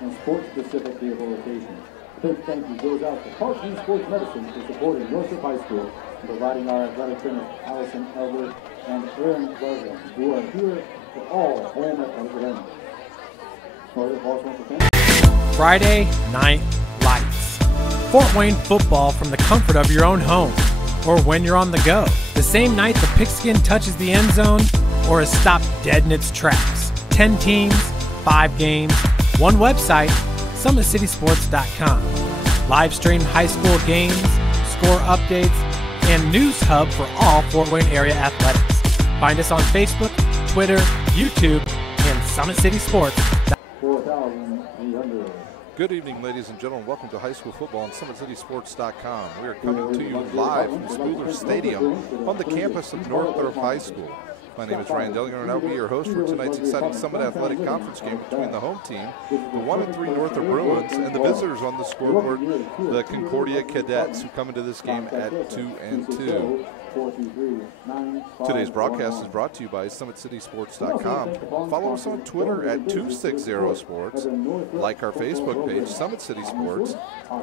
and sports-specific rehabilitation. A big thank you goes out to Parkview Sports Medicine for supporting Northrop High School and providing our athletic trainers Allison Elder and Aaron Garland, who are here for all home athletic events. Friday Night Lights. Fort Wayne football from the comfort of your own home, or when you're on the go. The same night the pigskin touches the end zone, or is stopped dead in its tracks. 10 teams, 5 games, one website, SummitCitySports.com. Live stream high school games, score updates, and news hub for all Fort Wayne area athletics. Find us on Facebook, Twitter, YouTube, and SummitCitySports.com. 4,300. Good evening, ladies and gentlemen. Welcome to high school football on SummitCitySports.com. We are coming to you live from Spooler Stadium on the campus of Northrop High School. My name is Ryan Dellinger, and I'll be your host for tonight's exciting Summit Athletic Conference game between the home team, the 1-3 Northrop Bruins, and the visitors on the scoreboard, the Concordia Cadets, who come into this game at 2-2. Today's broadcast is brought to you by SummitCitySports.com. Follow us on Twitter at 260sports, like our Facebook page, Summit City Sports,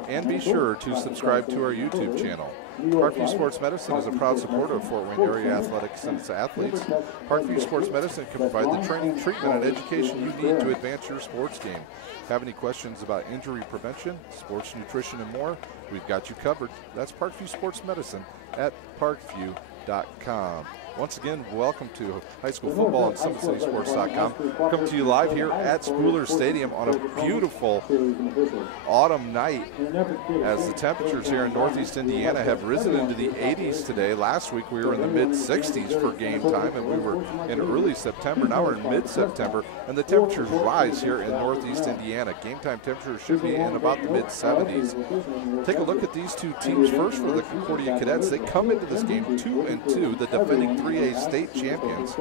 and be sure to subscribe to our YouTube channel. Parkview Sports Medicine is a proud supporter of Fort Wayne area athletics and its athletes. Parkview Sports Medicine can provide the training, treatment, and education you need to advance your sports game. Have any questions about injury prevention, sports nutrition, and more? We've got you covered. That's Parkview Sports Medicine at parkview.com. Once again, welcome to high school football on SummitCitySports.com. Coming to you live here at Spooler Stadium on a beautiful autumn night as the temperatures here in Northeast Indiana have risen into the 80s today. Last week we were in the mid-60s for game time, and we were in early September. Now we're in mid-September, and the temperatures rise here in Northeast Indiana. Game time temperatures should be in about the mid-70s. Take a look at these two teams. First, for the Concordia Cadets, they come into this game 2-2, the defending 3A state champions.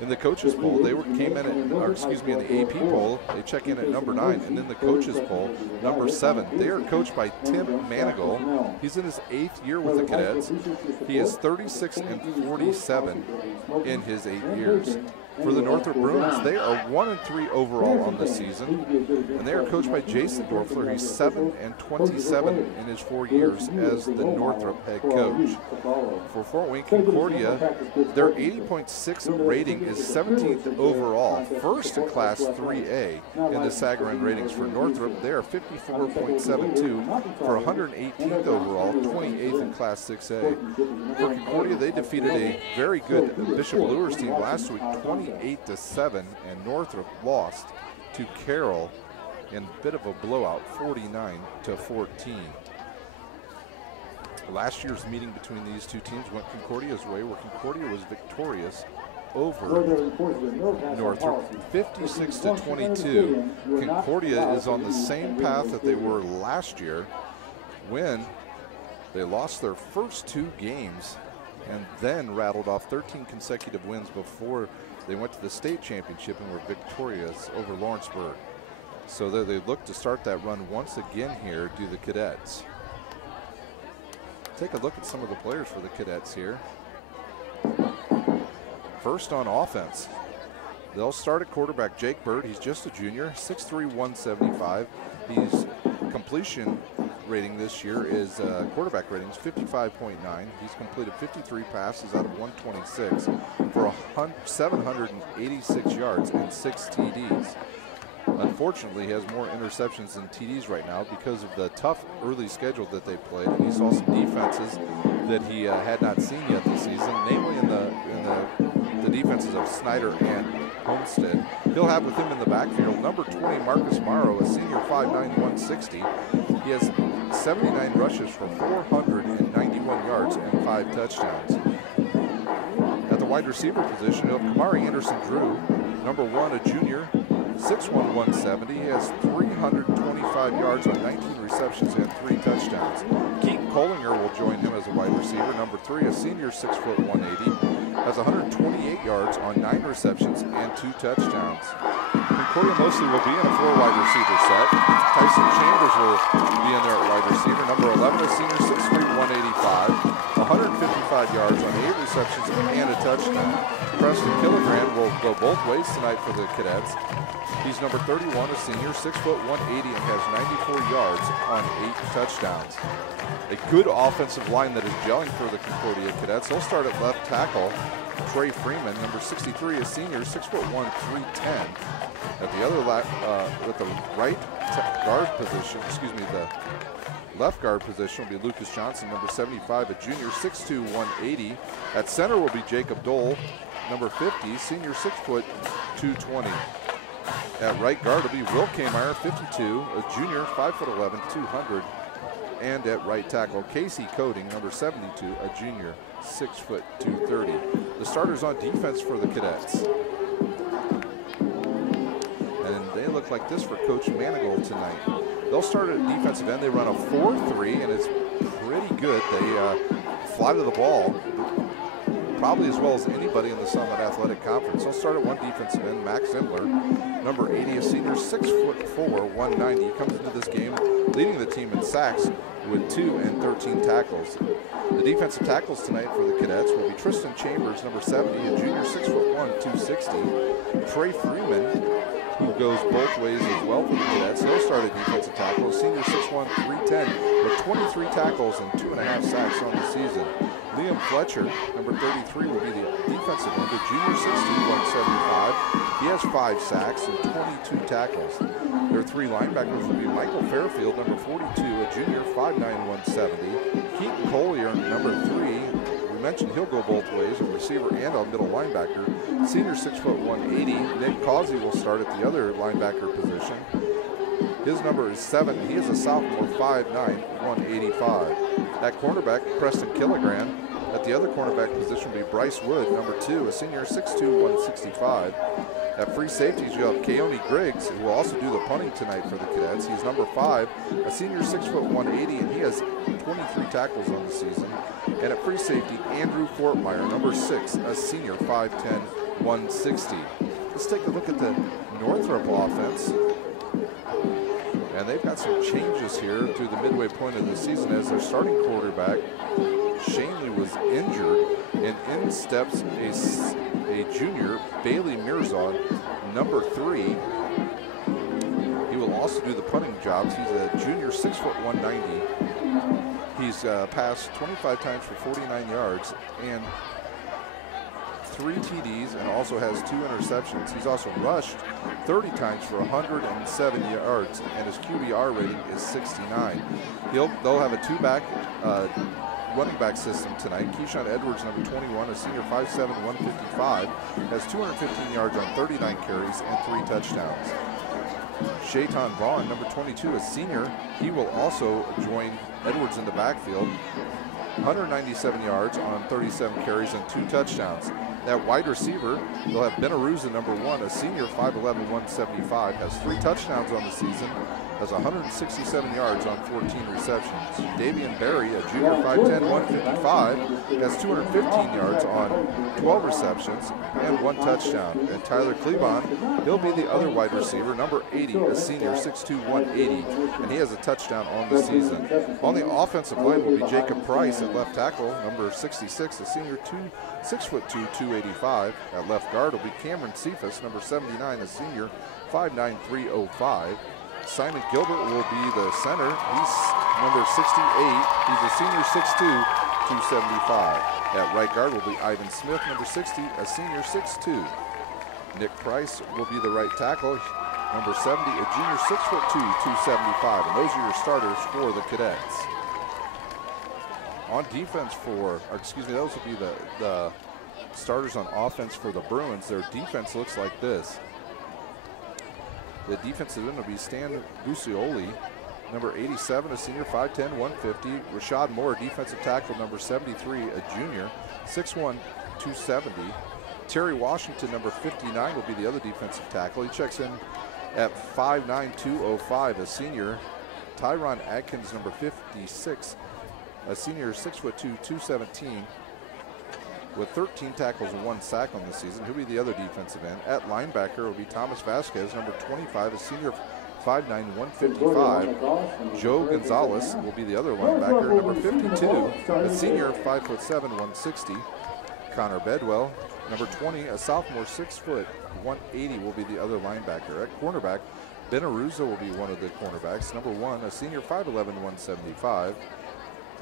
In the coaches poll, they came in in the AP poll, they check in at number 9, and in the coaches poll, number 7. They are coached by Tim Manigal. He's in his 8th year with the Cadets. He is 36-47 in his 8 years. For the Northrop Bruins, they are 1-3 overall on the season, and they are coached by Jason Dorfler. He's 7-27 in his 4 years as the Northrop head coach. For Fort Wayne Concordia, their 80.6 rating is 17th overall, first in Class 3A in the Sagarin ratings. For Northrop, they are 54.72 for 118th overall, 28th in Class 6A. For Concordia, they defeated a very good Bishop Lures team last week, 28-7, and Northrop lost to Carroll in a bit of a blowout, 49-14. Last year's meeting between these two teams went Concordia's way, where Concordia was victorious over Northrop, 56-22. Concordia is on the same path that they were last year when they lost their first 2 games and then rattled off 13 consecutive wins before they went to the state championship and were victorious over Lawrenceburg. So they look to start that run once again here, do the Cadets. Take a look at some of the players for the Cadets here. First on offense, they'll start at quarterback Jake Bird. He's just a junior, 6'3", 175. His completion rating this year is quarterback rating is 55.9. He's completed 53 passes out of 126 for 786 yards and 6 TDs. Unfortunately, he has more interceptions than TDs right now because of the tough early schedule that they played, and he saw some defenses that he had not seen yet this season, namely in the defenses of Snyder and Homestead. He'll have with him in the backfield number 20, Marcus Morrow, a senior, 5'9", 160. He has 79 rushes for 491 yards and 5 touchdowns. At the wide receiver position, he'll have Kamari Anderson Drew, number 1, a junior, 6'1", 170. He has 325 yards on 19 receptions and 3 touchdowns. Keaton Collinger will join him as a wide receiver, number 3, a senior, 6', 180. Has 128 yards on 9 receptions and 2 touchdowns. Concordia mostly will be in a 4 wide receiver set. Tyson Chambers will be in there at wide receiver. Number 11, a senior, 6'3", 185. 155 75 yards on 8 receptions and a touchdown. Preston Killigran will go both ways tonight for the Cadets. He's number 31, a senior, 6 foot 180, and has 94 yards on 8 touchdowns. A good offensive line that is gelling for the Concordia Cadets. They'll start at left tackle. Trey Freeman, number 63, a senior, 6 foot 1, 310. At the other with the right guard position, the left guard position will be Lucas Johnson, number 75, a junior, 6'2", 180. At center will be Jacob Dole, number 50, senior, 6 foot 220. At right guard will be Will Kmeyer, 52, a junior, 5'11", 200. And at right tackle, Casey Coding, number 72, a junior, 6 foot 230. The starters on defense for the Cadets. And they look like this for Coach Manigault tonight. They'll start at defensive end. They run a 4-3, and it's pretty good. They fly to the ball probably as well as anybody in the Summit Athletic Conference. They'll start at one defensive end, Max Zimler, number 80, a senior, 6'4", 190. He comes into this game leading the team in sacks with 2 and 13 tackles. The defensive tackles tonight for the Cadets will be Tristan Chambers, number 70, a junior, 6'1", 260. Trey Freeman, who goes both ways as well for the Cadets. He'll start at defensive tackle, senior, 6'1", 310, with 23 tackles and 2.5 sacks on the season. Liam Fletcher, number 33, will be the defensive end, a junior, 6'2", 175. He has 5 sacks and 22 tackles. Their 3 linebackers will be Michael Fairfield, number 42, a junior, 5'9", 170. Keaton Collier, number 3. We mentioned he'll go both ways, a receiver and a middle linebacker. Senior, 6 foot 180. Nick Causey will start at the other linebacker position. His number is 7. He is a sophomore, 5'9", 185. At cornerback, Preston Killigran. At the other cornerback position will be Bryce Wood, number 2, a senior, 6'2", 165. At free safeties, you have Keone Griggs, who will also do the punting tonight for the Cadets. He's number 5, a senior, 6 foot 180, and he has 23 tackles on the season. And at free safety, Andrew Fortmeyer, number 6, a senior, 5'10", 160. Let's take a look at the Northrop offense. And they've got some changes here through the midway point of the season as their starting quarterback, Shanley, was injured, and in steps a junior, Bailey Mirzon, number 3. He will also do the punting jobs. He's a junior, 6 foot 190. He's passed 25 times for 49 yards and 3 TDs, and also has 2 interceptions. He's also rushed 30 times for 107 yards, and his QBR rating is 69. They'll have a 2-back running back system tonight. Keyshawn Edwards, number 21, a senior, 5'7", 155, has 215 yards on 39 carries and 3 touchdowns. Shaitan Vaughn, number 22, a senior. He will also join Edwards in the backfield. 197 yards on 37 carries and 2 touchdowns. That wide receiver, they'll have Benaruza, number 1, a senior, 5'11", 175, has 3 touchdowns on the season, has 167 yards on 14 receptions. Davian Berry, a junior, 5'10", 155, has 215 yards on 12 receptions and 1 touchdown. And Tyler Klebon, he'll be the other wide receiver, number 80, a senior, 6'2", 180, and he has a touchdown on the season. On the offensive line will be Jacob Price at left tackle, number 66, a senior, 6'2", 285. At left guard will be Cameron Cephas, number 79, a senior, 5'9", 305. Simon Gilbert will be the center. He's number 68. He's a senior, 6'2", 275. At right guard will be Ivan Smith, number 60, a senior, 6'2". Nick Price will be the right tackle, number 70, a junior, 6'2", 275. And those are your starters for the Cadets. On defense those will be the starters on offense for the Bruins. Their defense looks like this. The defensive end will be Stan Bucioli, number 87, a senior, 5'10", 150. Rashad Moore, defensive tackle, number 73, a junior, 6'1", 270. Terry Washington, number 59, will be the other defensive tackle. He checks in at 5'9", 205, a senior. Tyron Atkins, number 56, a senior, 6'2", 217. With 13 tackles and 1 sack on the season. He'll be the other defensive end. At linebacker will be Thomas Vasquez, number 25, a senior, 5'9", 155. Joe Gonzalez will be the other linebacker. Number 52, a senior, 5'7", 160. Connor Bedwell. Number 20, a sophomore, 6 foot, 180 will be the other linebacker. At cornerback, Ben Aruza will be one of the cornerbacks. Number 1, a senior, 5'11", 175.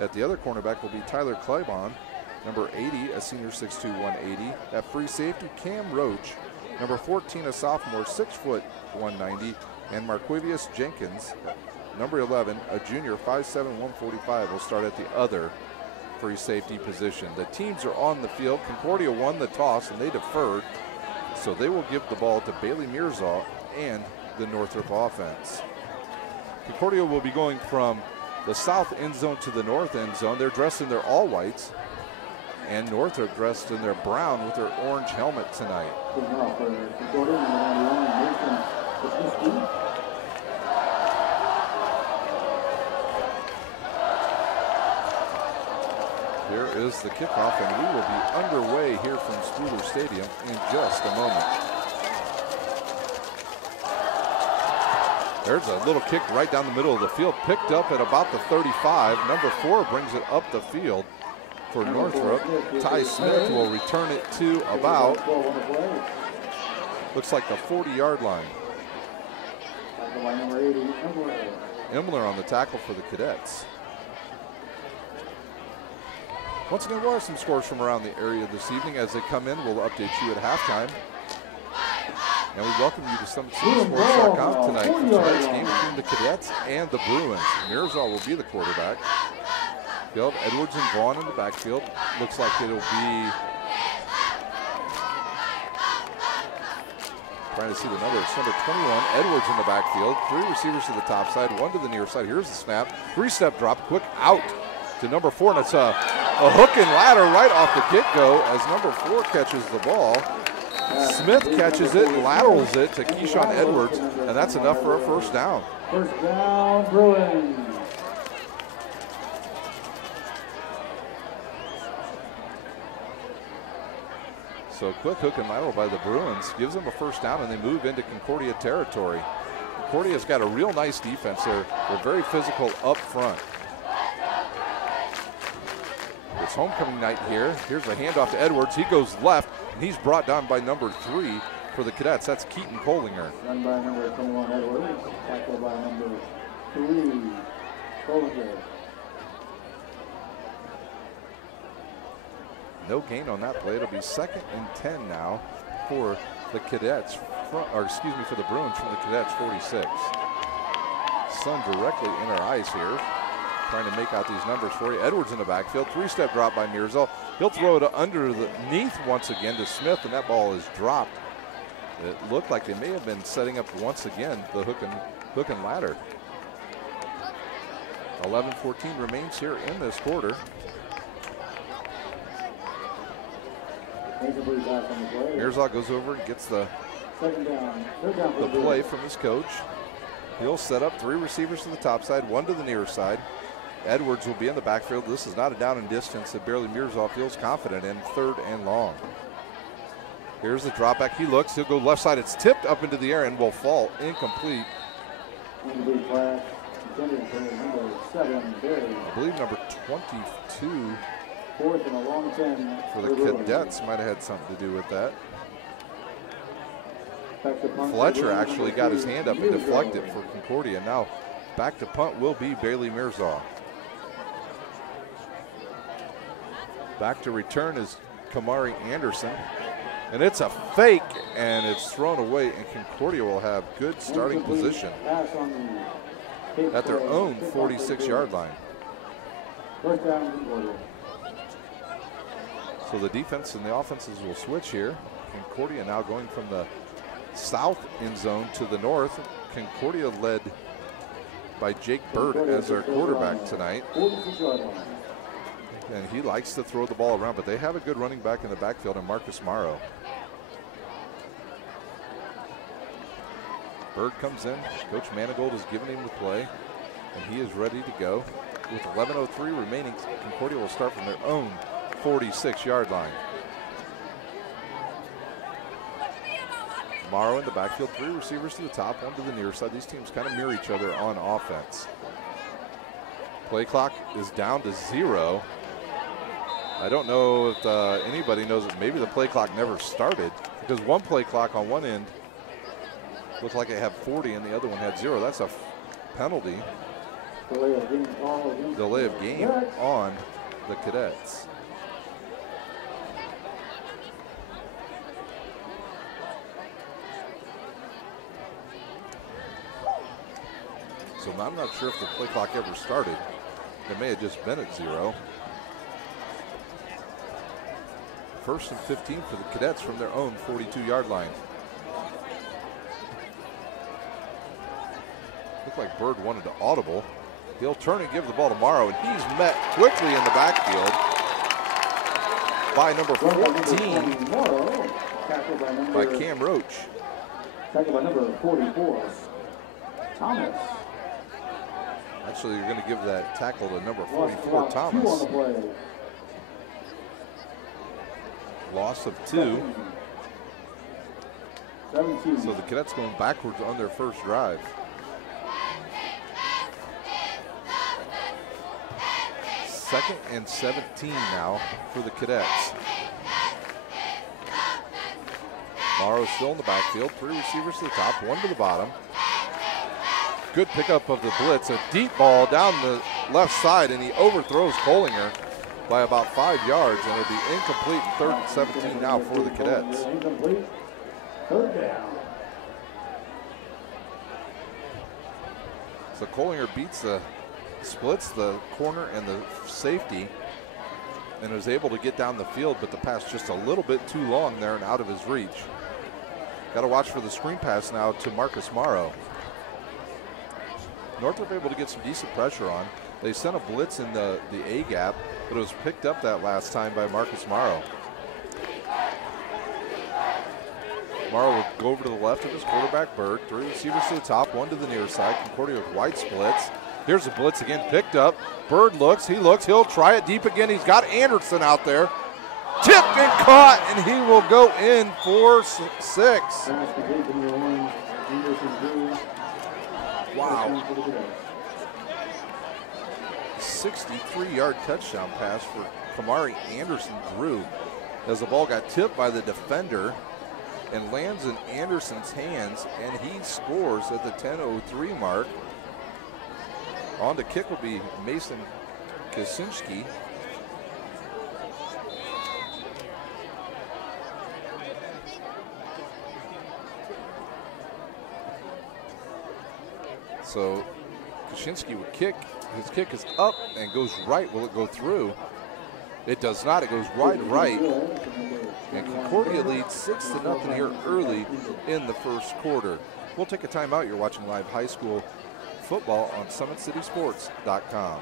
At the other cornerback will be Tyler Klebon. Number 80, a senior, 6'2", 180. At free safety, Cam Roach. Number 14, a sophomore, 6 foot, 190. And Marquavius Jenkins, number 11, a junior, 5'7", 145, will start at the other free safety position. The teams are on the field. Concordia won the toss and they deferred, so they will give the ball to Bailey Mirza and the Northrop offense. Concordia will be going from the south end zone to the north end zone. They're dressed in their all whites, and Northrop dressed in their brown with their orange helmet tonight. Here is the kickoff, and we will be underway here from Spooler Stadium in just a moment. There's a little kick right down the middle of the field, picked up at about the 35. Number 4 brings it up the field for Northrop. Ty Smith will return it to about, looks like the 40-yard line. Imler on the tackle for the Cadets. Once again, we'll have some scores from around the area this evening. As they come in, we'll update you at halftime. And we welcome you to SummitCitySports.com tonight for tonight's game between the Cadets and the Bruins. Mirzal will be the quarterback. Edwards and Vaughn in the backfield. Looks like it'll be, trying to see the number. It's number 21, Edwards in the backfield. 3 receivers to the top side, 1 to the near side. Here's the snap. 3-step drop, quick out to number 4, and it's a hook and ladder right off the get-go as number 4 catches the ball. Smith catches it and laterals it to Keyshawn Edwards, and that's enough for a first down. First down, Bruins. So quick hook and lateral by the Bruins gives them a first down, and they move into Concordia territory. Concordia's got a real nice defense. They're very physical up front. It's homecoming night here. Here's a handoff to Edwards. He goes left, and he's brought down by number 3 for the Cadets. That's Keaton Kohlinger. Run by number 21, Edwards. Tackled by number 3, Kohlinger. No gain on that play. It'll be 2nd and 10 now for the Cadets, for the Bruins from the Cadets 46. Sun directly in our eyes here. Trying to make out these numbers for you. Edwards in the backfield. 3-step drop by Mirzal. He'll throw it underneath once again to Smith, and that ball is dropped. It looked like they may have been setting up once again the hook and ladder. 11:14 remains here in this quarter. Mirzal goes over and gets the play from his coach. He'll set up 3 receivers to the top side, 1 to the near side. Edwards will be in the backfield. This is not a down and distance that barely Mirzal feels confident in. 3rd and long. Here's the drop back. He looks. He'll go left side. It's tipped up into the air and will fall incomplete. I believe number 22 4th and a long 10 for the Cadets might have had something to do with that. Fletcher actually got his hand up and deflected for Concordia. Now back to punt will be Bailey Mirzal. Back to return is Kamari Anderson. And it's a fake, and it's thrown away, and Concordia will have good starting position at their own 46-yard line. First down, Concordia. So the defense and the offenses will switch here. Concordia now going from the south end zone to the north. Concordia led by Jake Bird as their quarterback tonight. And he likes to throw the ball around, but they have a good running back in the backfield in Marcus Morrow. Bird comes in. Coach Manigold has given him the play, and he is ready to go. With 11:03 remaining, Concordia will start from their own 46-yard line. Morrow in the backfield, 3 receivers to the top, 1 to the near side. These teams kind of mirror each other on offense. Play clock is down to 0. I don't know if anybody knows that maybe the play clock never started, because one play clock on one end looked like it had 40 and the other one had 0. That's a penalty. Delay of game on the Cadets. So I'm not sure if the play clock ever started. It may have just been at 0. 1st and 15 for the Cadets from their own 42-yard line. Looked like Bird wanted to audible. He'll turn and give the ball to Morrow, and he's met quickly in the backfield by number 14, by Cam Roach. Tackled by number 44, Thomas. Actually, you're going to give that tackle to number 44, Thomas. Loss of 2. So the Cadets going backwards on their first drive. Second and 17 now for the Cadets. Morrow still in the backfield. 3 receivers to the top, 1 to the bottom. Good pickup of the blitz. A deep ball down the left side, and he overthrows Collinger by about 5 yards, and it'll be incomplete. 3rd and 17 now for the Cadets. Incomplete. 3rd down. So Collinger splits the corner and the safety, and was able to get down the field, but the pass just a little bit too long there and out of his reach. Got to watch for the screen pass now to Marcus Morrow. Northrop able to get some decent pressure on. They sent a blitz in the A gap, but it was picked up that last time by Marcus Morrow. Morrow will go over to the left of his quarterback, Bird. 3 receivers to the top, 1 to the near side. Concordia with wide splits. Here's a blitz again, picked up. Bird looks, he'll try it deep again. He's got Anderson out there. Tipped and caught, and he will go in for 6. Wow. 63-yard touchdown pass for Kamari Anderson-Drew as the ball got tipped by the defender and lands in Anderson's hands, and he scores at the 10:03 mark. On to kick will be Mason Kaczynski. So Kaczynski would kick. His kick is up and goes right. Will it go through? It does not. It goes wide right. And Concordia leads 6-0 here early in the first quarter. We'll take a timeout. You're watching live high school football on SummitCitySports.com.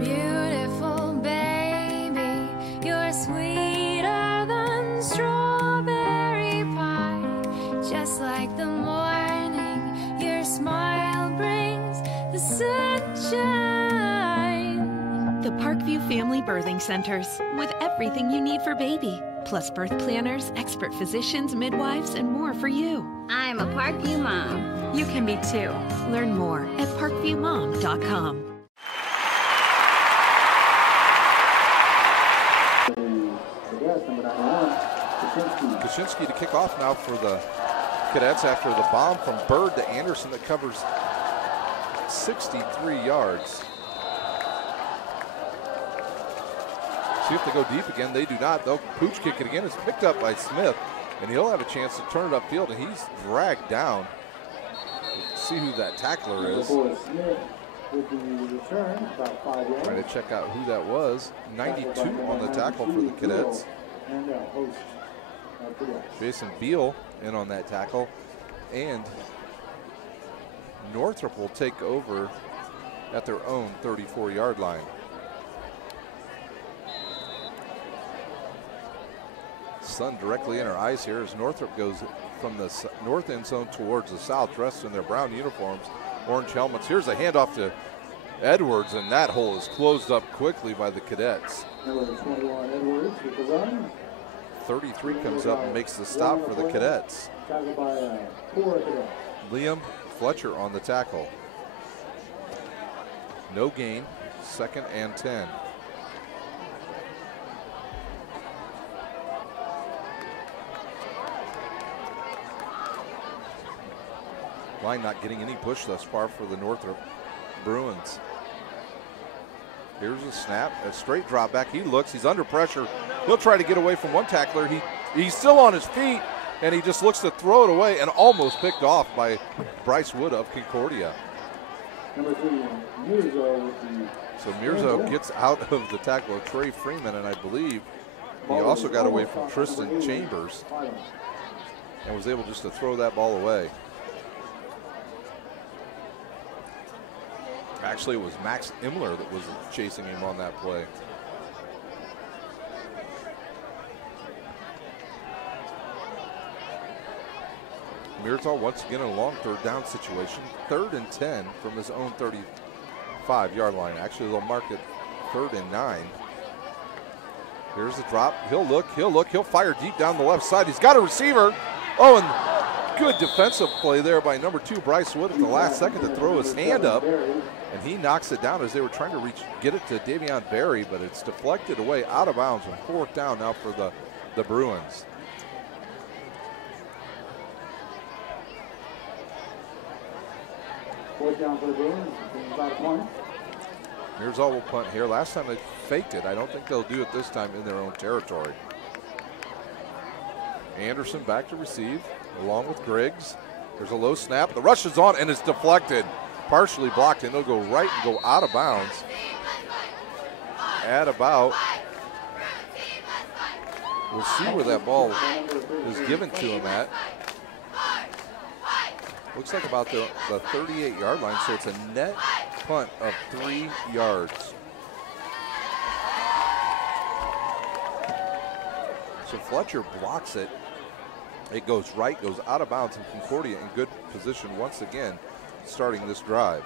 Beautiful baby, you're sweeter than strawberry pie. Just like the morning, your smile brings the sunshine. The Parkview Family Birthing Centers, with everything you need for baby, plus birth planners, expert physicians, midwives, and more for you. I'm a Parkview mom. You can be too. Learn more at parkviewmom.com. Kaczynski to kick off now for the Cadets after the bomb from Bird to Anderson that covers 63 yards. See if they go deep again. They do not. They'll pooch kick it again. It's picked up by Smith, and he'll have a chance to turn it upfield, and he's dragged down. Let's see who that tackler is. Trying to check out who that was. 92 on the tackle for the Cadets. Jason Beal in on that tackle, and Northrop will take over at their own 34-yard line. Sun directly in our eyes here as Northrop goes from the north end zone towards the south, dressed in their brown uniforms, orange helmets. Here's a handoff to Edwards, and that hole is closed up quickly by the Cadets. Number 21, Edwards with the run. 33 comes up and makes the stop for the Cadets. Tackled by 4 Cadets. Liam Fletcher on the tackle. No gain, 2nd and 10. Line not getting any push thus far for the Northrop Bruins. Here's a snap, a straight drop back. He looks, he's under pressure. He'll try to get away from one tackler. He's still on his feet, and he just looks to throw it away and almost picked off by Bryce Wood of Concordia. Number 3, Mirzo with the... So Mirzo gets out of the tackle of Trey Freeman, and I believe he also got away from Tristan Chambers and was able just to throw that ball away. Actually, it was Max Imler that was chasing him on that play. Mirzo once again in a long 3rd down situation. 3rd and 10 from his own 35-yard line. Actually, they'll mark it 3rd and 9. Here's the drop. He'll look, he'll fire deep down the left side. He's got a receiver. Oh, and good defensive play there by number 2, Bryce Wood, at the last second to throw his hand up. And he knocks it down as they were trying to get it to Davion Berry, but it's deflected away out of bounds and 4th down now for the Bruins. Fourth down for the Bruins. About a point. Mirzo will punt here. Last time they faked it. I don't think they'll do it this time in their own territory. Anderson back to receive along with Griggs. There's a low snap. The rush is on and it's deflected. Partially blocked, and they'll go right and go out of bounds at about, we'll see where that ball is given to him at. Looks like about the 38-yard line, so it's a net punt of 3 yards. So Fletcher blocks it. It goes right, goes out of bounds, and Concordia in good position once again, starting this drive.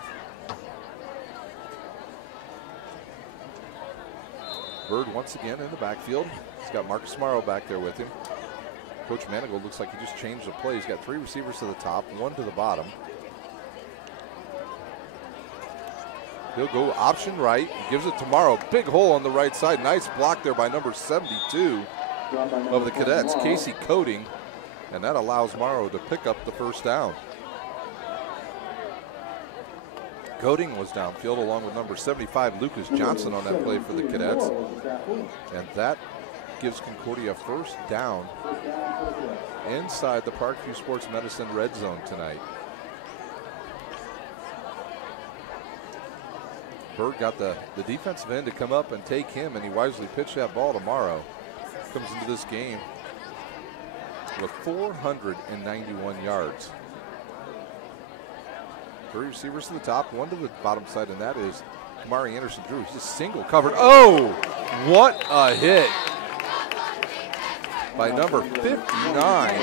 Bird once again in the backfield. He's got Marcus Morrow back there with him. Coach Manigault looks like he just changed the play. He's got 3 receivers to the top, 1 to the bottom. He'll go option right, gives it to Morrow. Big hole on the right side. Nice block there by number 72 of the Cadets, Casey Coding. And that allows Morrow to pick up the 1st down. Coding was downfield along with number 75, Lucas Johnson, on that play for the Cadets. And that gives Concordia 1st down inside the Parkview Sports Medicine red zone tonight. Bird got the defensive end to come up and take him, and he wisely pitched that ball to Morrow. Comes into this game with 491 yards. 3 receivers to the top, 1 to the bottom side, and that is Kamari Anderson-Drew. He's just single covered. Oh, what a hit by number 59,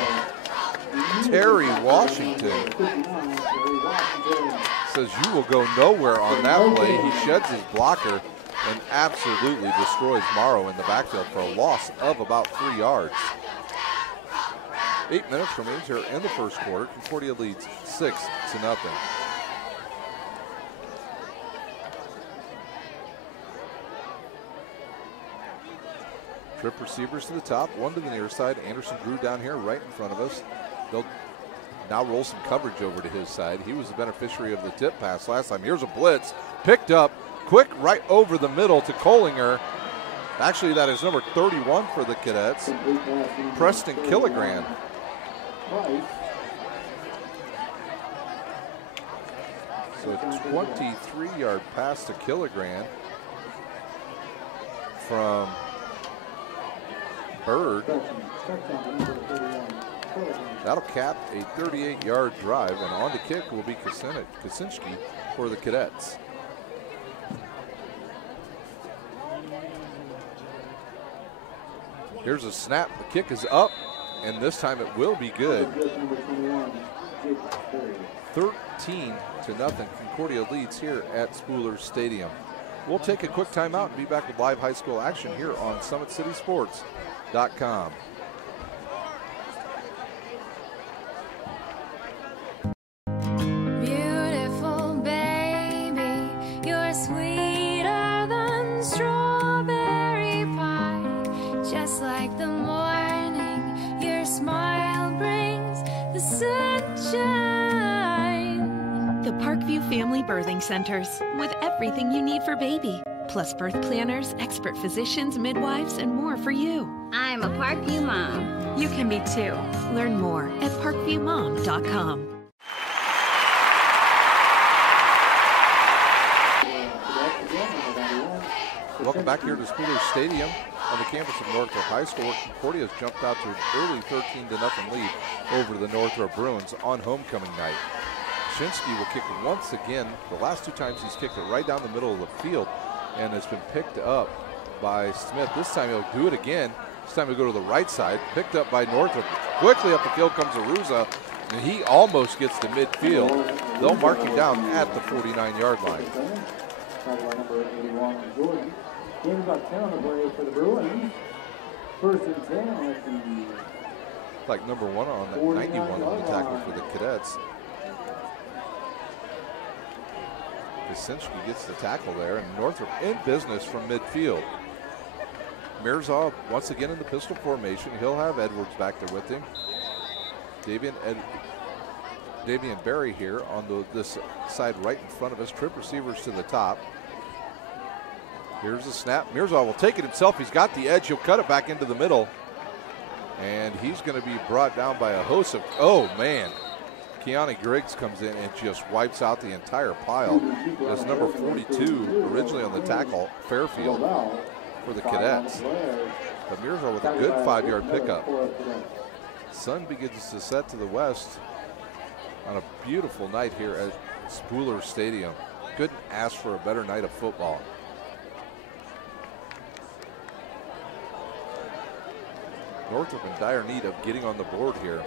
Terry Washington. Says you will go nowhere on that play. He sheds his blocker and absolutely destroys Morrow in the backfield for a loss of about 3 yards. 8 minutes remains here in the 1st quarter. Concordia leads 6-0. Trip receivers to the top, 1 to the near side. Anderson-Drew down here right in front of us. They'll now roll some coverage over to his side. He was the beneficiary of the tip pass last time. Here's a blitz, picked up, quick right over the middle to Kohlinger. Actually, that is number 31 for the Cadets, Preston Killigran. So a 23-yard pass to Killigran from Bird. That'll cap a 38-yard drive, and on to kick will be Kaczynski for the Cadets. Here's a snap. The kick is up, and this time it will be good. 13-0. Concordia leads here at Spooler Stadium. We'll take a quick timeout and be back with live high school action here on SummitCitySports.com. Beautiful baby, you're sweeter than strawberry pie. Just like the morning, your smile brings the sunshine. The Parkview Family Birthing Centers, with everything you need for baby, plus birth planners, expert physicians, midwives, and more for you. I'm a Parkview mom. You can be too. Learn more at parkviewmom.com. Welcome back here to Spooler Stadium on the campus of Northrop High School. Concordia has jumped out to an early 13-0 lead over the Northrop Bruins on homecoming night. Shinsky will kick once again. The last two times he's kicked it right down the middle of the field, and it's been picked up by Smith. This time he'll do it again. This time he'll go to the right side, picked up by Northrop. Quickly up the field comes Aruza, and he almost gets to midfield. They'll mark him down at the 49-yard line. Number 81, Jordan. Gain about 10 on the play for the Bruins. First and 10 at the... Like number 1 on that 91 on the tackle for the Cadets. Essentially gets the tackle there, and Northrop in business from midfield. Mirza once again in the pistol formation. He'll have Edwards back there with him. Davian Berry here on this side right in front of us. Trip receivers to the top. Here's the snap. Mirza will take it himself. He's got the edge. He'll cut it back into the middle. And he's going to be brought down by a host of, oh man. Keanu Griggs comes in and just wipes out the entire pile. That's number 42, originally on the tackle, Fairfield, for the Cadets. But Mirza with a good 5-yard pickup. Sun begins to set to the west on a beautiful night here at Spooler Stadium. Couldn't ask for a better night of football. Northrop in dire need of getting on the board here.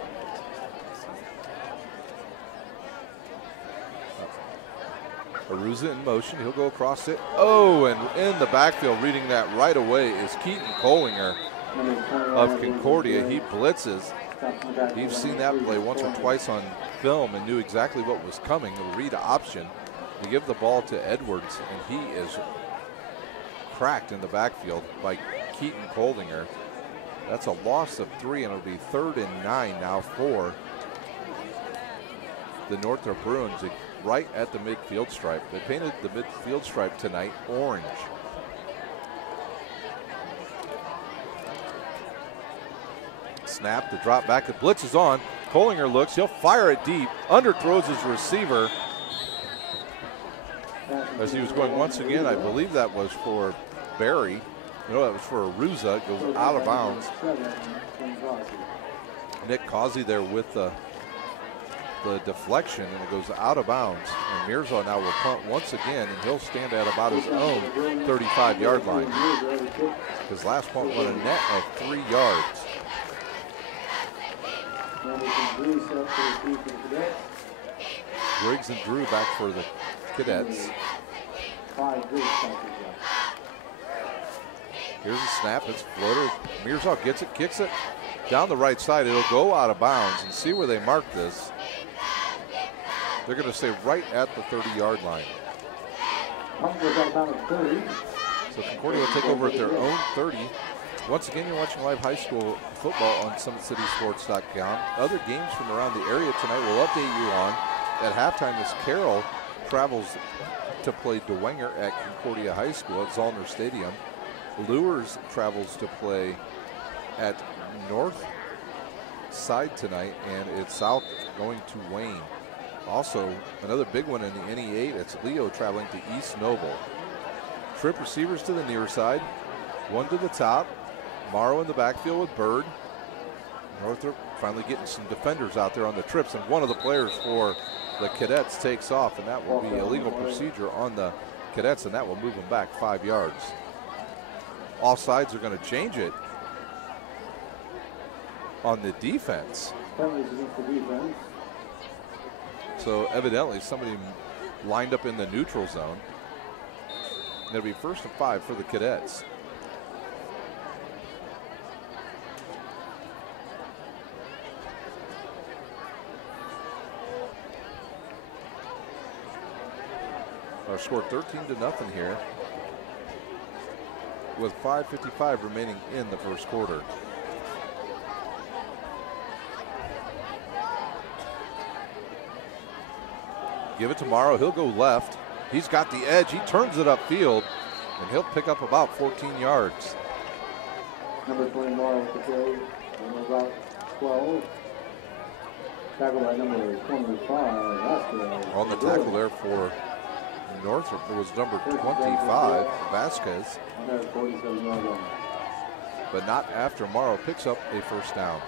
Aruza in motion. He'll go across it. Oh, and in the backfield, reading that right away is Keaton Kohlinger of Concordia. He blitzes. You've seen that play once or twice on film and knew exactly what was coming. A read option. You give the ball to Edwards, and he is cracked in the backfield by Keaton Kohlinger. That's a loss of 3, and it'll be 3rd and 9 now for the Northrop Bruins right at the midfield stripe. They painted the midfield stripe tonight orange. Snap, the drop back, the blitz is on. Kohlinger looks, he'll fire it deep, underthrows his receiver. As he was going once again, I believe that was for Barry. No, that was for Aruza. It goes out of bounds. Nick Causey there with the deflection, and it goes out of bounds. And Mirza now will punt once again, and he'll stand at about his own 35-yard line. His last punt went a net of 3 yards. Griggs and Drew back for the Cadets. Here's a snap, it's floater. Mirza gets it, kicks it down the right side. It'll go out of bounds, and see where they mark this. They're going to stay right at the 30-yard line. So Concordia will take over at their own 30. Once again, you're watching live high school football on SummitCitySports.com. Other games from around the area tonight we'll update you on. At halftime, as Carroll travels to play DeWenger at Concordia High School at Zollner Stadium. Lures travels to play at North Side tonight, and it's South going to Wayne. Also, another big one in the NE8, it's Leo traveling to East Noble. Trip receivers to the near side, one to the top. Morrow in the backfield with Bird. Northrop finally getting some defenders out there on the trips, and one of the players for the Cadets takes off, and that will be illegal procedure on the Cadets, and that will move them back 5 yards. Offsides are going to change it on the defense. So evidently somebody lined up in the neutral zone. It'll be 1st and 5 for the Cadets. Our score 13-0 here, with 5:55 remaining in the first quarter. Give it to Morrow. He'll go left. He's got the edge. He turns it upfield, and he'll pick up about 14 yards. Number 20, Morrow with the carry. And about 12. Tackle by number 25. On the tackle there for Northrop, it was number 25, Vasquez. But not after Morrow picks up a first down.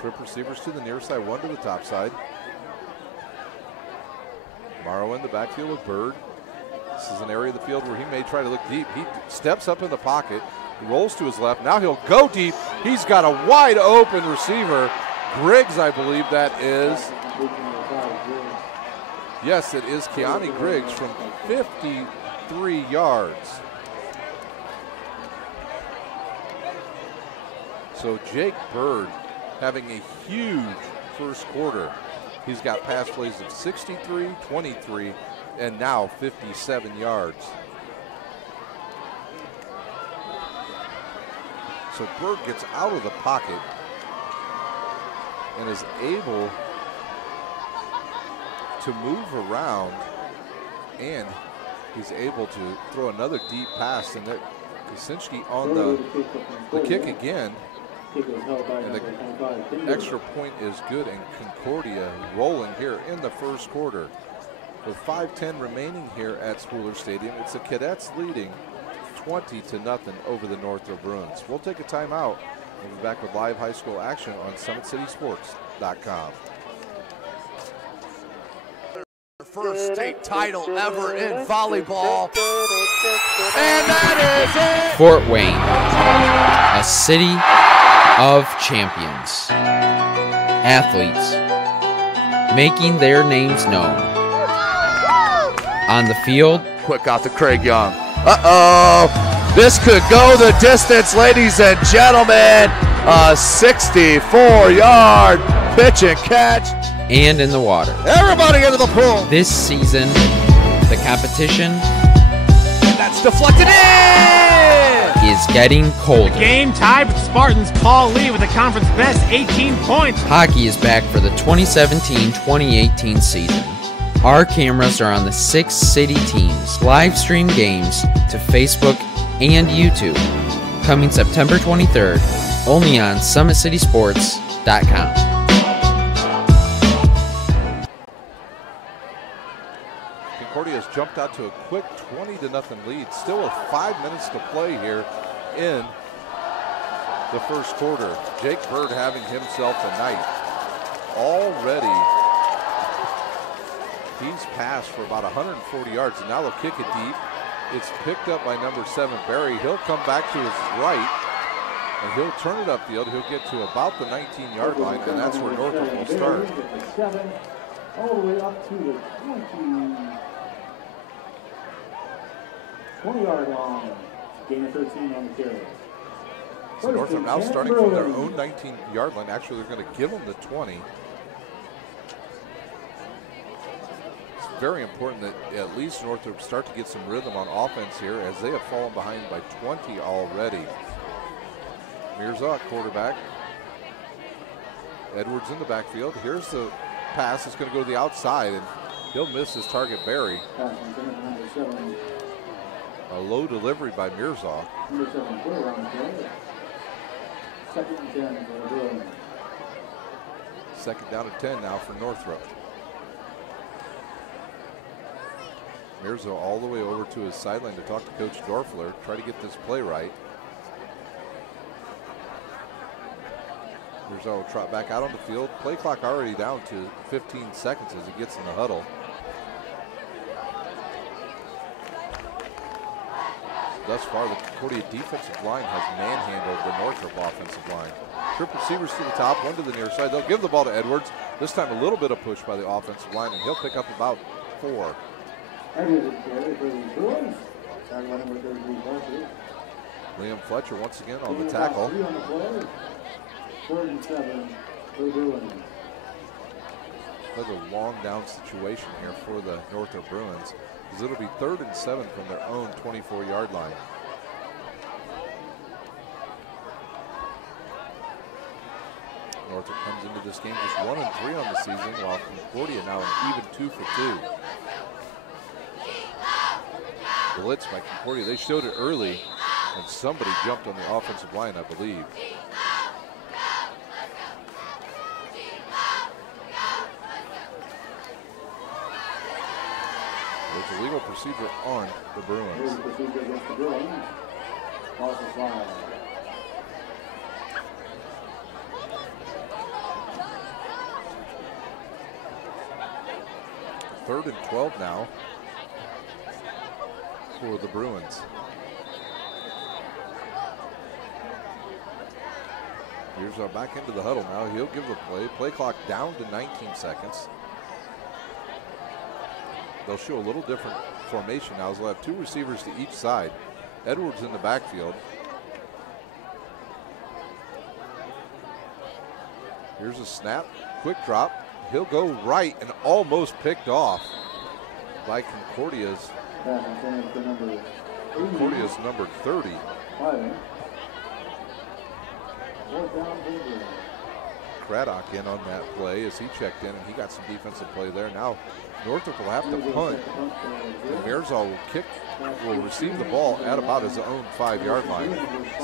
Trip receivers to the near side, one to the top side. Morrow in the backfield with Bird. This is an area of the field where he may try to look deep. He steps up in the pocket, rolls to his left. Now he'll go deep. He's got a wide open receiver. Griggs, I believe that is. Yes, it is Keani Griggs from 53 yards. So Jake Bird having a huge first quarter. He's got pass plays of 63, 23, and now 57 yards. So Bird gets out of the pocket and is able to move around, and he's able to throw another deep pass, and that Kucinski on the kick again. And the extra point is good, and Concordia rolling here in the first quarter. With 5:10 remaining here at Spooler Stadium, it's the Cadets leading 20-0 over the Northrop Bruins. We'll take a timeout. We'll be back with live high school action on SummitCitySports.com. First state title ever in volleyball. And that is it! Fort Wayne, a city of champions. Athletes making their names known. On the field, Quick out to Craig Young. Uh-oh! This could go the distance, ladies and gentlemen. A 64-yard pitch and catch. and in the water. Everybody into the pool. This season, the competition And that's deflected in. is getting colder. Game tied with Spartans. Paul Lee with the conference best 18 points. Hockey is back for the 2017-2018 season. Our cameras are on the 6 city teams. Live stream games to Facebook and YouTube. Coming September 23rd, only on SummitCitySports.com. Concordia has jumped out to a quick 20-0 lead. Still with 5 minutes to play here in the first quarter. Jake Bird having himself a night. Already, he's passed for about 140 yards, and now they'll kick it deep. It's picked up by number 7, Barry. He'll come back to his right, and he'll turn it upfield. He'll get to about the 19-yard line, and that's where Northrop will start. All the way up to the 20-yard line. Gain of 13 on the carry. So Northrop now starting from their own 19-yard line. Actually, they're going to give them the 20. It's very important that at least Northrop start to get some rhythm on offense here, as they have fallen behind by 20 already. Mirza, quarterback. Edwards in the backfield. Here's the pass. It's going to go to the outside, and he'll miss his target, Barry. A low delivery by Mirza. Second down and 10 now for Northrop. Mirza all the way over to his sideline to talk to Coach Dorfler, try to get this play right. Mirza will trot back out on the field. Play clock already down to 15 seconds as he gets in the huddle. thus far, the Concordia defensive line has manhandled the Northrop offensive line. Trip receivers to the top, one to the near side. They'll give the ball to Edwards. This time a little bit of push by the offensive line, and he'll pick up about 4. Liam Fletcher once again on the tackle. 3rd and 7 for the Bruins. Another long down situation here for the Northrop Bruins, because it'll be 3rd and 7 from their own 24-yard line. Northrop comes into this game just 1-3 on the season, while Concordia now an even 2 for 2. Blitz by Concordia. They showed it early, and somebody jumped on the offensive line, I believe. There's a legal procedure on the Bruins. Legal procedure against the Bruins. Loss of flag. Third and 12 now for the Bruins. Here's our back into the huddle now. He'll give the play. Play clock down to 19 seconds. They'll show a little different formation now, as they'll have 2 receivers to each side. Edwards in the backfield. Here's a snap, quick drop. He'll go right and almost picked off by Concordia's number 30. Craddock in on that play as he checked in, and he got some defensive play there. Now Northrop will have to punt. And Merzal will receive the ball at about his own 5-yard line.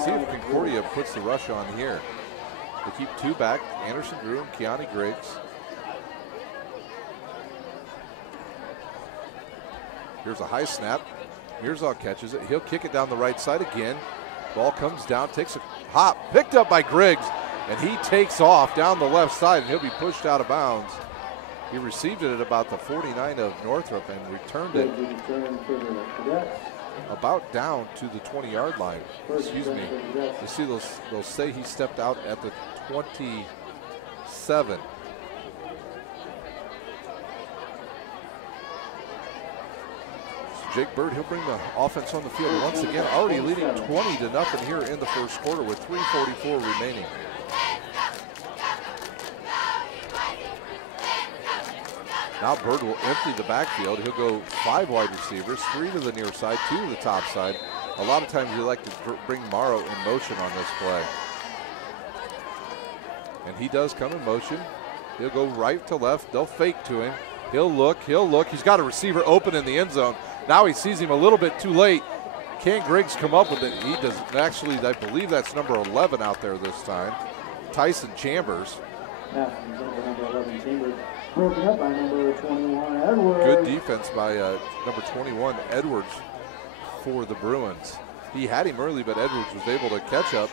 See if Concordia puts the rush on here. They keep 2 back, Anderson Drew and Keani Griggs. Here's a high snap. Merzal catches it. He'll kick it down the right side again. Ball comes down, takes a hop, picked up by Griggs, and he takes off down the left side, and he'll be pushed out of bounds. He received it at about the 49 of Northrop and returned it about down to the 20-yard line. Excuse me. You see, they'll say he stepped out at the 27. Jake Bird, he'll bring the offense on the field once again, already leading 20-0 here in the first quarter with 3:44 remaining. Now Bird will empty the backfield. He'll go 5 wide receivers, 3 to the near side, 2 to the top side. A lot of times you like to bring Morrow in motion on this play. And he does come in motion. He'll go right to left. They'll fake to him. He'll look. He's got a receiver open in the end zone. Now he sees him a little bit too late. Can Griggs come up with it? He does. Actually, I believe that's number 11 out there this time. Tyson Chambers. Yeah, number 11 Chambers. Broken up by number 21, Edwards. Good defense by number 21, Edwards, for the Bruins. He had him early, but Edwards was able to catch up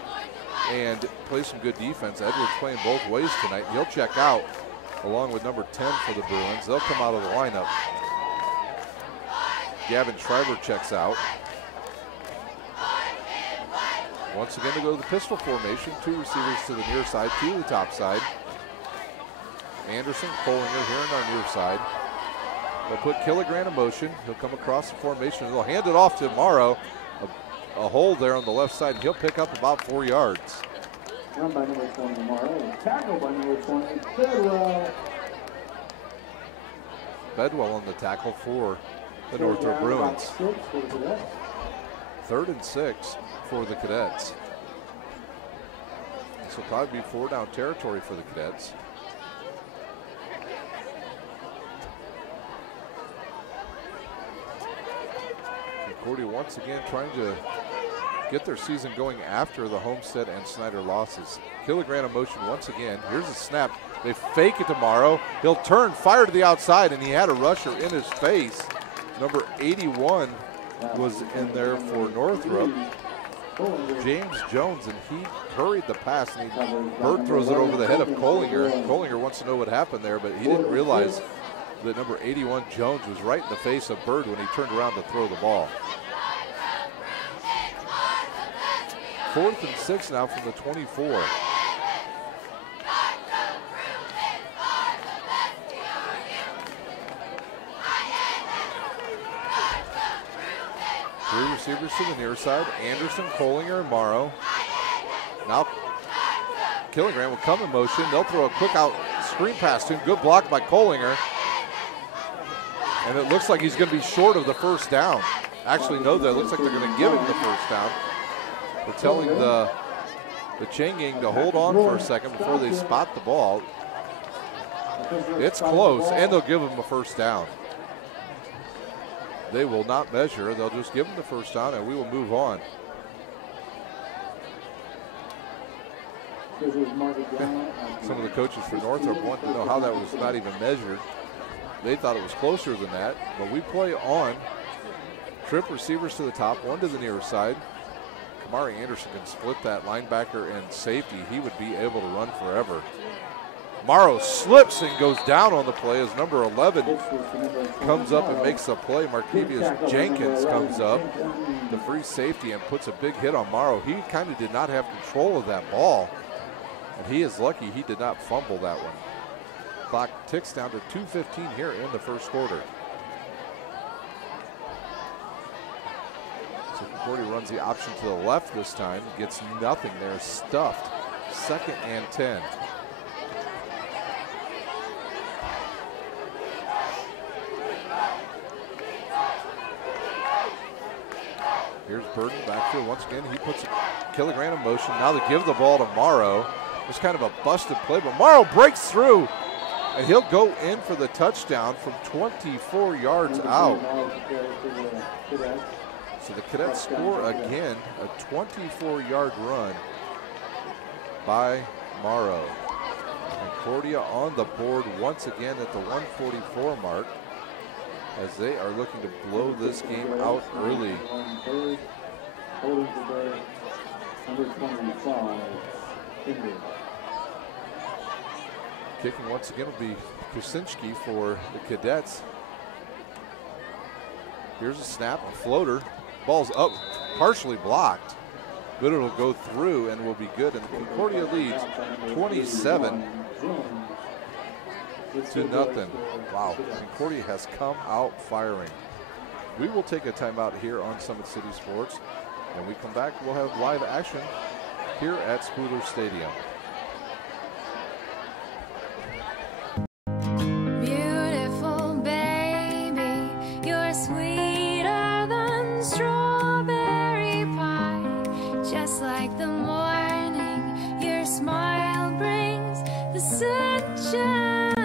and play some good defense. Edwards playing both ways tonight. He'll check out along with number 10 for the Bruins. They'll come out of the lineup. Gavin Schreiber checks out. Once again to go to the pistol formation. 2 receivers to the near side, 2 to the top side. Anderson, Collinger here on our near side. They'll put Killigran in motion. He'll come across the formation and they'll hand it off to Morrow. A hole there on the left side, and he'll pick up about 4 yards. Run by number 20, Morrow. Tackle by number 20, Bedwell. Bedwell on the tackle for the Northrop Bruins. 3rd and 6 for the Cadets. This will probably be 4-down territory for the Cadets. Concordia once again trying to get their season going after the Homestead and Snyder losses. Killigran in motion once again. Here's a snap. They fake it to Morrow. He'll turn, fire to the outside, and he had a rusher in his face. Number 81 was in there for Northrop, James Jones, and he hurried the pass, and Bird throws it over the head of Collinger. Collinger wants to know what happened there, but he didn't realize that number 81 Jones was right in the face of Bird when he turned around to throw the ball. 4th and 6 now from the 24. Three receivers to the near side. Anderson, Collinger, and Morrow. Now Killigrand will come in motion. They'll throw a quick out screen pass to him. Good block by Collinger. And it looks like he's going to be short of the first down. Actually, no, that looks like they're going to give him the first down. They're telling the chain gang to hold on for a second before they spot the ball. It's close, and they'll give him a first down. They will not measure. They'll just give him the first down, and we will move on. Some of the coaches for Northrop want to know how that was not even measured. They thought it was closer than that, but we play on. Trip receivers to the top, one to the near side. Kamari Anderson can split that linebacker and safety. He would be able to run forever. Morrow slips and goes down on the play as number 11 comes up and makes the play. Markevius Jenkins comes up, the free safety, and puts a big hit on Morrow. He kind of did not have control of that ball, and he is lucky he did not fumble that one. Clock ticks down to 2:15 here in the first quarter. So Concordia runs the option to the left this time, gets nothing there, stuffed. 2nd and 10. Here's Burton backfield once again. He puts Killigrand in motion. Now they give the ball to Morrow. It's kind of a busted play, but Morrow breaks through, and he'll go in for the touchdown from 24 yards out. So the Cadets score again, a 24-yard run by Morrow. Concordia on the board once again at the 144 mark, as they are looking to blow this game out early. Kicking once again will be Kucinski for the Cadets. Here's a snap, a floater. Ball's up, partially blocked, but it'll go through and will be good. And Concordia leads 27-0. Wow, Concordia has come out firing. We will take a timeout here on Summit City Sports. When we come back, we'll have live action here at Spooler Stadium. Beautiful baby, you're sweeter than strawberry pie. Just like the morning, your smile brings the sunshine.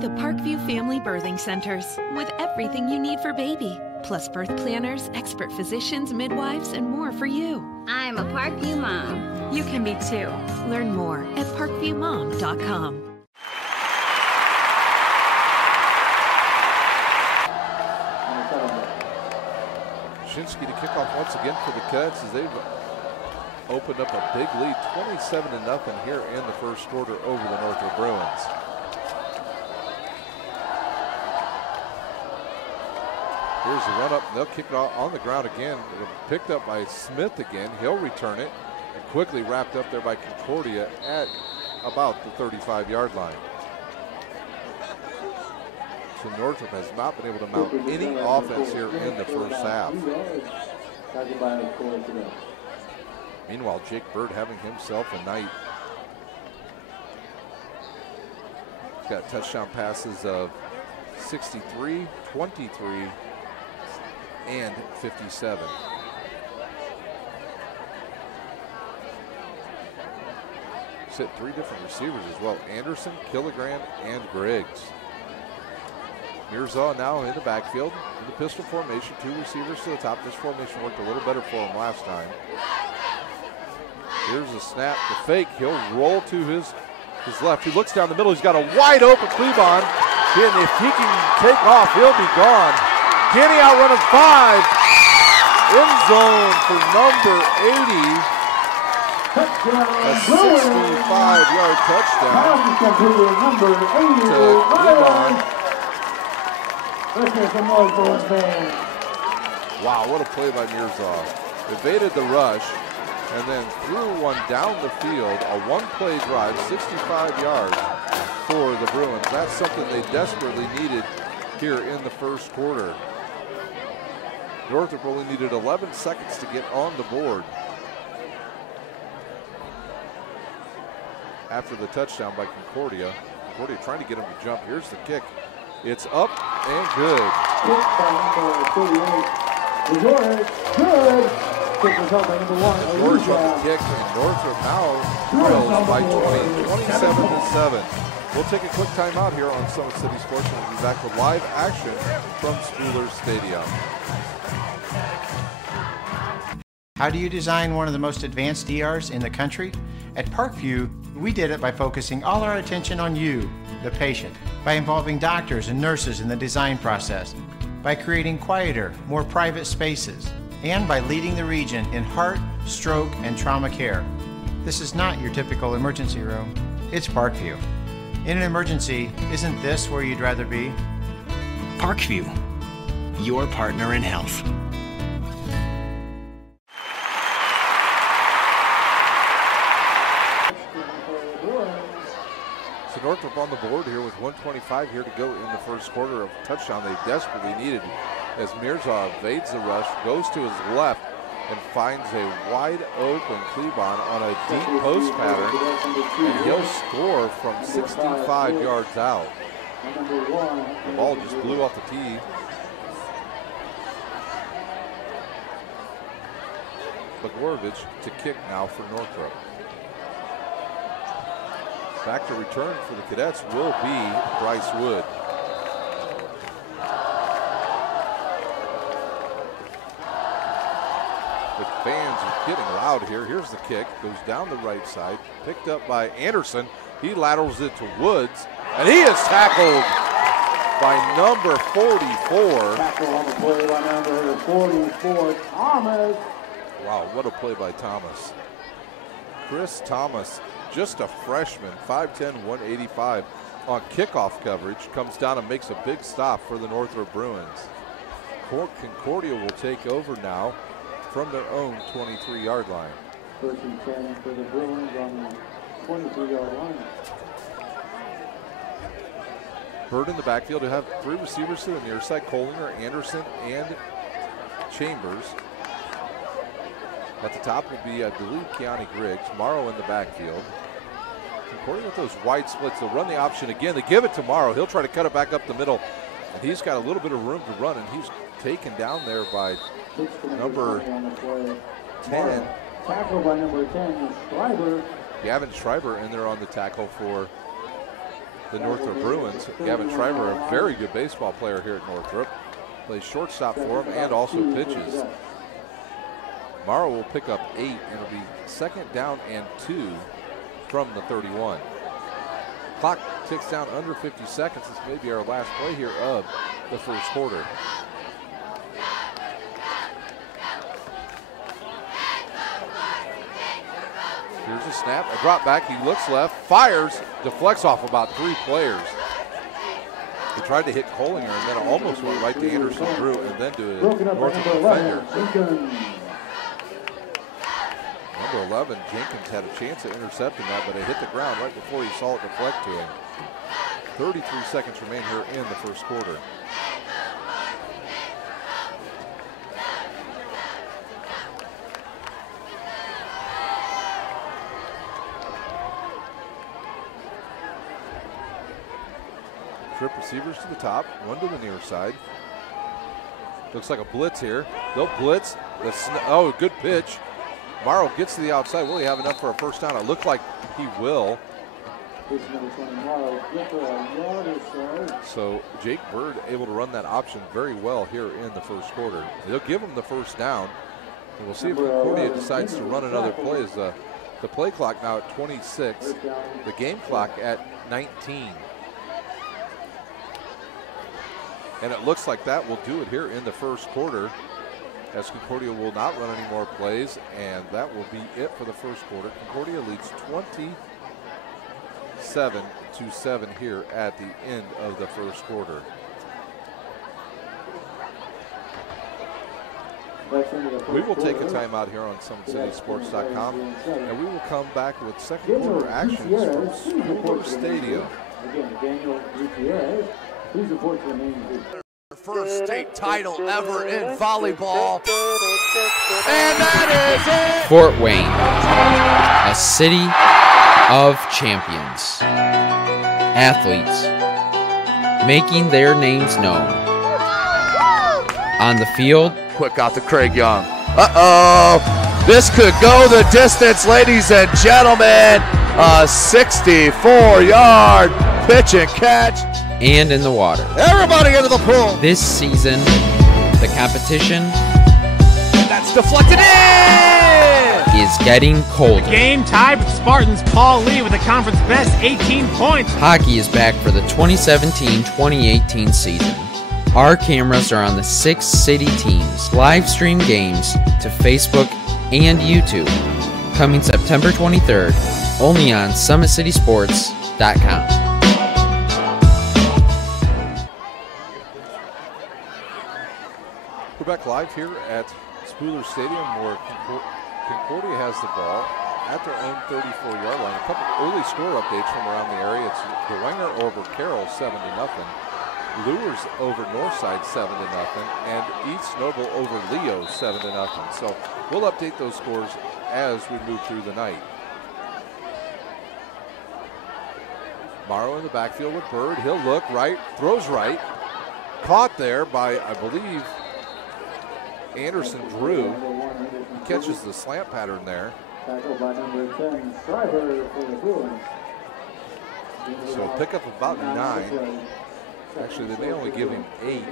The Parkview Family Birthing Centers, with everything you need for baby, plus birth planners, expert physicians, midwives, and more for you. I'm a Parkview mom. You can be too. Learn more at parkviewmom.com. Kucinski to kick off once again for the Cadets as they've opened up a big lead, 27-0 here in the first quarter over the Northrop Bruins. Here's the run up, and they'll kick it on the ground again. It'll be picked up by Smith again. He'll return it, and quickly wrapped up there by Concordia at about the 35-yard line. So Northrop has not been able to mount any offense here in the first half. Meanwhile, Jake Bird having himself a night. He's got touchdown passes of 63, 23, and 57. He's hit 3 different receivers as well. Anderson, Killigrand, and Griggs. Mirza now in the backfield in the pistol formation. 2 receivers to the top. This formation worked a little better for him last time. Here's a snap, the fake. He'll roll to his left. He looks down the middle. He's got a wide open Clebon. And if he can take off, he'll be gone. Can he outrun a 5? End zone for number 80. A 65-yard touchdown to Clebon. Wow, what a play by Mirza. Evaded the rush, and then threw one down the field, a one-play drive, 65 yards for the Bruins. That's something they desperately needed here in the first quarter. Northrop only needed 11 seconds to get on the board after the touchdown by Concordia. Concordia trying to get him to jump. Here's the kick. It's up and good. Kick by number 38. Good. Kick was up by number 1. George on the kick, and Northrop now trails by 20, 27-7. We'll take a quick timeout here on Summit City Sports, and we'll be back with live action from Spooler Stadium. How do you design one of the most advanced ERs in the country? At Parkview, we did it by focusing all our attention on you, the patient, by involving doctors and nurses in the design process, by creating quieter, more private spaces, and by leading the region in heart, stroke, and trauma care. This is not your typical emergency room. It's Parkview. In an emergency, isn't this where you'd rather be? Parkview, your partner in health. So Northrop on the board here with 1:25 here to go in the first quarter. Of touchdown they desperately needed as Mirza evades the rush, goes to his left, and finds a wide open Klebon on a deep post pattern, and he'll score from 65 yards out. The ball just blew off the tee. Bogorovich to kick now for Northrop. Back to return for the Cadets will be Bryce Wood. The fans are getting loud here. Here's the kick, goes down the right side, picked up by Anderson. He laterals it to Woods, and he is tackled by number 44. Tackle on the play by number 44, Thomas. Wow, what a play by Thomas. Chris Thomas, just a freshman, 5'10", 185, on kickoff coverage, comes down and makes a big stop for the Northrop Bruins. Concordia will take over now from their own 23-yard line. First and 10 for the Bruins on the 23-yard line. Bird in the backfield to have three receivers to the near side, Kohlinger, Anderson, and Chambers. At the top will be, I believe, Keani Griggs. Morrow in the backfield. Concordia with those wide splits. They'll run the option again. They give it to Morrow. He'll try to cut it back up the middle. And he's got a little bit of room to run, and he's taken down there by number 10. Tackle by number 10, Schreiber. Gavin Schreiber in there on the tackle for the Northrop Bruins. Gavin Schreiber, a very good baseball player here at Northrop. Plays shortstop for him and also pitches. Morrow will pick up 8, and it'll be second down and 2 from the 31. Clock ticks down under 50 seconds. This may be our last play here of the first quarter. Here's a snap, a drop back. He looks left, fires, deflects off about 3 players. He tried to hit Kohlinger, and then it almost went right to Anderson Drew, and then to a Northrop defender. Number 11, Jenkins had a chance at intercepting that, but it hit the ground right before he saw it deflect to him. 33 seconds remain here in the first quarter. Trip receivers to the top, one to the near side. Looks like a blitz here. They'll blitz. Oh, good pitch. Morrow gets to the outside. Will he have enough for a first down? It looked like he will. So Jake Bird able to run that option very well here in the first quarter. They'll give him the first down. And we'll see if Concordia decides to run another play. As the play clock now at 26, the game clock at 19. And it looks like that will do it here in the first quarter, as Concordia will not run any more plays, and that will be it for the first quarter. Concordia leads 27-7 here at the end of the first quarter. We will take a timeout here on SummitCitySports.com, and we will come back with second quarter actions from Spooler Stadium. Again, Daniel Gutierrez, please report to the main. First state title ever in volleyball. And that is it! Fort Wayne, a city of champions. Athletes making their names known. On the field, Quick out to Craig Young. Uh-oh! This could go the distance, ladies and gentlemen. A 64-yard pitch and catch. and in the water. Everybody into the pool. This season, the competition That's deflected in. is getting colder. Game tied with Spartans Paul Lee with the conference best 18 points. Hockey is back for the 2017-2018 season. Our cameras are on the 6 city teams. Live stream games to Facebook and YouTube. Coming September 23rd, only on SummitCitySports.com. We're back live here at Spooler Stadium where Concordia has the ball at their own 34-yard line. A couple early score updates from around the area. It's Dwenger over Carroll 7-0. Lures over Northside 7-0, and East Noble over Leo 7-0. So we'll update those scores as we move through the night. Morrow in the backfield with Bird. He'll look right, throws right. Caught there by, I believe, Anderson Drew. He catches the slant pattern there. Tackled by number 10, Schreiber for the Bruins. So pick up about 9. Actually, they may only give him 8.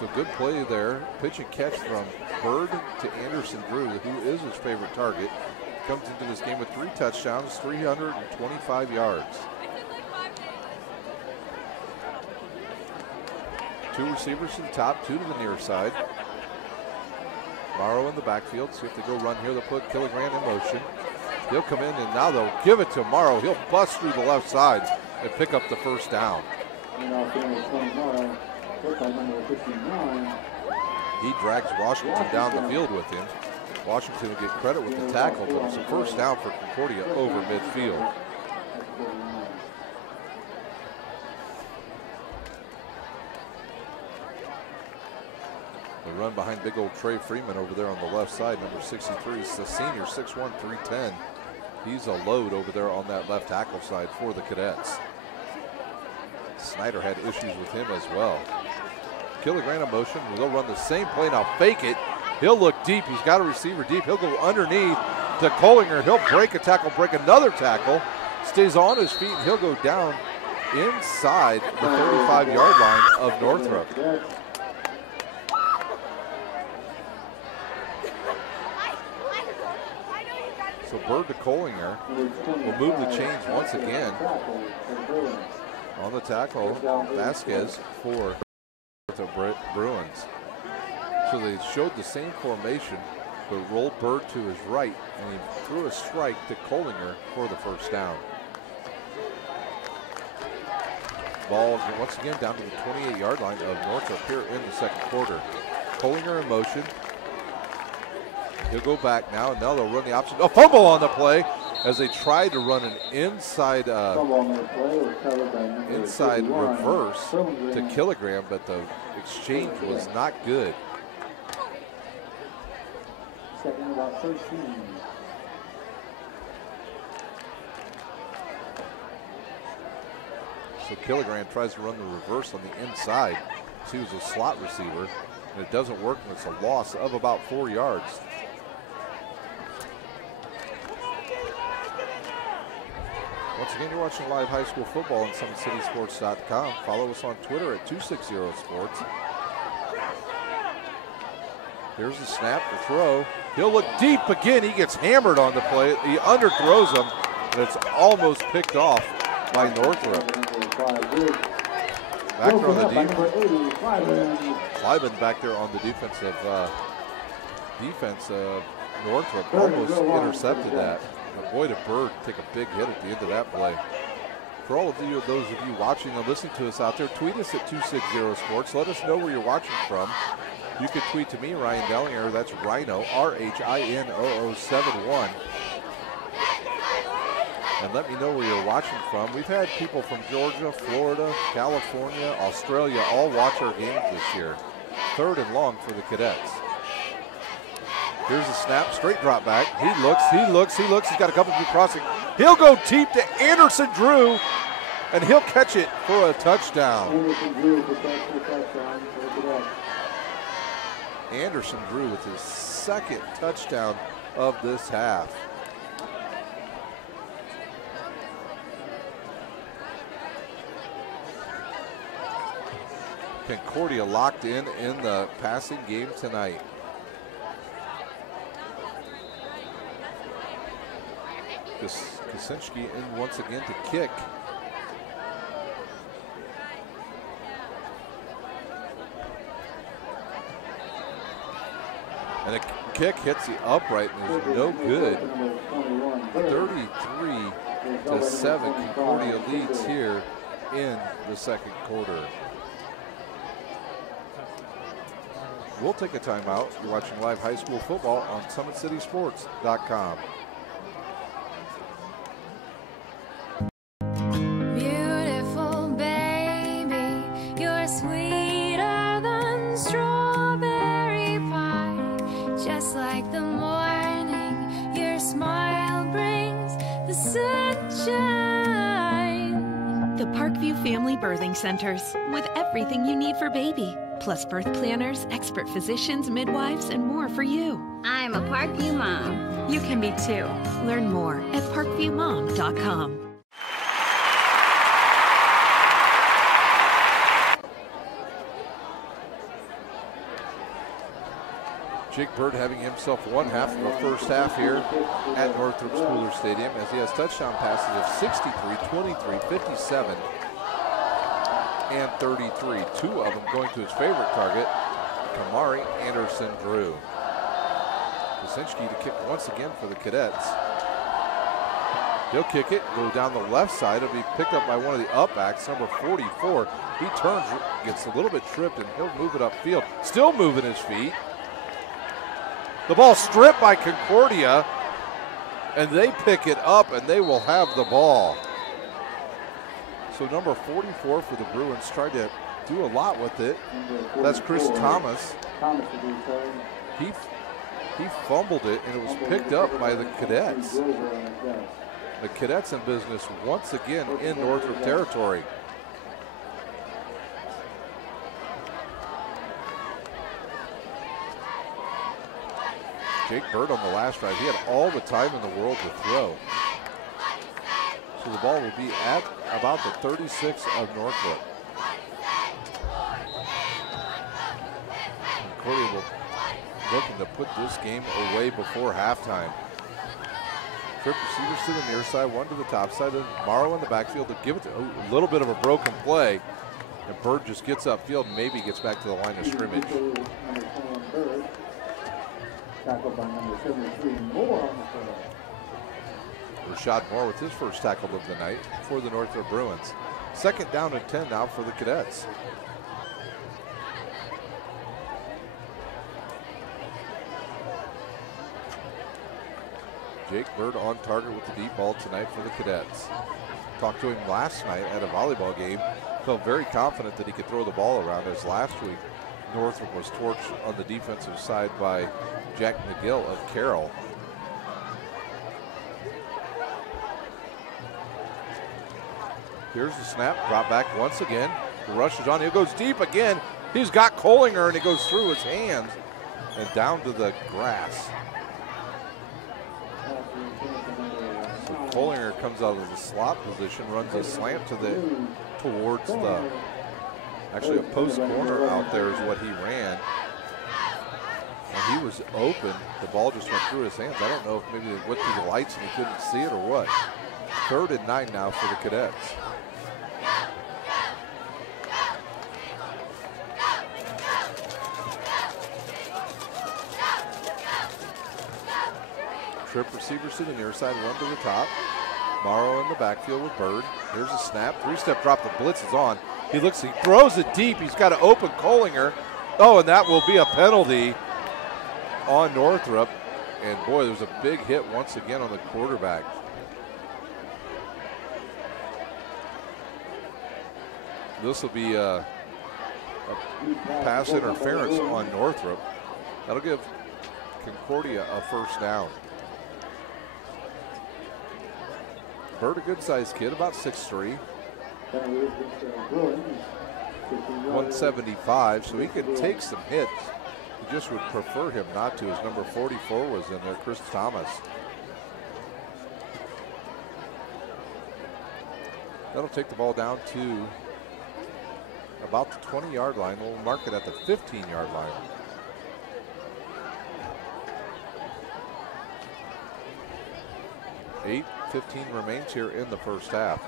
So good play there. Pitch and catch from Bird to Anderson Drew, who is his favorite target. Comes into this game with 3 touchdowns, 325 yards. 2 receivers to the top, 2 to the near side. Morrow in the backfield. See if they go run here. They'll put Killigrand in motion. He'll come in, and now they'll give it to Morrow. He'll bust through the left side and pick up the first down. He drags Washington down the field with him. Washington will get credit with the tackle, but it's a first down for Concordia over midfield. The run behind big old Trey Freeman over there on the left side, number 63. It's the senior, 6'1", 310. He's a load over there on that left tackle side for the Cadets. Snyder had issues with him as well. Killigrand in motion. They'll run the same play. Now fake it. He'll look deep. He's got a receiver deep. He'll go underneath to Collinger. He'll break a tackle, break another tackle. Stays on his feet, and he'll go down inside the 35-yard line of Northrop. So Bird to Collinger will move the chains once again. On the tackle, Vasquez for the Bruins. So they showed the same formation, but rolled Bird to his right, and he threw a strike to Collinger for the first down. Ball once again down to the 28-yard line of Northrop here in the second quarter. Collinger in motion. He'll go back now, and now they'll run the option. A fumble on the play as they tried to run an inside reverse to Killigrand, but the exchange was not good. Second about 13. So Killigrand tries to run the reverse on the inside. He was a slot receiver, and it doesn't work, and it's a loss of about 4 yards. Once again, you're watching live high school football on SummitCitySports.com. Follow us on Twitter at 260sports. Here's the snap, the throw. He'll look deep again. He gets hammered on the play. He underthrows him, and it's almost picked off by Northrop. Back there on the defense. Kleiman back there on the defense of Northrop almost intercepted that. But boy, did Bird take a big hit at the end of that play. For all of you, those of you watching and listening to us out there, tweet us at 260sports. Let us know where you're watching from. You can tweet to me, Ryan Dellinger. That's Rhino, RHINOO71. And let me know where you're watching from. We've had people from Georgia, Florida, California, Australia all watch our games this year. 3rd and long for the Cadets. Here's a snap, straight drop back. He looks. He's got a couple of crossing. He'll go deep to Anderson Drew, and he'll catch it for a touchdown. Anderson Drew with his 2nd touchdown of this half. Concordia locked in the passing game tonight. Kosinski in once again to kick. And a kick hits the upright and is no good. 33-7, Concordia leads here in the 2nd quarter. We'll take a timeout. You're watching live high school football on SummitCitySports.com. Beautiful baby, you're sweeter than strawberry pie. Just like the morning, your smile brings the sunshine. The Parkview Family Birthing Centers, with everything you need for baby, plus birth planners, expert physicians, midwives, and more for you. I'm a Parkview mom. You can be too. Learn more at parkviewmom.com. Jake Bird having himself one half of the first half here at Northrop Schooler Stadium as he has touchdown passes of 63, 23, 57, and 33. 2 of them going to his favorite target, Kamari Anderson Drew. Kosinski to kick once again for the Cadets. He'll kick it, go down the left side. It'll be picked up by one of the up-backs, number 44. He turns, gets a little bit tripped, and he'll move it upfield. Still moving his feet. The ball stripped by Concordia, and they pick it up, and they will have the ball. So number 44 for the Bruins tried to do a lot with it. That's Chris Thomas. He fumbled it, and it was picked up by the Cadets. The Cadets in business once again in Northrop territory. Jake Bird on the last drive. He had all the time in the world to throw. So the ball will be at about the 36 of Northrop. Concordia will looking to put this game away before halftime. Trip receivers to the near side, one to the top side, and Morrow in the backfield to give it to a little bit of a broken play. And Bird just gets upfield and maybe gets back to the line of scrimmage. Tackled by number 73, Moore on the play. Rashad Moore with his first tackle of the night for the Northrop Bruins. 2nd down and 10 now for the Cadets. Jake Bird on target with the deep ball tonight for the Cadets. Talked to him last night at a volleyball game. Felt very confident that he could throw the ball around, as last week Northrop was torched on the defensive side by Jack McGill of Carroll. Here's the snap, drop back once again. The rush is on, he goes deep again. He's got Kohlinger, and it goes through his hands and down to the grass. So Kohlinger comes out of the slot position, runs a slant towards the, actually a post corner out there is what he ran. And he was open. The ball just went through his hands. I don't know if maybe they went through the lights and he couldn't see it or what. 3rd and 9 now for the Cadets. Trip receivers to the near side, one to the top. Morrow in the backfield with Bird. Here's a snap, 3-step drop, the blitz is on. He looks, he throws it deep. He's got to open Kohlinger, Oh, and that will be a penalty on Northrop. And boy, there's a big hit once again on the quarterback. This will be a pass interference on Northrop. That'll give Concordia a first down. Bird, a good-sized kid, about 6'3", 175, so he can take some hits. He just would prefer him not to. His number 44 was in there, Chris Thomas. That'll take the ball down to about the 20-yard line. We'll mark it at the 15-yard line. .15 remains here in the first half.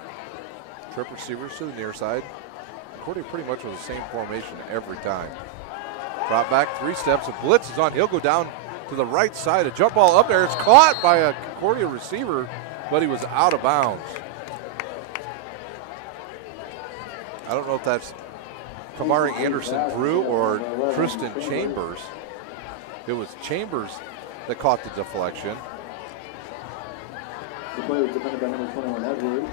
Trip receivers to the near side. Concordia pretty much with the same formation every time. Drop back 3 steps. A blitz is on. He'll go down to the right side. A jump ball up there. It's caught by a Concordia receiver, but he was out of bounds. I don't know if that's Kamari Anderson-Drew or Tristan Chambers. It was Chambers that caught the deflection. The play was defended by number 21, Edwards.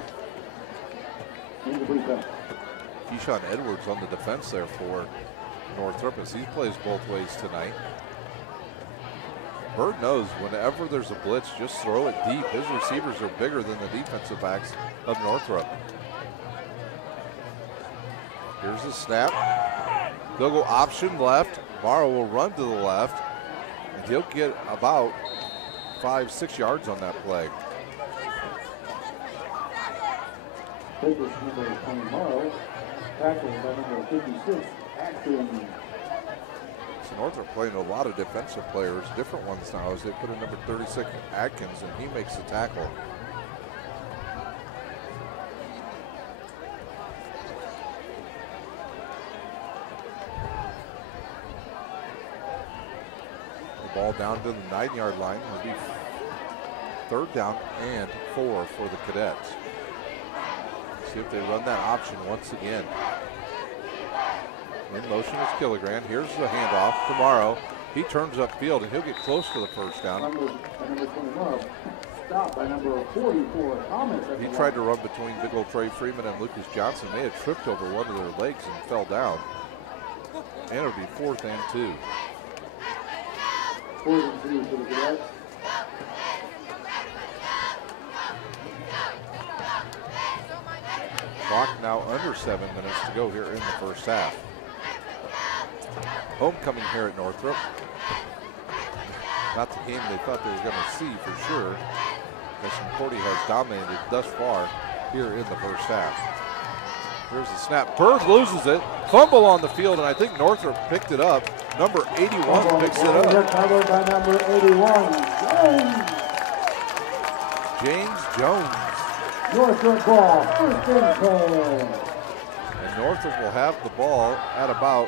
Incomplete pass. Keyshawn Edwards on the defense there for Northrop as he plays both ways tonight. Bird knows whenever there's a blitz, just throw it deep. His receivers are bigger than the defensive backs of Northrop. Here's the snap. They'll go option left. Morrow will run to the left, and he'll get about 5-6 yards on that play. Number 20 Morrow, tackled by number 56, Atkins. So Northrop playing a lot of defensive players, different ones now, as they put in number 36, Atkins, and he makes the tackle. The ball down to the 9-yard line. It'll be 3rd down and 4 for the Cadets. See if they run that option once again. In motion is Killigran. Here's the handoff to Morrow. He turns upfield and he'll get close to the first down. Number 21, stopped by number 44, Thomas. He tried to run between big old Trey Freeman and Lucas Johnson. They had tripped over one of their legs and fell down. And it'll be 4th and 2. 4th and 2 for the Cadets. Clock now under 7 minutes to go here in the first half. Homecoming here at Northrop. Not the game they thought they were going to see for sure, as Concordia has dominated thus far here in the first half. Here's the snap. Bird loses it. Fumble on the field, and I think Northrop picked it up. Number 81 picks it up. Covered by number 81, James Jones. Northrop ball, 1st and 10. And Northrop will have the ball at about,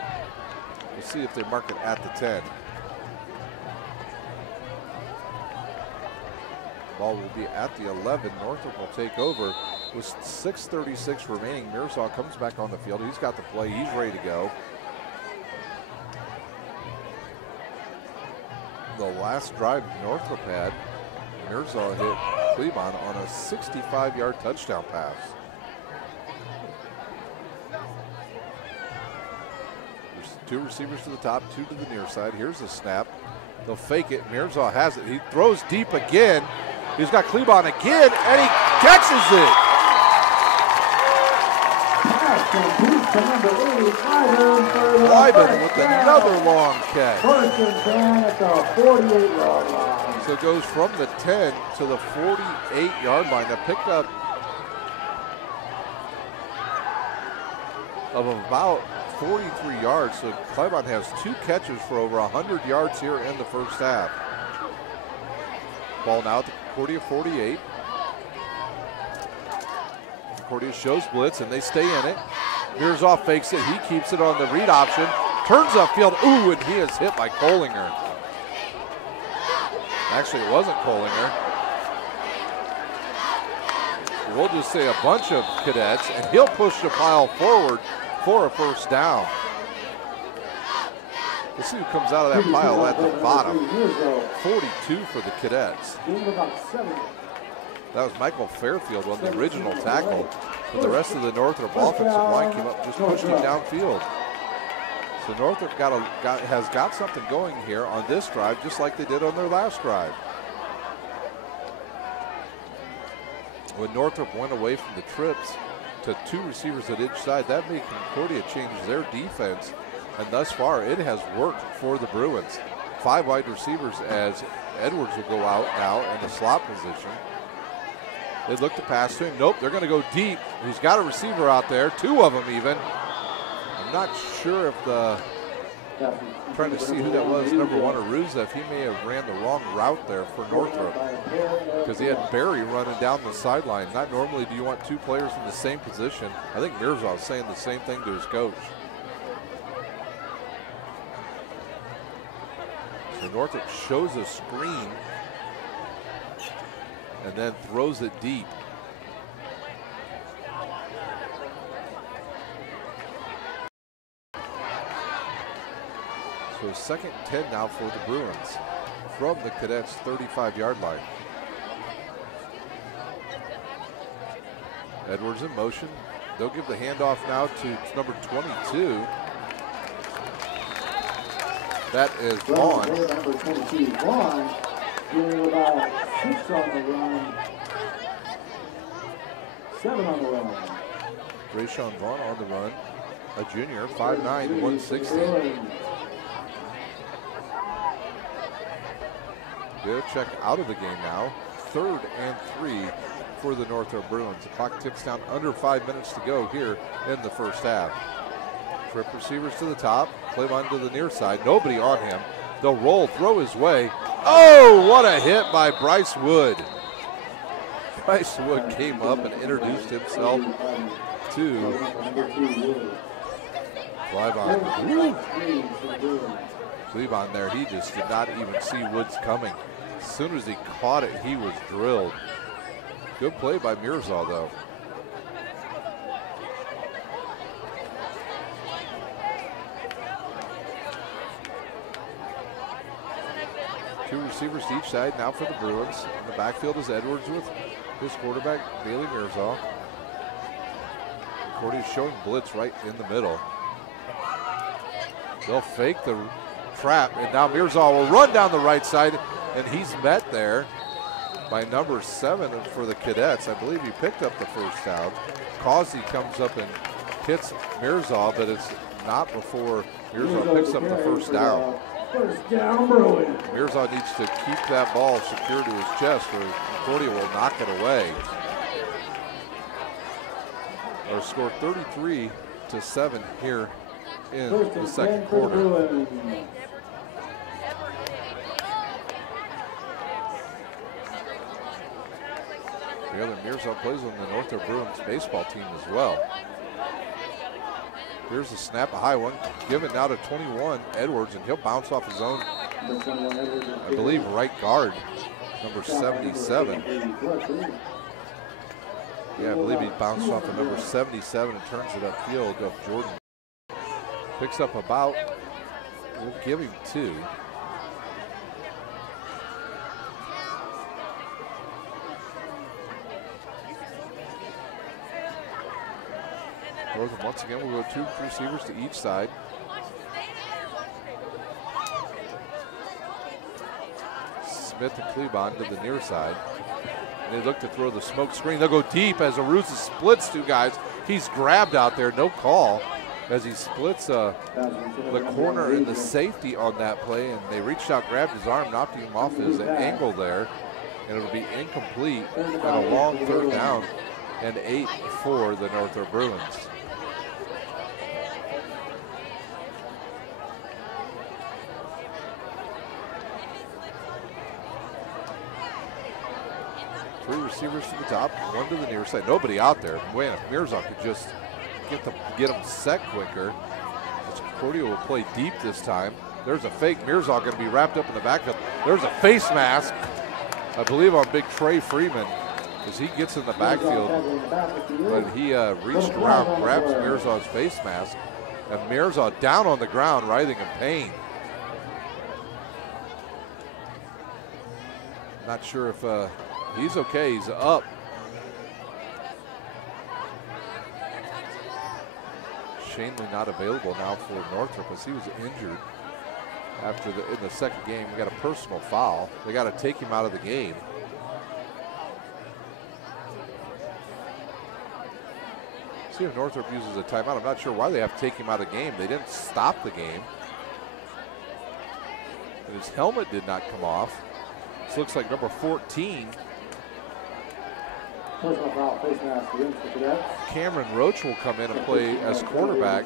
we'll see if they mark it at the 10. Ball will be at the 11. Northrop will take over with 6:36 remaining. Mirzaw comes back on the field. He's got the play. He's ready to go. The last drive Northrop had, Mirzaw hit Cleveland on a 65-yard touchdown pass. There's 2 receivers to the top, 2 to the near side. Here's the snap. They'll fake it. Mirzaw has it. He throws deep again. He's got Cleveland again, and he catches it. Clyburn with another long catch. 1st and 10 at the 48-yard line. So it goes from the 10 to the 48-yard line. A pickup of about 43 yards. So Clyburn has 2 catches for over 100 yards here in the first half. Ball now at the Concordia 48. Concordia shows blitz and they stay in it. Mirzaw fakes it. He keeps it on the read option. Turns upfield. Ooh, and he is hit by Kohlinger. Actually, it wasn't Kohlinger. We'll just say a bunch of Cadets, and he'll push the pile forward for a first down. Let's see who comes out of that pile at the bottom. 42 for the Cadets. That was Michael Fairfield on the original tackle, but the rest of the Northrop offensive line came up and just pushed him downfield. So Northrop has got something going here on this drive, just like they did on their last drive. When Northrop went away from the trips to 2 receivers at each side, that made Concordia change their defense, and thus far it has worked for the Bruins. 5 wide receivers as Edwards will go out now in the slot position. They look to pass to him. Nope, they're going to go deep. He's got a receiver out there, 2 of them even. I'm not sure if trying to see who that was, number 1 Aruza, if he may have ran the wrong route there for Northrop, because he had Barry running down the sideline. Not normally do you want 2 players in the same position. I think Mirza was saying the same thing to his coach. So Northrop shows a screen and then throws it deep. So 2nd and 10 now for the Bruins from the Cadets' 35-yard line. Edwards in motion. They'll give the handoff now to number 22. That is Vaughn. Number 22, Vaughn, doing about 6 on the run, 7 on the run. Rayshawn Vaughn on the run, a junior, 5'9", 160. They'll check out of the game now. 3rd and 3 for the Northrop Bruins. The clock ticks down under 5 minutes to go here in the first half. Trip receivers to the top, play on to the near side. Nobody on him. They'll roll, throw his way. Oh, what a hit by Bryce Wood. Bryce Wood came up and introduced himself to Cleavon there. He just did not even see Woods coming. As soon as he caught it, he was drilled. Good play by Mirza, though. Two receivers to each side now for the Bruins. In the backfield is Edwards with his quarterback, Bailey Mirza. Concordia showing blitz right in the middle. They'll fake the trap, and now Mirza will run down the right side, and he's met there by number 7 for the Cadets. I believe he picked up the first down. Causey comes up and hits Mirza, but it's not before Mirza picks up the first down. First down, Bruins. Mirza needs to keep that ball secure to his chest, or Concordia will knock it away. Or score 33-7 here in the second quarter. The other Mirza plays on the Northrop Bruins baseball team as well. Here's the snap, a high one, given now to 21, Edwards, and he'll bounce off his own, I believe, right guard, number 77. Yeah, I believe he bounced off the number 77 and turns it upfield of Jordan. Picks up about, we'll give him 2. Northrop once again will go 2 receivers to each side. Smith and Klebon to the near side. And they look to throw the smoke screen. They'll go deep as Aruza splits 2 guys. He's grabbed out there, no call, as he splits the corner and the safety on that play. And they reached out, grabbed his arm, knocked him off his ankle there. And it'll be incomplete and a long 3rd down and 8 for the Northrop Bruins. Three receivers to the top, 1 to the near side. Nobody out there. Man, if Mirza could just get them set quicker. Concordia will play deep this time. There's a fake. Mirza going to be wrapped up in the backfield. There's a face mask, I believe, on big Trey Freeman, as he gets in the backfield. But he reached around, grabs Mirza's face mask, and Mirza down on the ground, writhing in pain. Not sure if he's okay. He's up. Shanley not available now for Northrop as he was injured after in the second game. We got a personal foul. They got to take him out of the game. See if Northrop uses a timeout. I'm not sure why they have to take him out of the game. They didn't stop the game. And his helmet did not come off. This looks like number 14. Cameron Roach will come in and play as quarterback.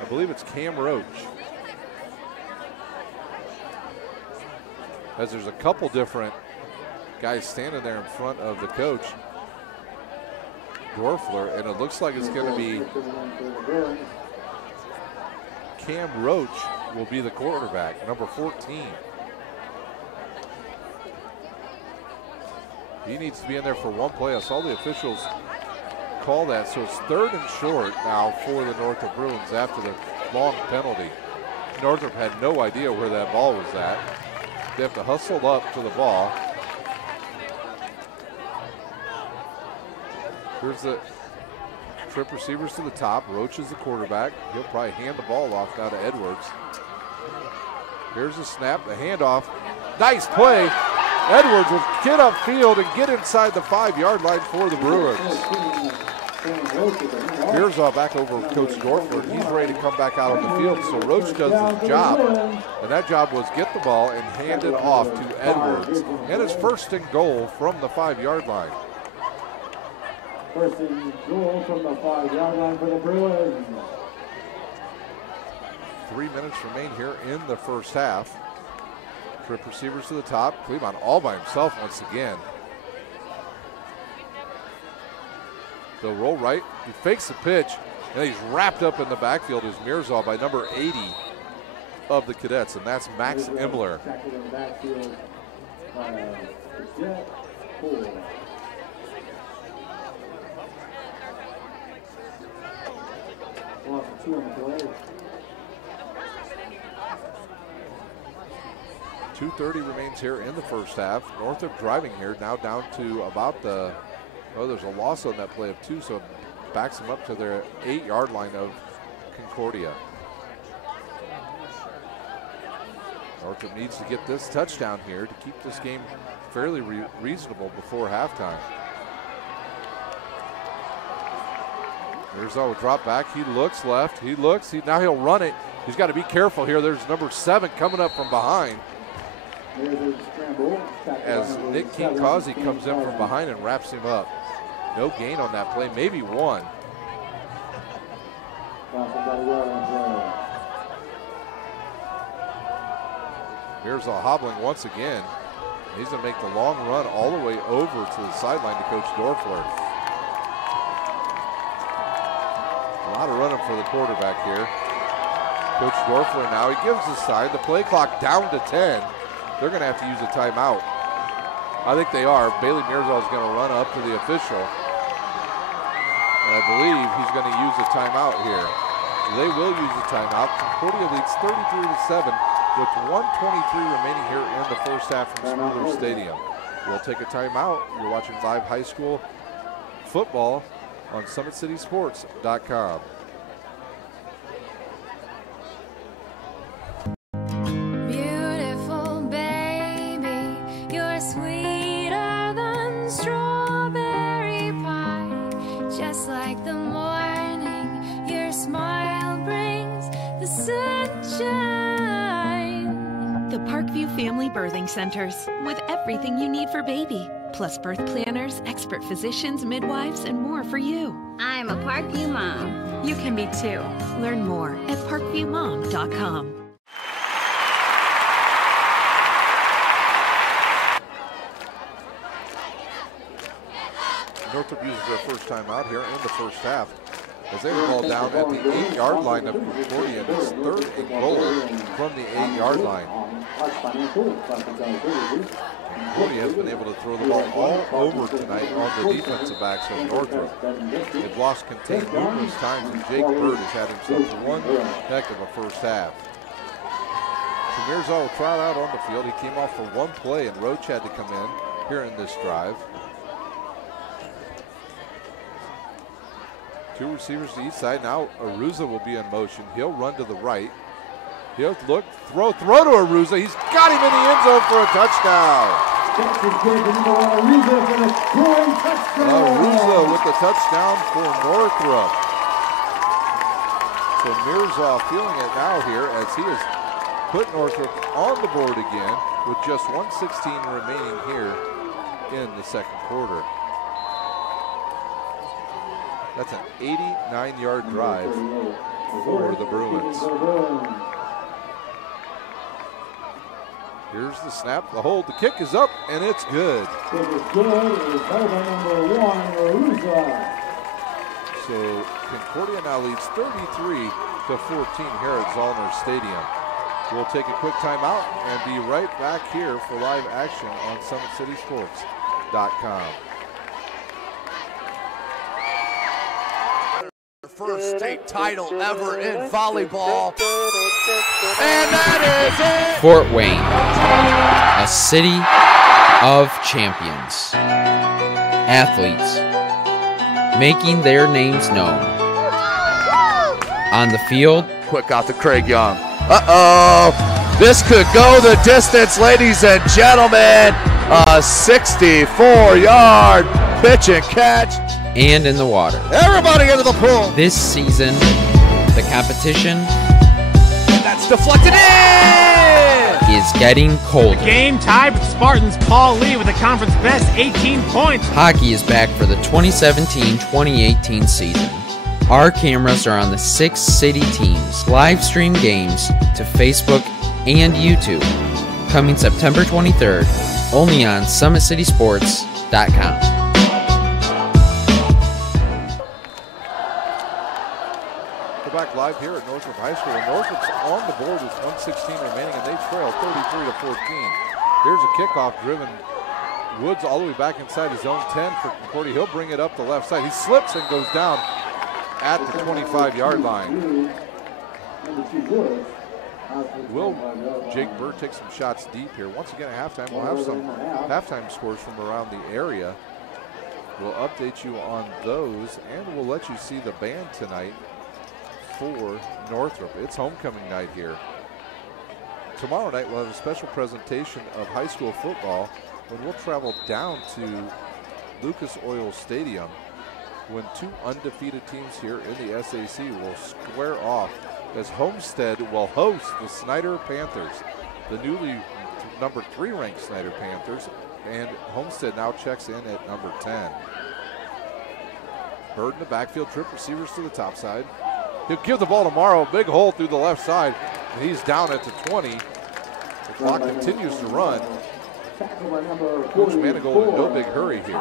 I believe it's Cam Roach. As there's a couple different guys standing there in front of the coach, Dorfler, and it looks like it's going to be Cam Roach will be the quarterback, number 14. He needs to be in there for one play. I saw the officials call that, so it's 3rd and short now for the Northrop Bruins after the long penalty. Northrop had no idea where that ball was at. They have to hustle up to the ball. Here's the trip receivers to the top. Roach is the quarterback. He'll probably hand the ball off now to Edwards. Here's the snap, the handoff. Nice play. Edwards will get upfield and get inside the 5-yard line for the Bruins. Here's back over Coach Dorfler. He's ready to come back out on the field. So Roach does his job, and that job was get the ball and hand it off to Edwards. And it's 1st and goal from the 5-yard line. 1st and goal from the 5-yard line for the Bruins. 3 minutes remain here in the first half. Trip receivers to the top. Cleveland all by himself once again. They'll roll right. He fakes the pitch, and he's wrapped up in the backfield as Mirzal by number 80 of the Cadets, and that's Max Imler. .230 remains here in the first half. Northrop driving here, now down to about the, there's a loss on that play of 2, so it backs them up to their 8-yard line of Concordia. Northrop needs to get this touchdown here to keep this game fairly reasonable before halftime. There's a drop back. He looks left. He looks. Now he'll run it. He's got to be careful here. There's number 7 coming up from behind. As Nick King-Causey comes in from behind and wraps him up. No gain on that play, maybe 1. Here's a hobbling once again. He's going to make the long run all the way over to the sideline to Coach Dorfler. A lot of running for the quarterback here. Coach Dorfler now, he gives the side. The play clock down to 10. They're going to have to use a timeout. I think they are. Bailey Mirzal is going to run up to the official. And I believe he's going to use a timeout here. They will use a timeout. Concordia leads 33-7 with 1:23 remaining here in the first half from Spooler Stadium. We'll take a timeout. You're watching live high school football on SummitCitySports.com. Family Birthing Centers with everything you need for baby, plus birth planners, expert physicians, midwives, and more for you. I'm a Parkview mom. You can be too. Learn more at parkviewmom.com. Northrop uses their first time out here in the first half as they were ball down at the 8-yard line of Concordia. It's 3rd and goal from the 8-yard line. Mahoney has been able to throw the ball all over tonight on the defensive backs of Northrop. They've lost contained numerous times, and Jake Bird has had himself one heck of a first half. So Mirza will trot out on the field. He came off for one play, and Roach had to come in here in this drive. Two receivers to each side. Now Aruza will be in motion. He'll run to the right. He'll look, throw to Aruza. He's got him in the end zone for a touchdown. Aruza with the touchdown for Northrop. So Mirza feeling it now here as he has put Northrop on the board again with just 1:16 remaining here in the second quarter. That's an 89-yard drive for the Bruins. Here's the snap, the hold, the kick is up, and it's good. So Concordia now leads 33-14 here at Zollner Stadium. We'll take a quick timeout and be right back here for live action on SummitCitySports.com. First state title ever in volleyball. And that is it! Fort Wayne, a city of champions. Athletes making their names known. On the field, Quick out to Craig Young. Uh-oh! This could go the distance, ladies and gentlemen. A 64-yard pitch and catch. and in the water. Everybody into the pool. This season, the competition That's deflected in. is getting colder. Game tied with Spartans. Paul Lee with the conference best 18 points. Hockey is back for the 2017-2018 season. Our cameras are on the 6 city teams. Live stream games to Facebook and YouTube. Coming September 23rd, only on SummitCitySports.com. We're back live here at Northrop High School. And Northrop's on the board with 1:16 remaining, and they trail 33-14. Here's a kickoff driven. Woods all the way back inside his own 10 for Concordia. He'll bring it up the left side. He slips and goes down at the 25-yard line. Will Jake Bird take some shots deep here? Once again at halftime, we'll have some halftime scores from around the area. We'll update you on those, and we'll let you see the band tonight for Northrop. It's homecoming night here. Tomorrow night we'll have a special presentation of high school football when we'll travel down to Lucas Oil Stadium when 2 undefeated teams here in the SAC will square off as Homestead will host the Snyder Panthers, the newly number 3 ranked Snyder Panthers, and Homestead now checks in at number 10. Bird in the backfield, trip receivers to the top side. He'll give the ball to Morrow, big hole through the left side, and he's down at the 20. The clock continues to run. Coach Manigault in no big hurry here.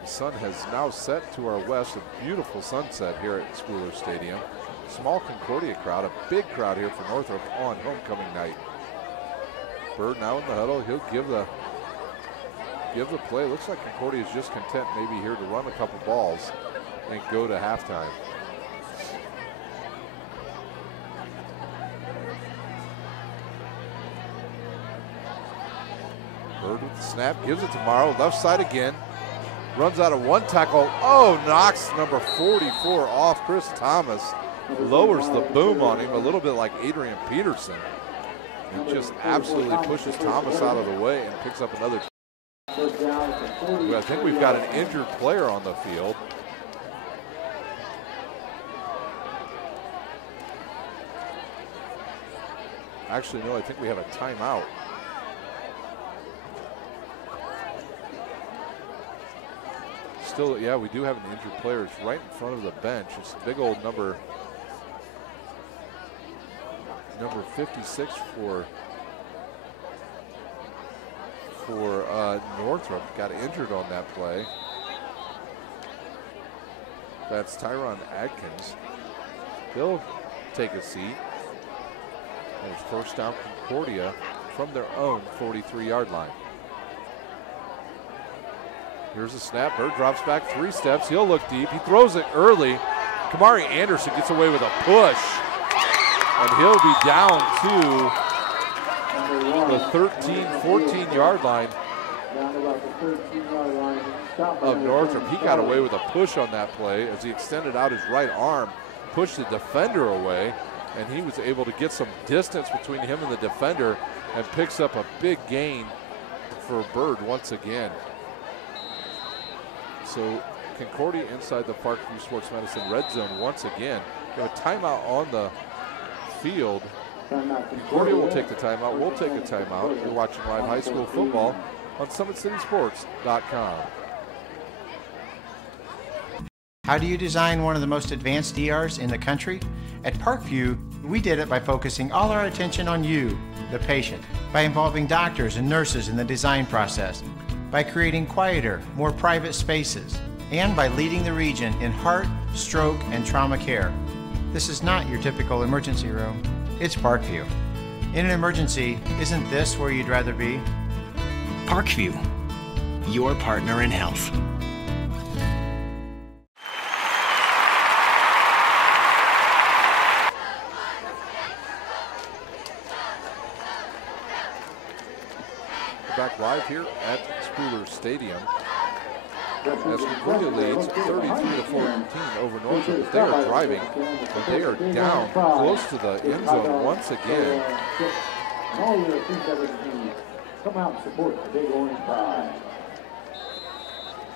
The sun has now set to our west, a beautiful sunset here at Schooler Stadium. Small Concordia crowd, a big crowd here for Northrop on homecoming night. Bird now in the huddle, he'll give the play. Looks like Concordia is just content maybe here to run a couple balls and go to halftime. Bird with the snap, gives it to Morrow, left side again. Runs out of one tackle. Oh, knocks number 44 off. Chris Thomas lowers the boom on him, a little bit like Adrian Peterson. He just absolutely pushes Thomas out of the way and picks up another. I think we've got an injured player on the field. Actually, no, I think we have a timeout. Still, yeah, we do have an injured player. It's right in front of the bench. It's a big old number 56 for Northrop. Got injured on that play. That's Tyron Adkins. He'll take a seat. And it's first down Concordia from their own 43-yard line. Here's a snap. Bird drops back 3 steps. He'll look deep. He throws it early. Kamari Anderson gets away with a push. And he'll be down to the 13, 14-yard line of Northrop. He got away with a push on that play as he extended out his right arm, pushed the defender away, and he was able to get some distance between him and the defender and picks up a big gain for Bird once again. So Concordia inside the Parkview Sports Medicine red zone once again. We have a timeout on the field. Concordia will take the timeout. We'll take a timeout. You're watching live high school football on SummitCitySports.com. How do you design one of the most advanced ERs in the country? At Parkview, we did it by focusing all our attention on you, the patient, by involving doctors and nurses in the design process, by creating quieter, more private spaces, and by leading the region in heart, stroke, and trauma care. This is not your typical emergency room. It's Parkview. In an emergency, isn't this where you'd rather be? Parkview, your partner in health. Back live here at Spooler Stadium as Concordia leads 33-14 over Northrop. But they are driving, and they are down close to the end zone once again.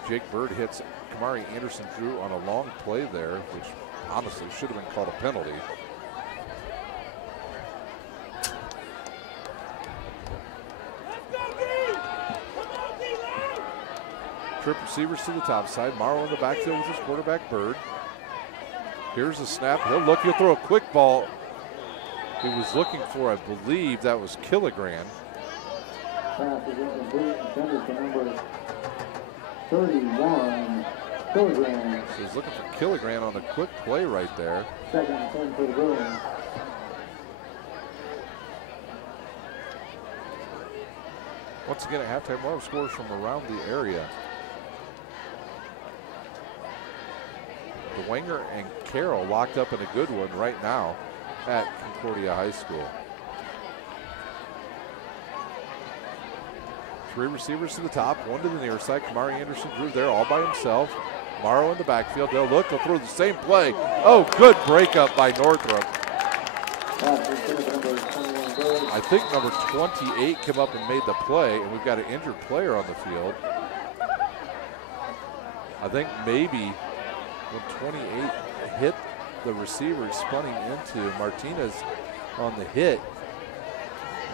Jake Bird hits Kamari Anderson Drew on a long play there, which honestly should have been called a penalty. Trip receivers to the top side. Morrow in the backfield with his quarterback, Bird. Here's a snap. He'll throw a quick ball. He was looking for, I believe, that was Killigran. Pass is incomplete, intended for number 31, Killigran. So he's looking for Killigran on the quick play right there. Second and 10 for the Bruins. Once again at halftime, we'll have scores from around the area. Dwenger and Carroll locked up in a good one right now at Concordia High School. 3 receivers to the top, 1 to the near side. Kamari Anderson Drew there all by himself. Morrow in the backfield. They'll throw the same play. Oh, good breakup by Northrop. I think number 28 came up and made the play, and we've got an injured player on the field. I think maybe when 28 hit the receiver, spinning into Martinez on the hit,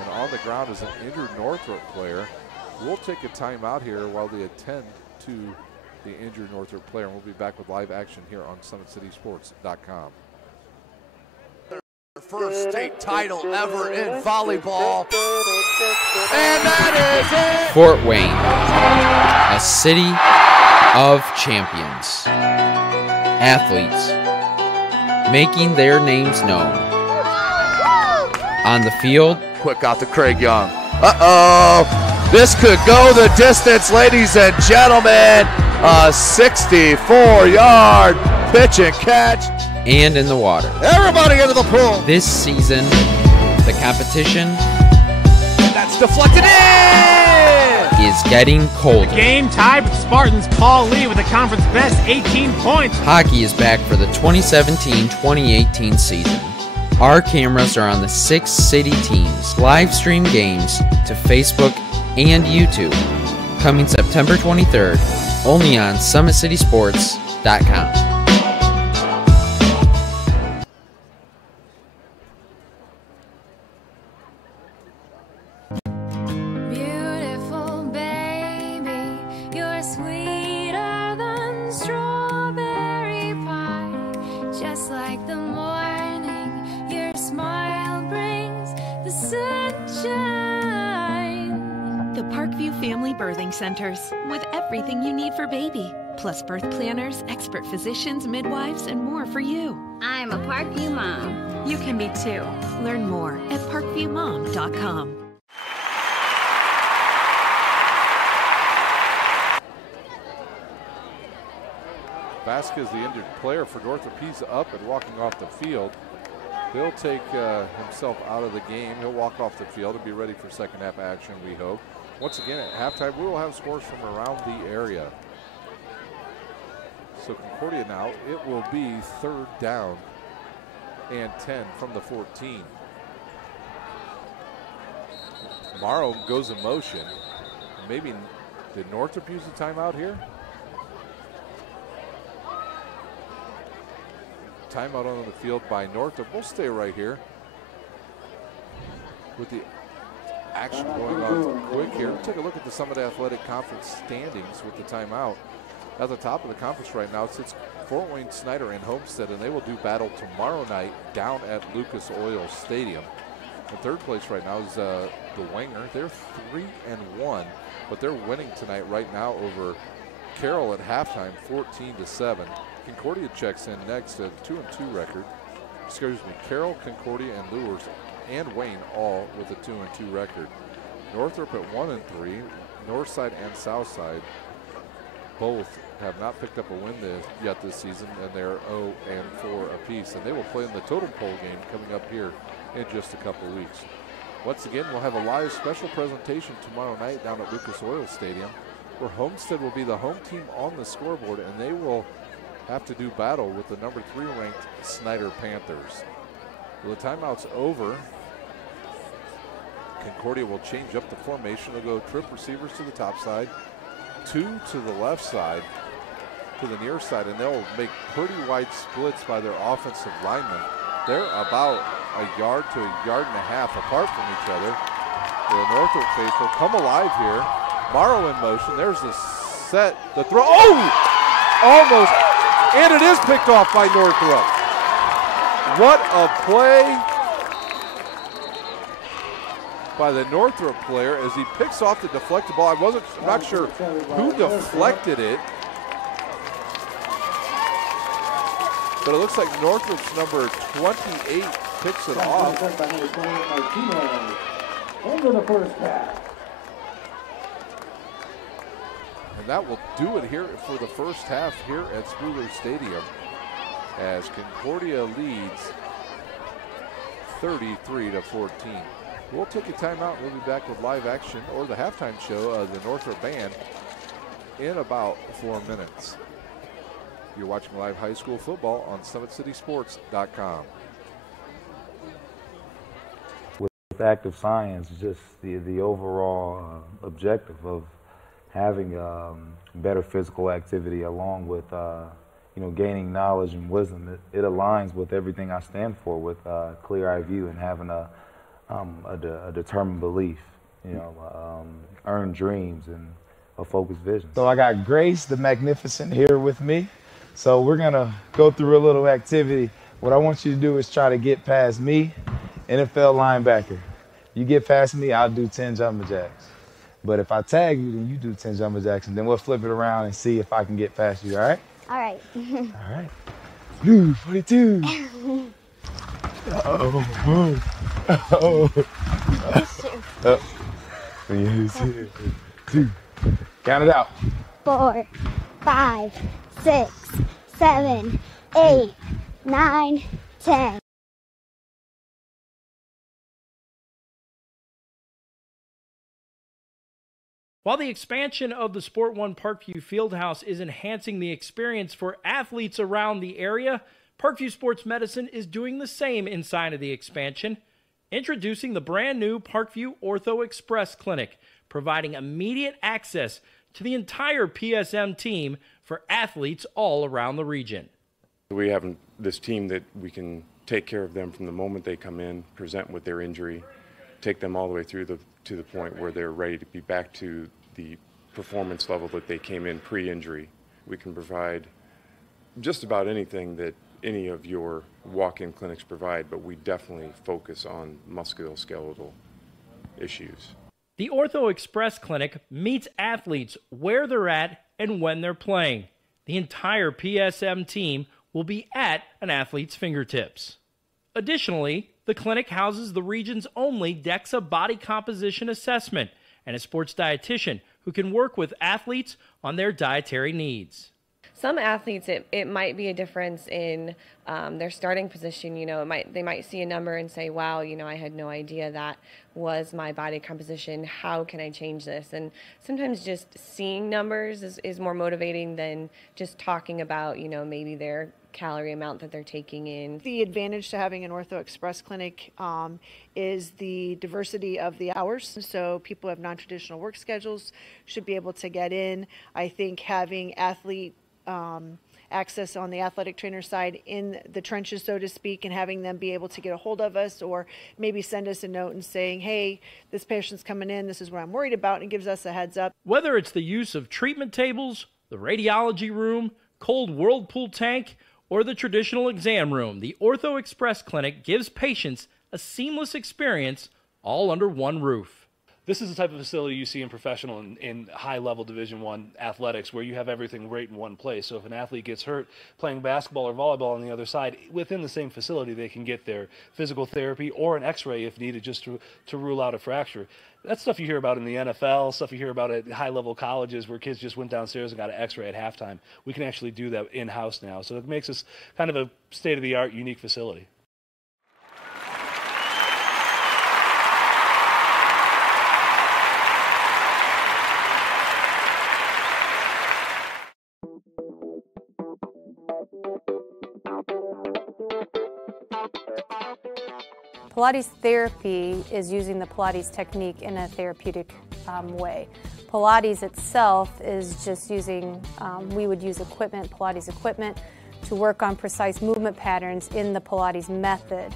and on the ground is an injured Northrop player. We'll take a timeout here while they attend to the injured Northrop player, and we'll be back with live action here on SummitCitySports.com. First state title ever in volleyball. And that is it! Fort Wayne, a city of champions. Athletes making their names known. On the field, Quick out to Craig Young. Uh-oh! This could go the distance, ladies and gentlemen. A 64-yard pitch and catch. And in the water. Everybody into the pool. This season, the competition That's deflected in. is getting colder. Game tied with Spartans Paul Lee with a conference best 18 points. Hockey is back for the 2017-2018 season. Our cameras are on the 6 city teams. Live stream games to Facebook and YouTube. Coming September 23rd, only on SummitCitySports.com. Centers with everything you need for baby, plus birth planners, expert physicians, midwives, and more for you. I'm a Parkview mom. You can be too. Learn more at parkviewmom.com. Vasquez, the injured player for Northrop, he's up and walking off the field. He'll take himself out of the game. He'll walk off the field and be ready for second half action, we hope. Once again, at halftime, we will have scores from around the area. So Concordia now, it will be 3rd down and 10 from the 14. Morrow goes in motion. Maybe, did Northrop use the timeout here? Timeout on the field by Northrop. We'll stay right here with the action going on quick here. We'll take a look at the Summit Athletic Conference standings with the timeout. At the top of the conference right now sits Fort Wayne, Snyder, and Homestead, and they will do battle tomorrow night down at Lucas Oil Stadium. In 3rd place right now is the Wanger. They're 3-1, but they're winning tonight right now over Carroll at halftime, 14-7. Concordia checks in next at 2-2 record. Excuse me, Carroll, Concordia, and Lures, and Wayne all with a 2-2 record. Northrop at 1-3. Northside and Southside both have not picked up a win yet this season, and they're 0-4 apiece. And they will play in the totem pole game coming up here in just a couple weeks. Once again, we'll have a live special presentation tomorrow night down at Lucas Oil Stadium, where Homestead will be the home team on the scoreboard, and they will have to do battle with the number 3 ranked Snyder Panthers. Well, the timeout's over. Concordia will change up the formation. They'll go trip receivers to the top side, 2 to the left side, to the near side, and they'll make pretty wide splits by their offensive linemen. They're about a yard to a yard and a half apart from each other. The Northrop faithful come alive here. Morrow in motion. There's the set, the throw. Oh! Almost. And it is picked off by Northrop. What a play by the Northrop player as he picks off the deflected ball. I'm not sure who deflected it, but it looks like Northrop's number 28 picks it off. Into the first half. And that will do it here for the first half here at Spooler Stadium as Concordia leads 33-14. We'll take a timeout and we'll be back with live action or the halftime show of the Northrop Band in about 4 minutes. You're watching live high school football on SummitCitySports.com. With active science, just the overall objective of having better physical activity along with gaining knowledge and wisdom, it aligns with everything I stand for, with clear-eye view and having a determined belief, earned dreams and a focused vision. So I got Grace the Magnificent here with me. So we're gonna go through a little activity. What I want you to do is try to get past me, NFL linebacker. You get past me, I'll do 10 jumping jacks. But if I tag you, then you do 10 jumping jacks, and then we'll flip it around and see if I can get past you, all right? All right. All right. Blue 42. Uh-oh. Uh-oh. Uh-oh. 2. Count it out. 4, 5, 6, 7, 8, 9, 10. While the expansion of the Sport One Parkview Fieldhouse is enhancing the experience for athletes around the area, Parkview Sports Medicine is doing the same inside of the expansion, introducing the brand new Parkview Ortho Express Clinic, providing immediate access to the entire PSM team for athletes all around the region. We have this team that we can take care of them from the moment they come in, present with their injury, take them all the way through to the point where they're ready to be back to the performance level that they came in pre-injury. We can provide just about anything that any of your walk-in clinics provide, but we definitely focus on musculoskeletal issues. The Ortho Express Clinic meets athletes where they're at and when they're playing. The entire PSM team will be at an athlete's fingertips. Additionally, the clinic houses the region's only DEXA body composition assessment and a sports dietitian who can work with athletes on their dietary needs. Some athletes, it might be a difference in their starting position. You know, they might see a number and say, wow, you know, I had no idea that was my body composition. How can I change this? And sometimes just seeing numbers is more motivating than just talking about, you know, maybe their calorie amount that they're taking in. The advantage to having an Ortho Express clinic is the diversity of the hours. So people who have non-traditional work schedules should be able to get in. I think having athlete access on the athletic trainer side in the trenches, so to speak, and having them be able to get a hold of us or maybe send us a note and saying, hey, this patient's coming in, this is what I'm worried about, and gives us a heads up. Whether it's the use of treatment tables, the radiology room, cold whirlpool tank, or the traditional exam room, the Ortho Express Clinic gives patients a seamless experience all under one roof. This is the type of facility you see in professional and high-level Division I athletics where you have everything right in one place. So if an athlete gets hurt playing basketball or volleyball on the other side, within the same facility they can get their physical therapy or an x-ray if needed just to rule out a fracture. That's stuff you hear about in the NFL, stuff you hear about at high-level colleges where kids just went downstairs and got an x-ray at halftime. We can actually do that in-house now. So it makes us kind of a state-of-the-art, unique facility. Pilates therapy is using the Pilates technique in a therapeutic way. Pilates itself is just using, we would use equipment, Pilates equipment, to work on precise movement patterns in the Pilates method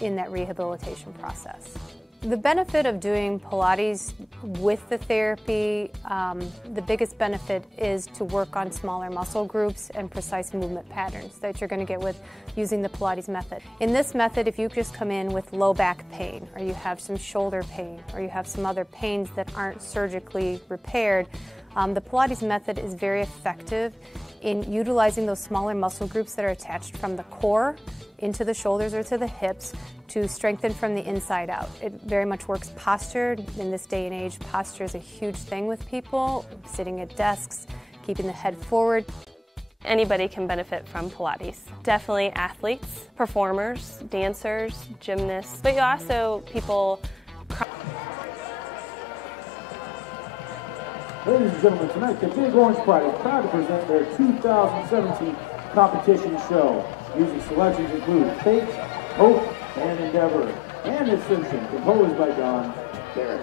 in that rehabilitation process. The benefit of doing Pilates with the therapy, the biggest benefit is to work on smaller muscle groups and precise movement patterns that you're going to get with using the Pilates method. In this method, if you just come in with low back pain, or you have some shoulder pain, or you have some other pains that aren't surgically repaired, the Pilates method is very effective in utilizing those smaller muscle groups that are attached from the core into the shoulders or to the hips to strengthen from the inside out. It very much works posture. In this day and age, posture is a huge thing with people, sitting at desks, keeping the head forward. Anybody can benefit from Pilates. Definitely athletes, performers, dancers, gymnasts, but also people. Ladies and gentlemen, tonight the Big Orange Pride is proud to present their 2017 competition show. Music selections include Fate, Hope, and Endeavor, and Ascension, composed by Don Barrett.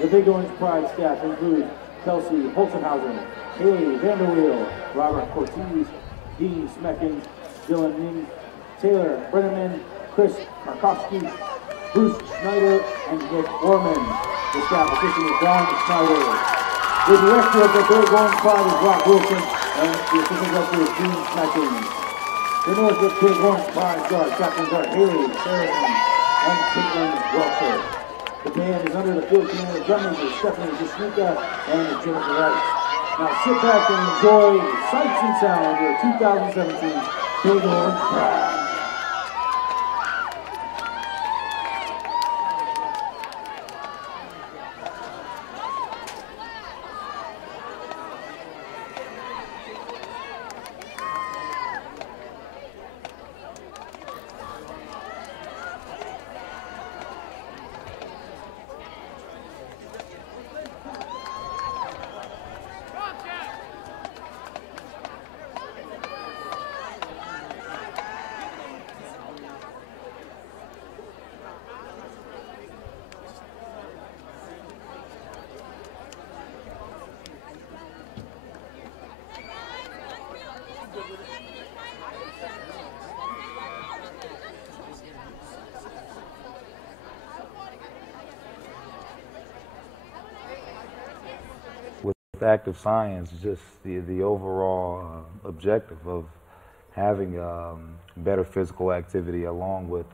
The Big Orange Pride staff includes Kelsey Holzenhausen, Haley Vanderweel, Robert Cortez, Dean Smeckens, Dylan Ning, Taylor Brenneman, Chris Markowski, Bruce Schneider, and Nick Orman. The staff assistant is Don Schneider. The director of the Big Orange Pride is Rob Wilson, and the assistant director is Dean Smeckens. The Northrop Big Orange Pride guard captains are Haley Sheridan and Caitlin Welcher. The band is under the field command of drum major Stephanie Jashnika and Jennifer Rice. Now sit back and enjoy the sights and sounds of 2017 Big Orange Pride. Active science, just the overall objective of having better physical activity along with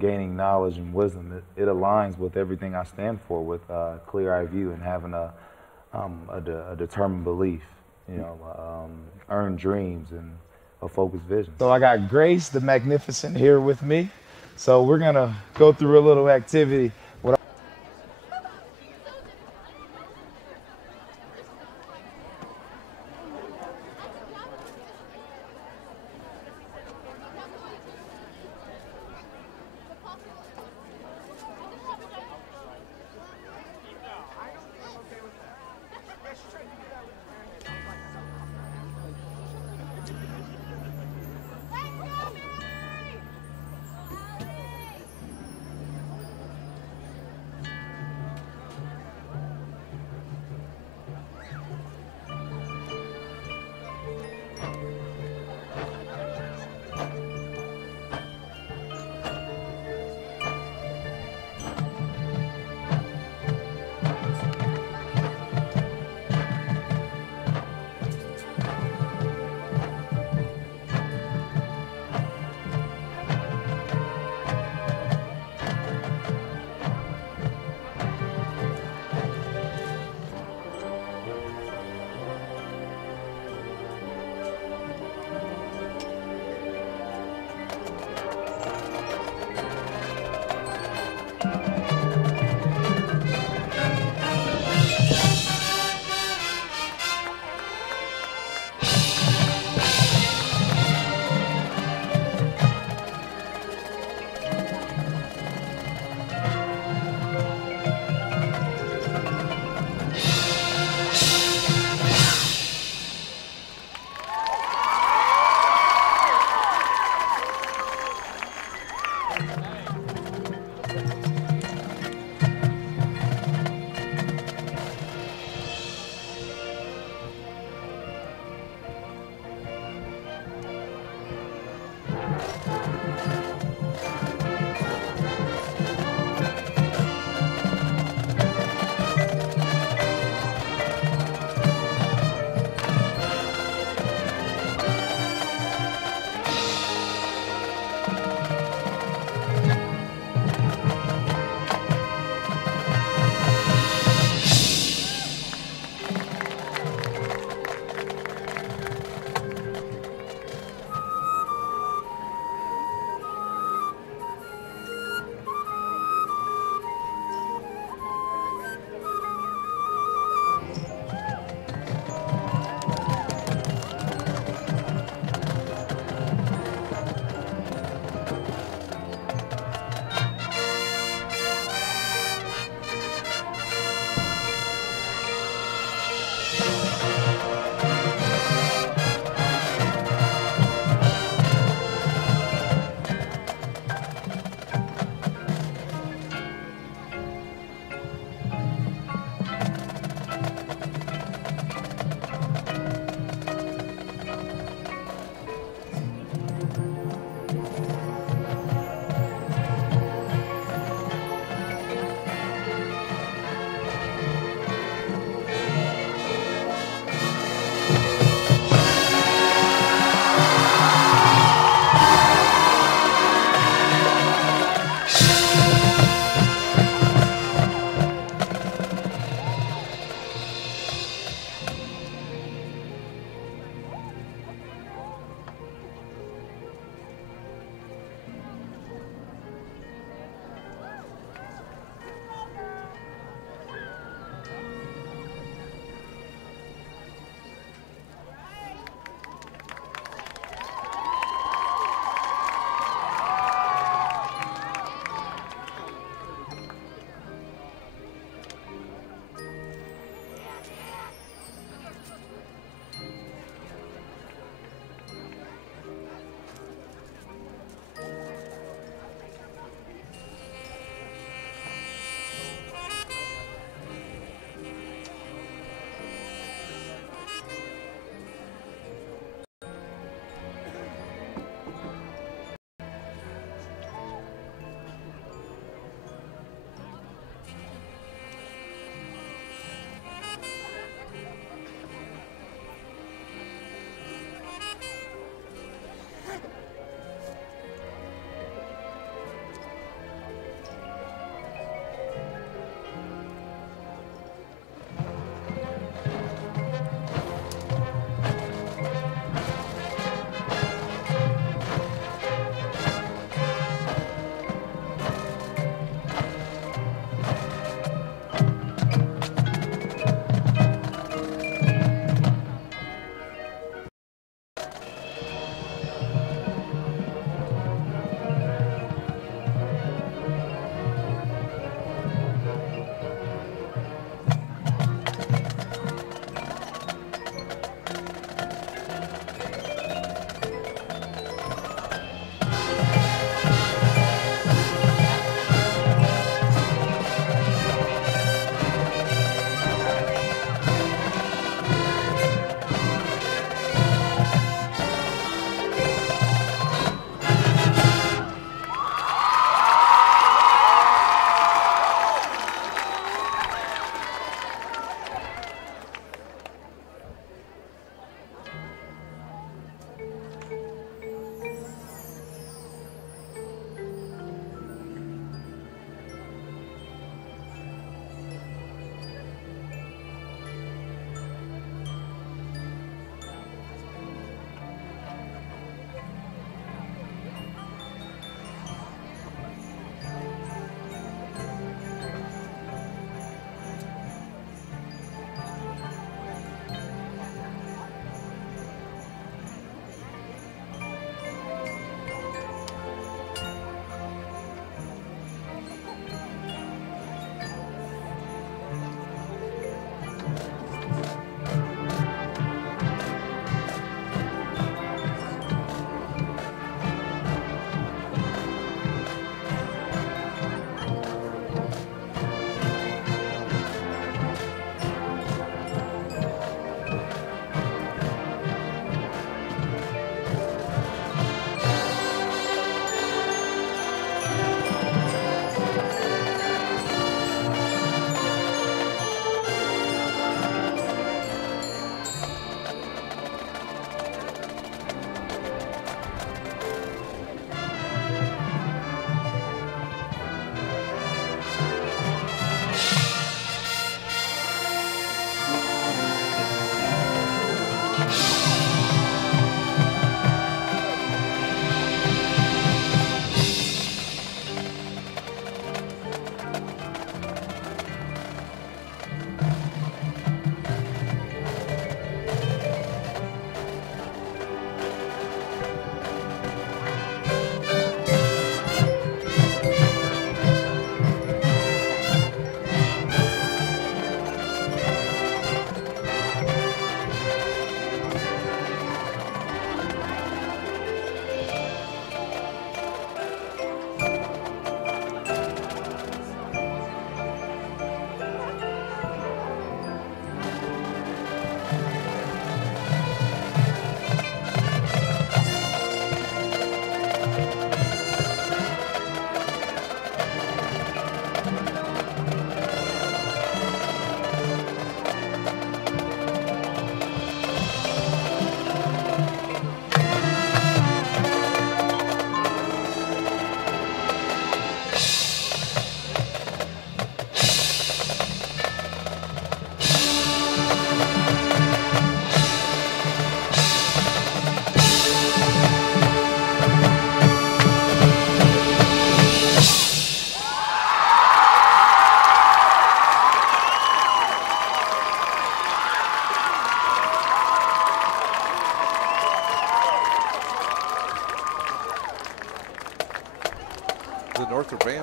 gaining knowledge and wisdom. It aligns with everything I stand for, with clear eye view and having a determined belief. earn dreams and a focused vision. So I got Grace the Magnificent here with me. So we're gonna go through a little activity.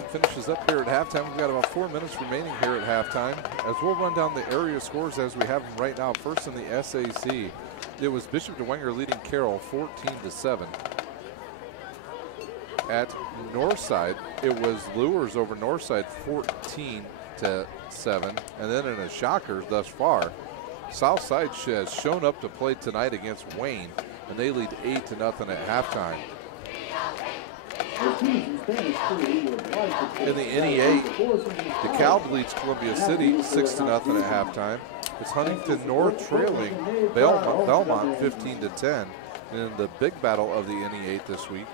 finishes up here at halftime. We've got about 4 minutes remaining here at halftime, as we'll run down the area scores as we have them right now. First in the SAC, it was Bishop DeWenger leading Carroll 14-7. At Northside, it was Lures over Northside 14-7. And then in a shocker thus far, Southside has shown up to play tonight against Wayne, and they lead 8-0 at halftime. In the NE8, DeKalb leads Columbia City 6-0 at halftime. It's Huntington North trailing Belmont 15-10. And in the big battle of the NE8 this week,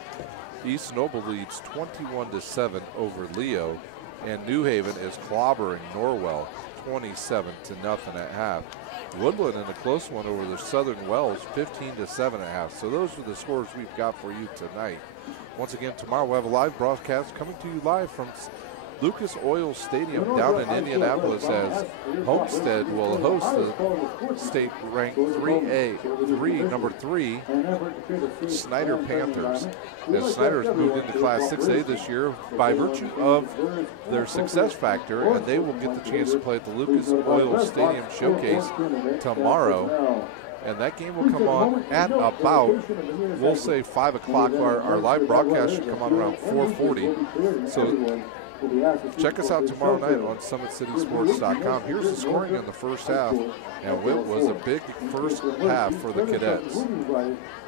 East Noble leads 21-7 over Leo, and New Haven is clobbering Norwell 27-0 at half. Woodland in a close one over the Southern Wells 15-7 at half. So those are the scores we've got for you tonight. Once again, tomorrow we'll have a live broadcast coming to you live from Lucas Oil Stadium down in Indianapolis, as Homestead will host the state-ranked number 3 Snyder Panthers. As Snyder's moved into Class 6A this year by virtue of their success factor, and they will get the chance to play at the Lucas Oil Stadium Showcase tomorrow. And that game will come on at about, we'll say 5 o'clock. Our live broadcast should come on around 4:40. So check us out tomorrow night on SummitCitySports.com. Here's the scoring in the first half, and it was a big first half for the Cadets.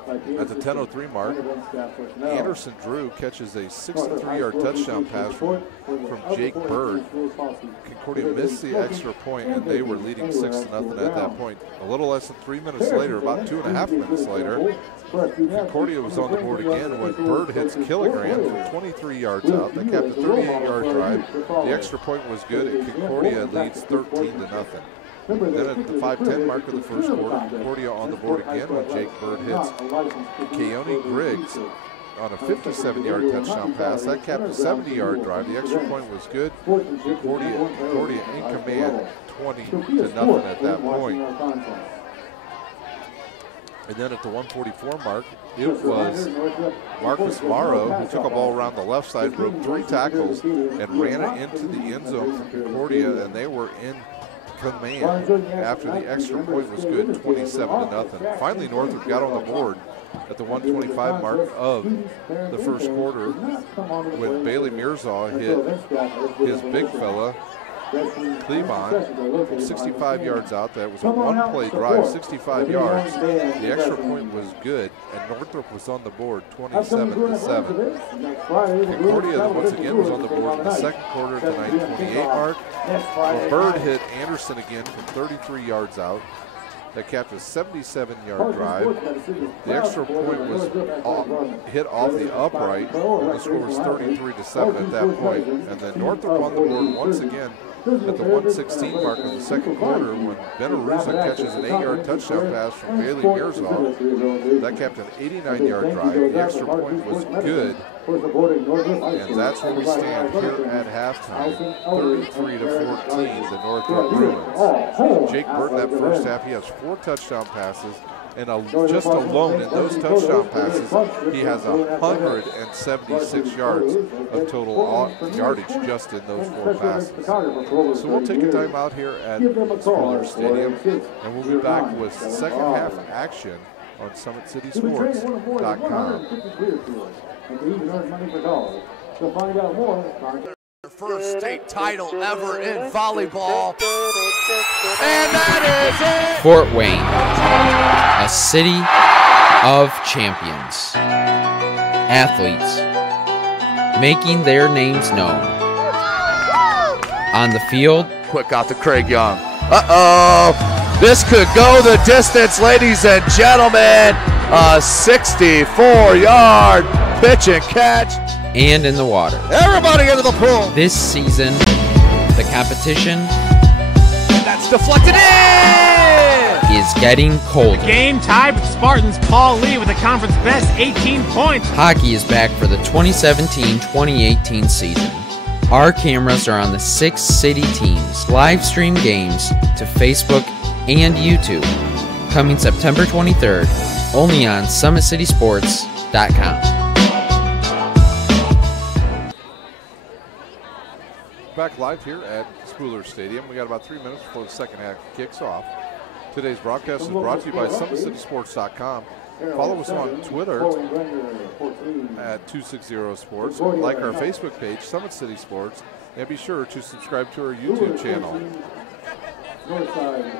At the 10:03 mark, Anderson Drew catches a 63-yard touchdown pass from Jake Bird. Concordia missed the extra point, and they were leading 6-0 at that point. A little less than 3 minutes later, about 2.5 minutes later, Concordia was on the board again when Bird hits Kilogram from 23 yards out. They capped a 38-yard drive. The extra point was good, and Concordia leads 13-0. Then at the 5:10 mark of the first quarter, Concordia on the board again when Jake Bird hits Keone Griggs on a 57-yard touchdown pass. That capped a 70-yard drive. The extra point was good. Concordia in command 20-0 at that point. And then at the 144 mark, it was Marcus Morrow who took a ball around the left side, broke 3 tackles, and ran it into the end zone for Concordia, and they were in command after the extra point was good, 27-0. Finally, Northrop got on the board at the 125 mark of the first quarter when Bailey Mirzaw hit his big fella, Cleavon, from 65 yards out. That was a one-play drive, 65 yards. The extra point was good, and Northrop was on the board, 27-7. Concordia, once again, was on the board in the second quarter at the 9:28 mark. Bird hit Anderson again from 33 yards out. That capped a 77-yard drive. The extra point was hit off the upright. The score was 33-7 at that point. And then Northrop on the board once again at the 1:16 mark of the second quarter when Benaruza catches an 8-yard touchdown pass from Bailey Mirzaw. That capped an 89-yard drive. The extra point was good. And that's where we stand here at halftime, 33-14, the Northrop Bruins. Jake Bird in that first half, he has 4 touchdown passes, and just alone in those touchdown passes, he has 176 yards of total yardage just in those 4 passes. So we'll take a time out here at Spooler Stadium, and we'll be back with second half action on SummitCitySports.com. Their first state title ever in volleyball. And that is it! Fort Wayne, a city of champions. Athletes making their names known. On the field, quick out to Craig Young. Uh-oh! This could go the distance, ladies and gentlemen. A 64-yard pitch and catch. And in the water. Everybody into the pool. This season, the competition that's deflected in is getting colder. The game tied with Spartans Paul Lee with a conference best 18 points. Hockey is back for the 2017-2018 season. Our cameras are on the 6 city teams. Live stream games to Facebook and YouTube. Coming September 23rd, only on SummitCitySports.com. Back live here at Spooler Stadium. We got about 3 minutes before the second half kicks off. Today's broadcast is brought to you by SummitCitySports.com. Follow us on Twitter at 260sports. Like our Facebook page, Summit City Sports, and be sure to subscribe to our YouTube channel.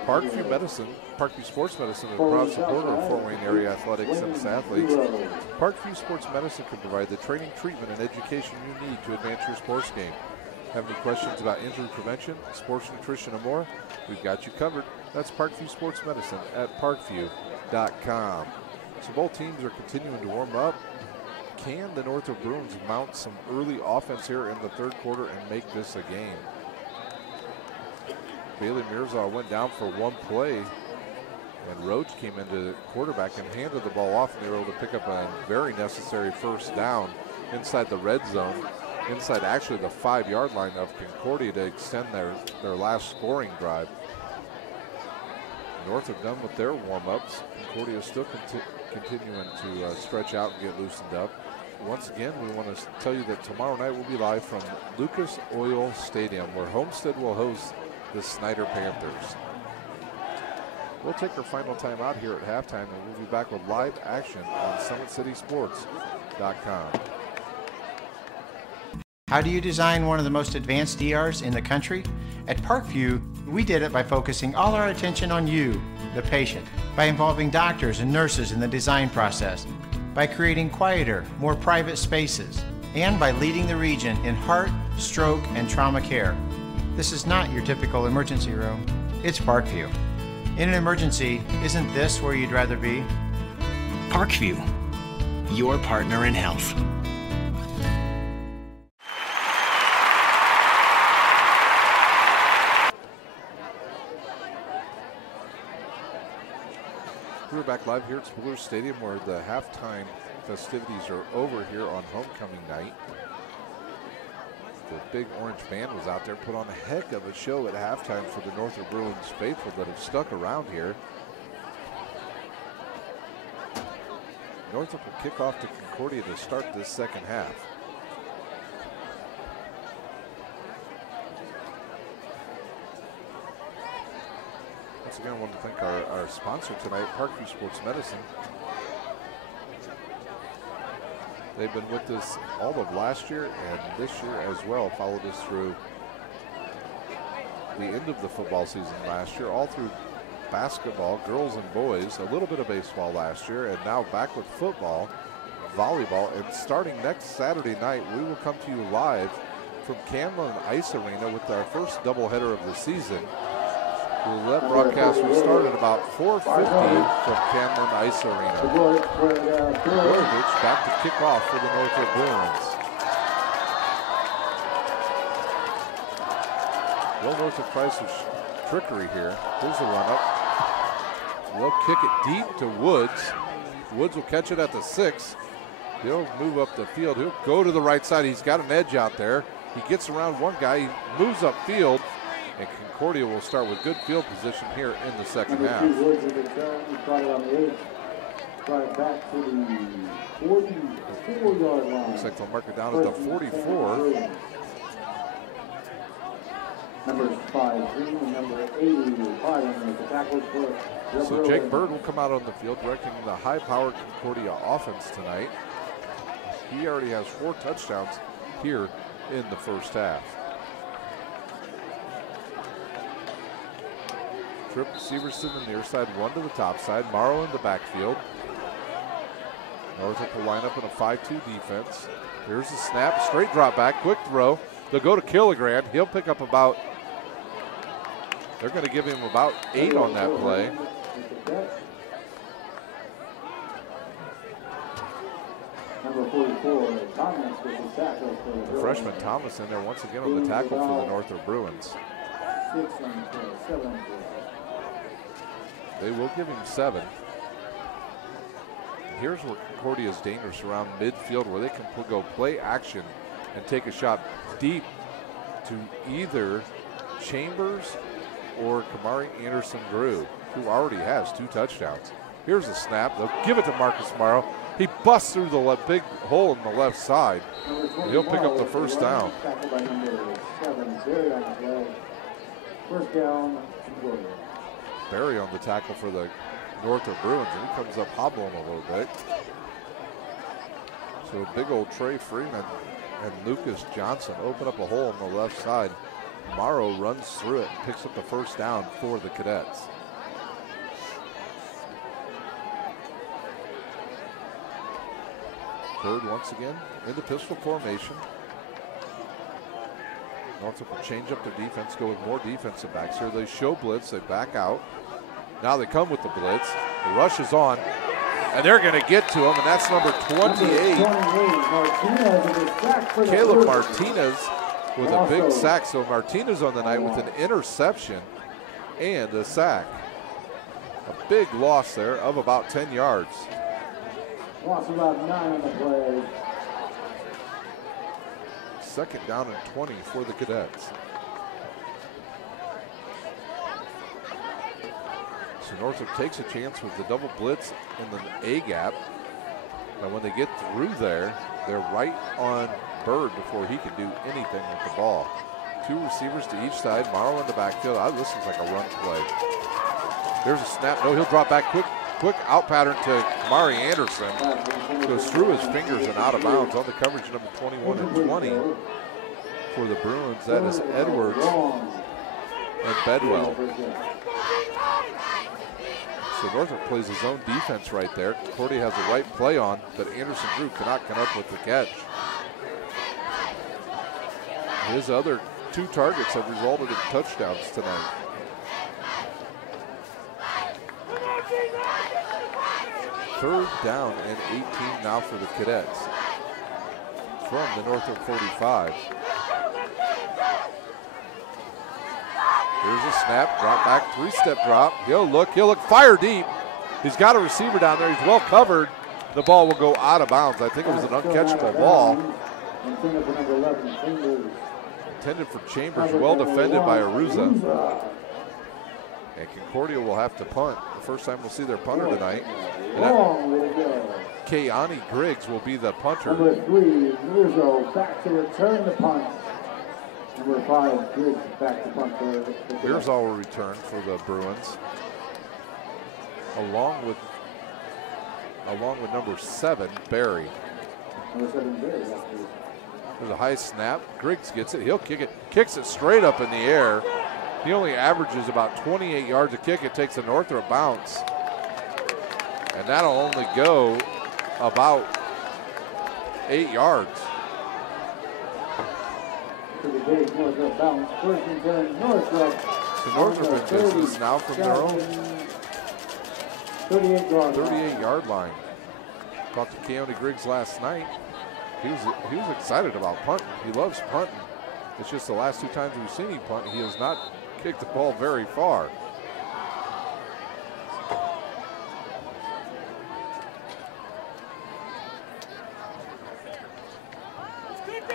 Parkview Sports Medicine is a proud supporter of Fort Wayne area athletics and its athletes. Parkview Sports Medicine can provide the training, treatment, and education you need to advance your sports game. Have any questions about injury prevention, sports nutrition, and more? We've got you covered. That's Parkview Sports Medicine at parkview.com. So both teams are continuing to warm up. Can the Northrop Bruins mount some early offense here in the third quarter and make this a game? Bailey Mirza went down for one play, and Roach came into quarterback and handed the ball off, and they were able to pick up a very necessary first down inside the red zone, inside actually the 5-yard line of Concordia to extend their last scoring drive. Northrop done with their warm-ups. Concordia still continuing to stretch out and get loosened up. Once again, we want to tell you that tomorrow night we'll be live from Lucas Oil Stadium, where Homestead will host the Snyder Panthers. We'll take our final time out here at halftime, and we'll be back with live action on SummitCitySports.com. How do you design one of the most advanced ERs in the country? At Parkview, we did it by focusing all our attention on you, the patient, by involving doctors and nurses in the design process, by creating quieter, more private spaces, and by leading the region in heart, stroke, and trauma care. This is not your typical emergency room. It's Parkview. In an emergency, isn't this where you'd rather be? Parkview, your partner in health. We're back live here at Spooler Stadium, where the halftime festivities are over here on homecoming night. The big orange band was out there, put on a heck of a show at halftime for the Northrop Bruins faithful that have stuck around here. Northrop will kick off to Concordia to start this second half. Once again, I want to thank our sponsor tonight, Parkview Sports Medicine. They've been with us all of last year and this year as well, followed us through the end of the football season last year, all through basketball, girls and boys, a little bit of baseball last year, and now back with football, volleyball, and starting next Saturday night, we will come to you live from Canlon Ice Arena with our first doubleheader of the season. That broadcast will start at about 4:50 from Canlon Ice Arena. Gorovich back to kick off for the Northrop Bruins. Will Northrop tries some trickery here. Here's the run up. They'll kick it deep to Woods. Woods will catch it at the 6. He'll move up the field. He'll go to the right side. He's got an edge out there. He gets around one guy. He moves up field. And Concordia will start with good field position here in the second half. Looks like they'll mark it down at the 44. Number 5, Green, and number 85 on the tackles for. So Jake Bird will come out on the field directing the high-powered Concordia offense tonight. He already has 4 touchdowns here in the first half. Trip Severson in the near side, 1 to the top side. Morrow in the backfield. Northrop will line up in a 5-2 defense. Here's the snap, straight drop back, quick throw. They'll go to Killigrand. He'll pick up about, they're going to give him about 8 on that play. Number 44, Thomas with the tackle for the freshman Thomas in there once again on the tackle for the Northrop Bruins. 6 and 7. They will give him 7. Here's where Concordia is dangerous around midfield, where they can go play action and take a shot deep to either Chambers or Kamari Anderson-Grew, who already has 2 touchdowns. Here's the snap. They'll give it to Marcus Morrow. He busts through the big hole in the left side. He'll pick up the first down. First down, Barry on the tackle for the Northrop Bruins, and he comes up hobbling a little bit. So big old Trey Freeman and Lucas Johnson open up a hole on the left side. Morrow runs through it and picks up the first down for the Cadets. Bird once again in the pistol formation. Northrop will change up their defense, go with more defensive backs here. They show blitz, they back out. Now they come with the blitz. The rush is on, and they're going to get to him, and that's number 28. Caleb Martinez with a big sack. So Martinez on the night with an interception and a sack. A big loss there of about 10 yards. Loss about 9 on the play. Second down and 20 for the Cadets. So Northrop takes a chance with the double blitz in the A gap. And when they get through there, they're right on Bird before he can do anything with the ball. Two receivers to each side. Morrow in the backfield. This looks like a run play. There's a snap. No, he'll drop back quick out pattern to Kamari Anderson. Goes through his fingers and out of bounds on the coverage number 21 and 20 for the Bruins. That is Edwards and Bedwell. So Northrop plays his own defense right there. Concordia has the right play on, but Anderson Drew cannot come up with the catch. His other 2 targets have resulted in touchdowns tonight. Third down and 18 now for the Cadets from the Northrop 45. Here's a snap, drop back, 3-step drop. He'll look, fire deep. He's got a receiver down there, he's well covered. The ball will go out of bounds. I think it was an uncatchable ball. Intended for Chambers, well defended by Aruza. And Concordia will have to punt. The first time we'll see their punter tonight. Kayani Griggs will be the punter. Number 3, Mirzo back to return the punt. Number 5, Griggs back to punt for the Mirzo will return for the Bruins. Along with number 7, Barry. Number 7, Barry. There's a high snap. Griggs gets it. He'll kick it. Kicks it straight up in the air. He only averages about 28 yards a kick. It takes a Northrop bounce. And that'll only go about 8 yards. To the big Northrop bounce. First and 10, Northrop. So Northrop in business now from their own 38-yard line. Talked to Keone Griggs last night. He was excited about punting. He loves punting. It's just the last 2 times we've seen him punt, he has not kicked the ball very far.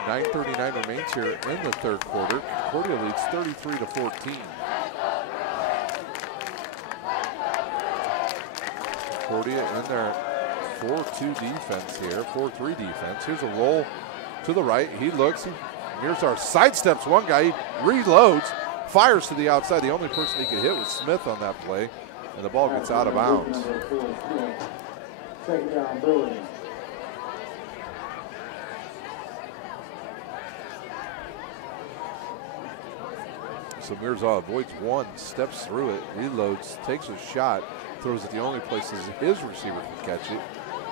.9:39 remains here in the third quarter. Concordia leads 33-14. Concordia in their 4-2 defense here, 4-3 defense. Here's a roll to the right. He looks. Mirzar sidesteps one guy. He reloads, fires to the outside. The only person he could hit was Smith on that play, and the ball gets out of bounds. Second down, Bruins. So Mirzar avoids one, steps through it, reloads, takes a shot, throws it the only places his receiver can catch it,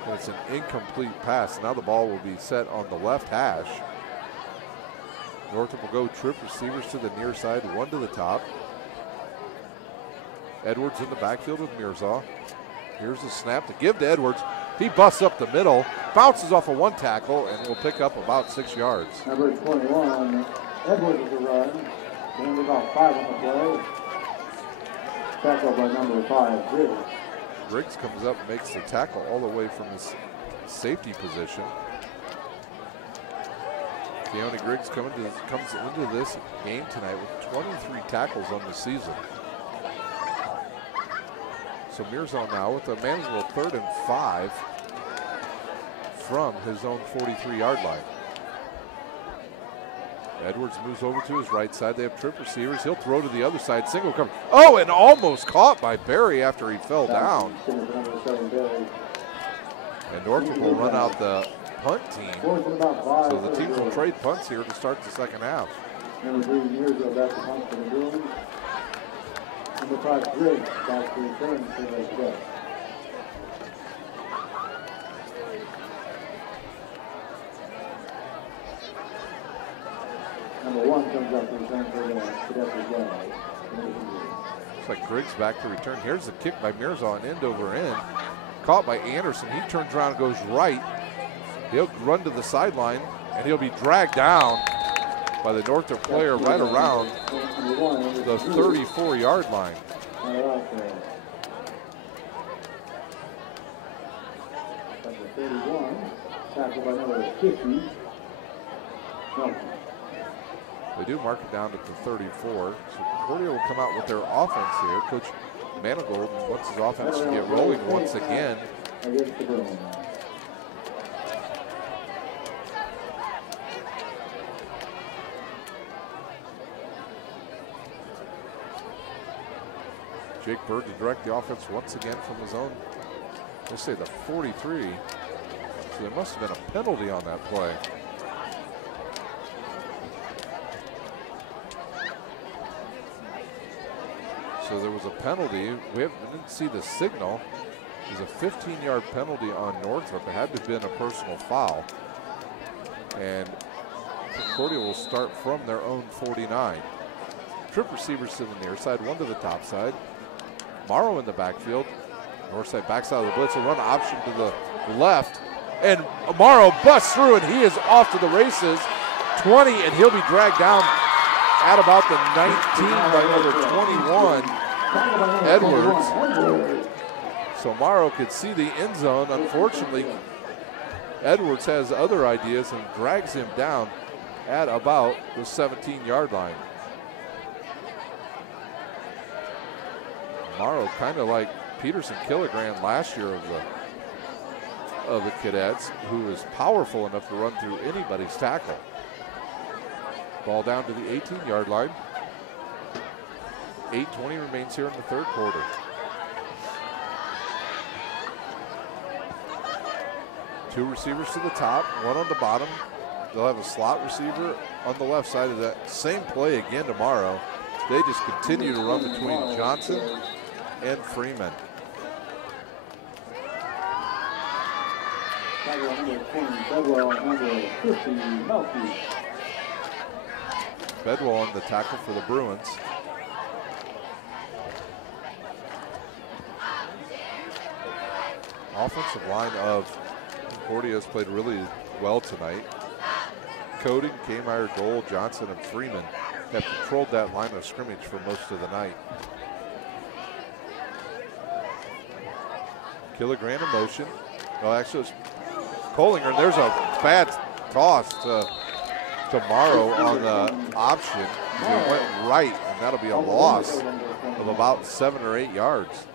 and it's an incomplete pass. Now the ball will be set on the left hash. Northrop will go trip receivers to the near side, one to the top. Edwards in the backfield with Mirzar. Here's the snap to give to Edwards. He busts up the middle, bounces off of one tackle, and will pick up about 6 yards. Number 21, Edwards is a run. And about 5 on the play. Tackle by number 5, Griggs. Griggs comes up and makes the tackle all the way from his safety position. Keone Griggs comes into this game tonight with 23 tackles on the season. So Mirzal now with a manageable 3rd and 5 from his own 43-yard line. Edwards moves over to his right side. They have trip receivers. He'll throw to the other side. Single cover. Oh, and almost caught by Barry after he fell down. And Northrop will run out the punt team. So the teams will trade punts here to start the second half. Number 3, Mirzo back to punt for the Bruins. Number 5, Griggs back to return for the Jets. Number 1 comes up to return for the Cadets as well. Looks like Griggs back to return. Here's the kick by Mirza on end over end. Caught by Anderson. He turns around and goes right. He'll run to the sideline, and he'll be dragged down by the Northrop player right around the 34-yard line. Number 31, tackled by number 50. They do mark it down at the 34. So Concordia will come out with their offense here. Coach Manigold wants his offense to get rolling once again. Jake Bird to direct the offense once again from his own, let's say the 43. So there must have been a penalty on that play. So there was a penalty. We didn't see the signal. It was a 15-yard penalty on Northrop. It had to have been a personal foul. And Concordia will start from their own 49. Trip receivers to the near side, one to the top side. Morrow in the backfield. North side backs out of the blitz. A run option to the left. And Morrow busts through, and he is off to the races. 20, and he'll be dragged down at about the 19 by number 21, Edwards. So Morrow could see the end zone. Unfortunately, Edwards has other ideas and drags him down at about the 17-yard line. Morrow kind of like Peterson Killigran last year of the Cadets, who was powerful enough to run through anybody's tackle. Ball down to the 18-yard line. 8:20 remains here in the third quarter. Two receivers to the top, one on the bottom. They'll have a slot receiver on the left side of that same play again tomorrow. They just continue to run between Johnson and Freeman. Bedwell on the tackle for the Bruins. Offensive line of Concordia has played really well tonight. Cody, Kmeyer, Dole, Johnson, and Freeman have controlled that line of scrimmage for most of the night. Killigran in motion. Well, actually, it's Kohlinger. There's a bad toss to Morrow on the option. It went right, and that'll be a loss of about 7 or 8 yards.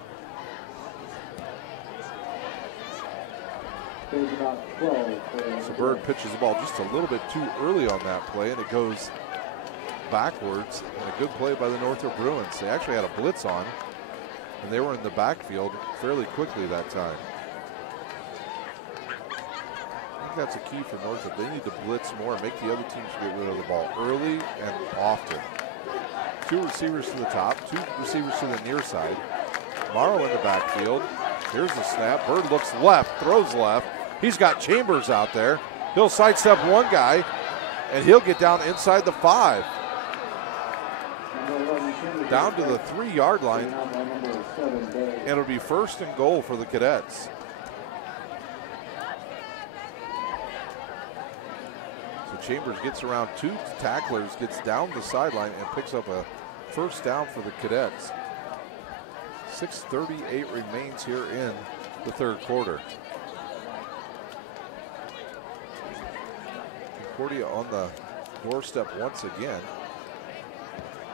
So Bird pitches the ball just a little bit too early on that play, and it goes backwards. And a good play by the Northrop Bruins. They actually had a blitz on, and they were in the backfield fairly quickly that time. I think that's a key for Northrop. They need to blitz more and make the other teams get rid of the ball early and often. Two receivers to the top, two receivers to the near side. Morrow in the backfield. Here's the snap. Bird looks left, throws left. He's got Chambers out there. He'll sidestep one guy, and he'll get down inside the 5. Down to the 3-yard line, and it'll be 1st and goal for the Cadets. So Chambers gets around 2 tacklers, gets down the sideline, and picks up a 1st down for the Cadets. 6:38 remains here in the third quarter. Concordia on the doorstep once again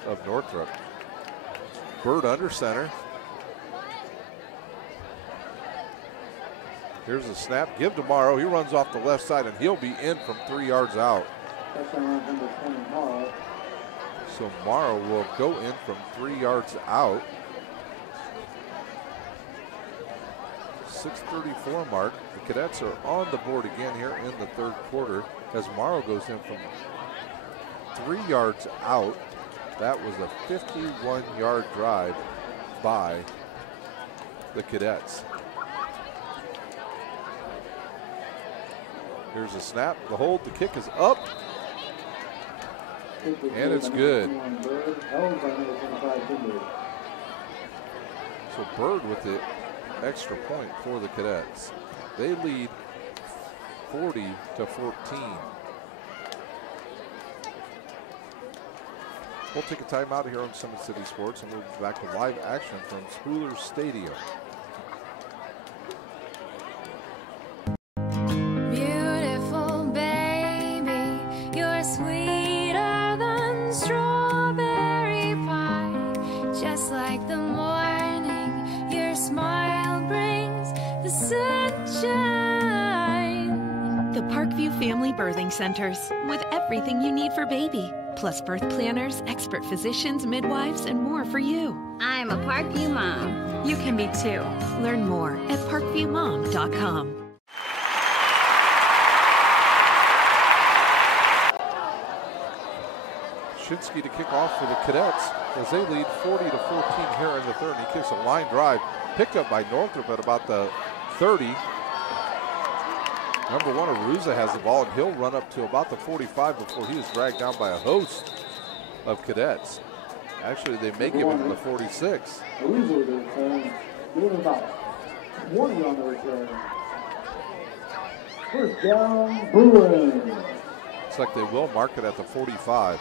of Northrop. Bird under center. Here's a snap. Give to Morrow. He runs off the left side, and he'll be in from 3 yards out. So Morrow will go in from 3 yards out. 6:34 mark. The Cadets are on the board again here in the third quarter as Morrow goes in from 3 yards out. That was a 51-yard drive by the Cadets. Here's a snap, the hold, the kick is up, and it's good. So Bird with the extra point for the Cadets. They lead 40-14. We'll take a timeout here on Summit City Sports, and we'll be back with live action from Spooler Stadium. Beautiful baby, you're sweeter than strawberry pie. Just like the morning, your smile brings the sunshine. The Parkview Family Birthing Centers, with everything you need for baby, plus birth planners, expert physicians, midwives, and more for you. I'm a Parkview mom. You can be too. Learn more at parkviewmom.com. Shinsky to kick off for the Cadets as they lead 40-14 here in the third. He kicks a line drive, picked up by Northrop at about the 30. Number 1, Aruza has the ball, and he'll run up to about the 45 before he is dragged down by a host of Cadets. Actually, they may give him the 46. Aruza with the return, doing about 20 on the return. First down, Bruins. Looks like they will mark it at the 45.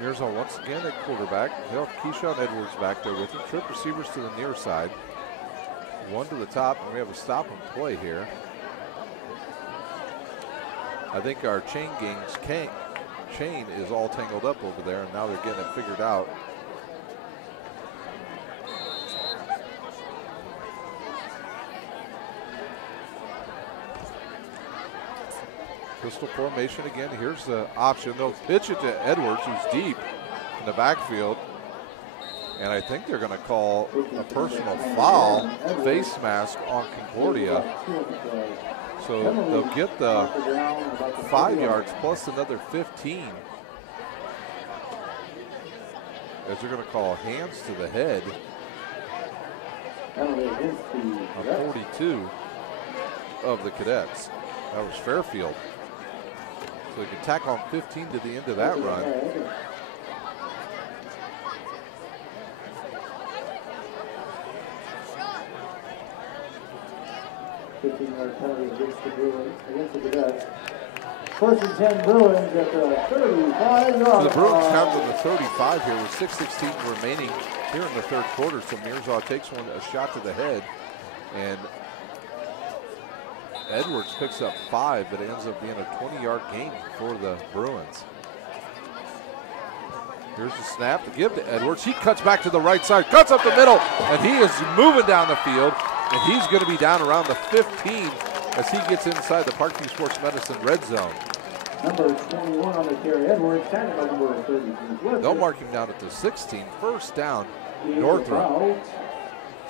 Here's once again at quarterback. He'll have Keyshawn Edwards back there with him. Trip receivers to the near side. One to the top, and we have a stop and play here. I think our chain is all tangled up over there, and now they're getting it figured out. Pistol formation again. Here's the option. They'll pitch it to Edwards, who's deep in the backfield. And I think they're going to call a personal foul, face mask on Concordia. So they'll get the 5 yards plus another 15. As they're going to call hands to the head on 42 of the Cadets. That was Fairfield. So they can tack on 15 to the end of that run. Against the Cadets. First and 10 Bruins at the 35-yard. The Bruins count to the 35 here with 6:16 remaining here in the third quarter. So Mirza takes a shot to the head, and Edwards picks up 5, but it ends up being a 20-yard gain for the Bruins. Here's the snap to give to Edwards. He cuts back to the right side, cuts up the middle, and he is moving down the field, and he's going to be down around the 15 as he gets inside the Parkview Sports Medicine red zone. Number 21 on the carry, Edwards, tackled by number 33. They'll mark him down at the 16. First down, Northrop.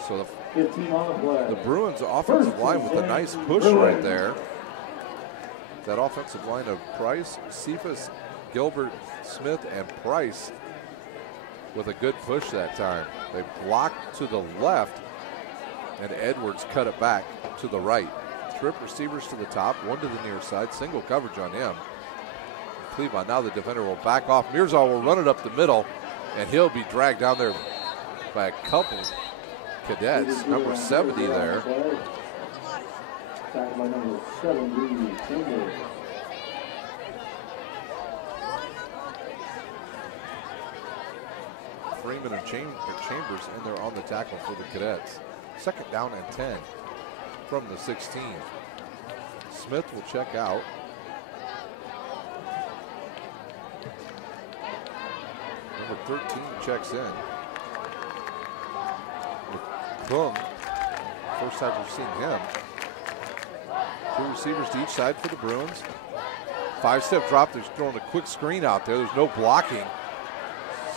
So the 15 on the play. The Bruins offensive line with a nice push right there. That offensive line of Price, Cephas, Gilbert, Smith, and Price with a good push that time. They blocked to the left, and Edwards cut it back to the right. Trip receivers to the top, one to the near side, single coverage on him. Cleveland, now the defender will back off. Mirza will run it up the middle, and he'll be dragged down there by a couple Cadets. Number 70 there. Tackled by number 70, Chambers. Freeman and Chambers in there on the tackle for the Cadets. Second down and 10 from the 16. Smith will check out. Number 13 checks in. Kung, first time we've seen him. 2 receivers to each side for the Bruins. 5-step drop. They're throwing a quick screen out there. There's no blocking.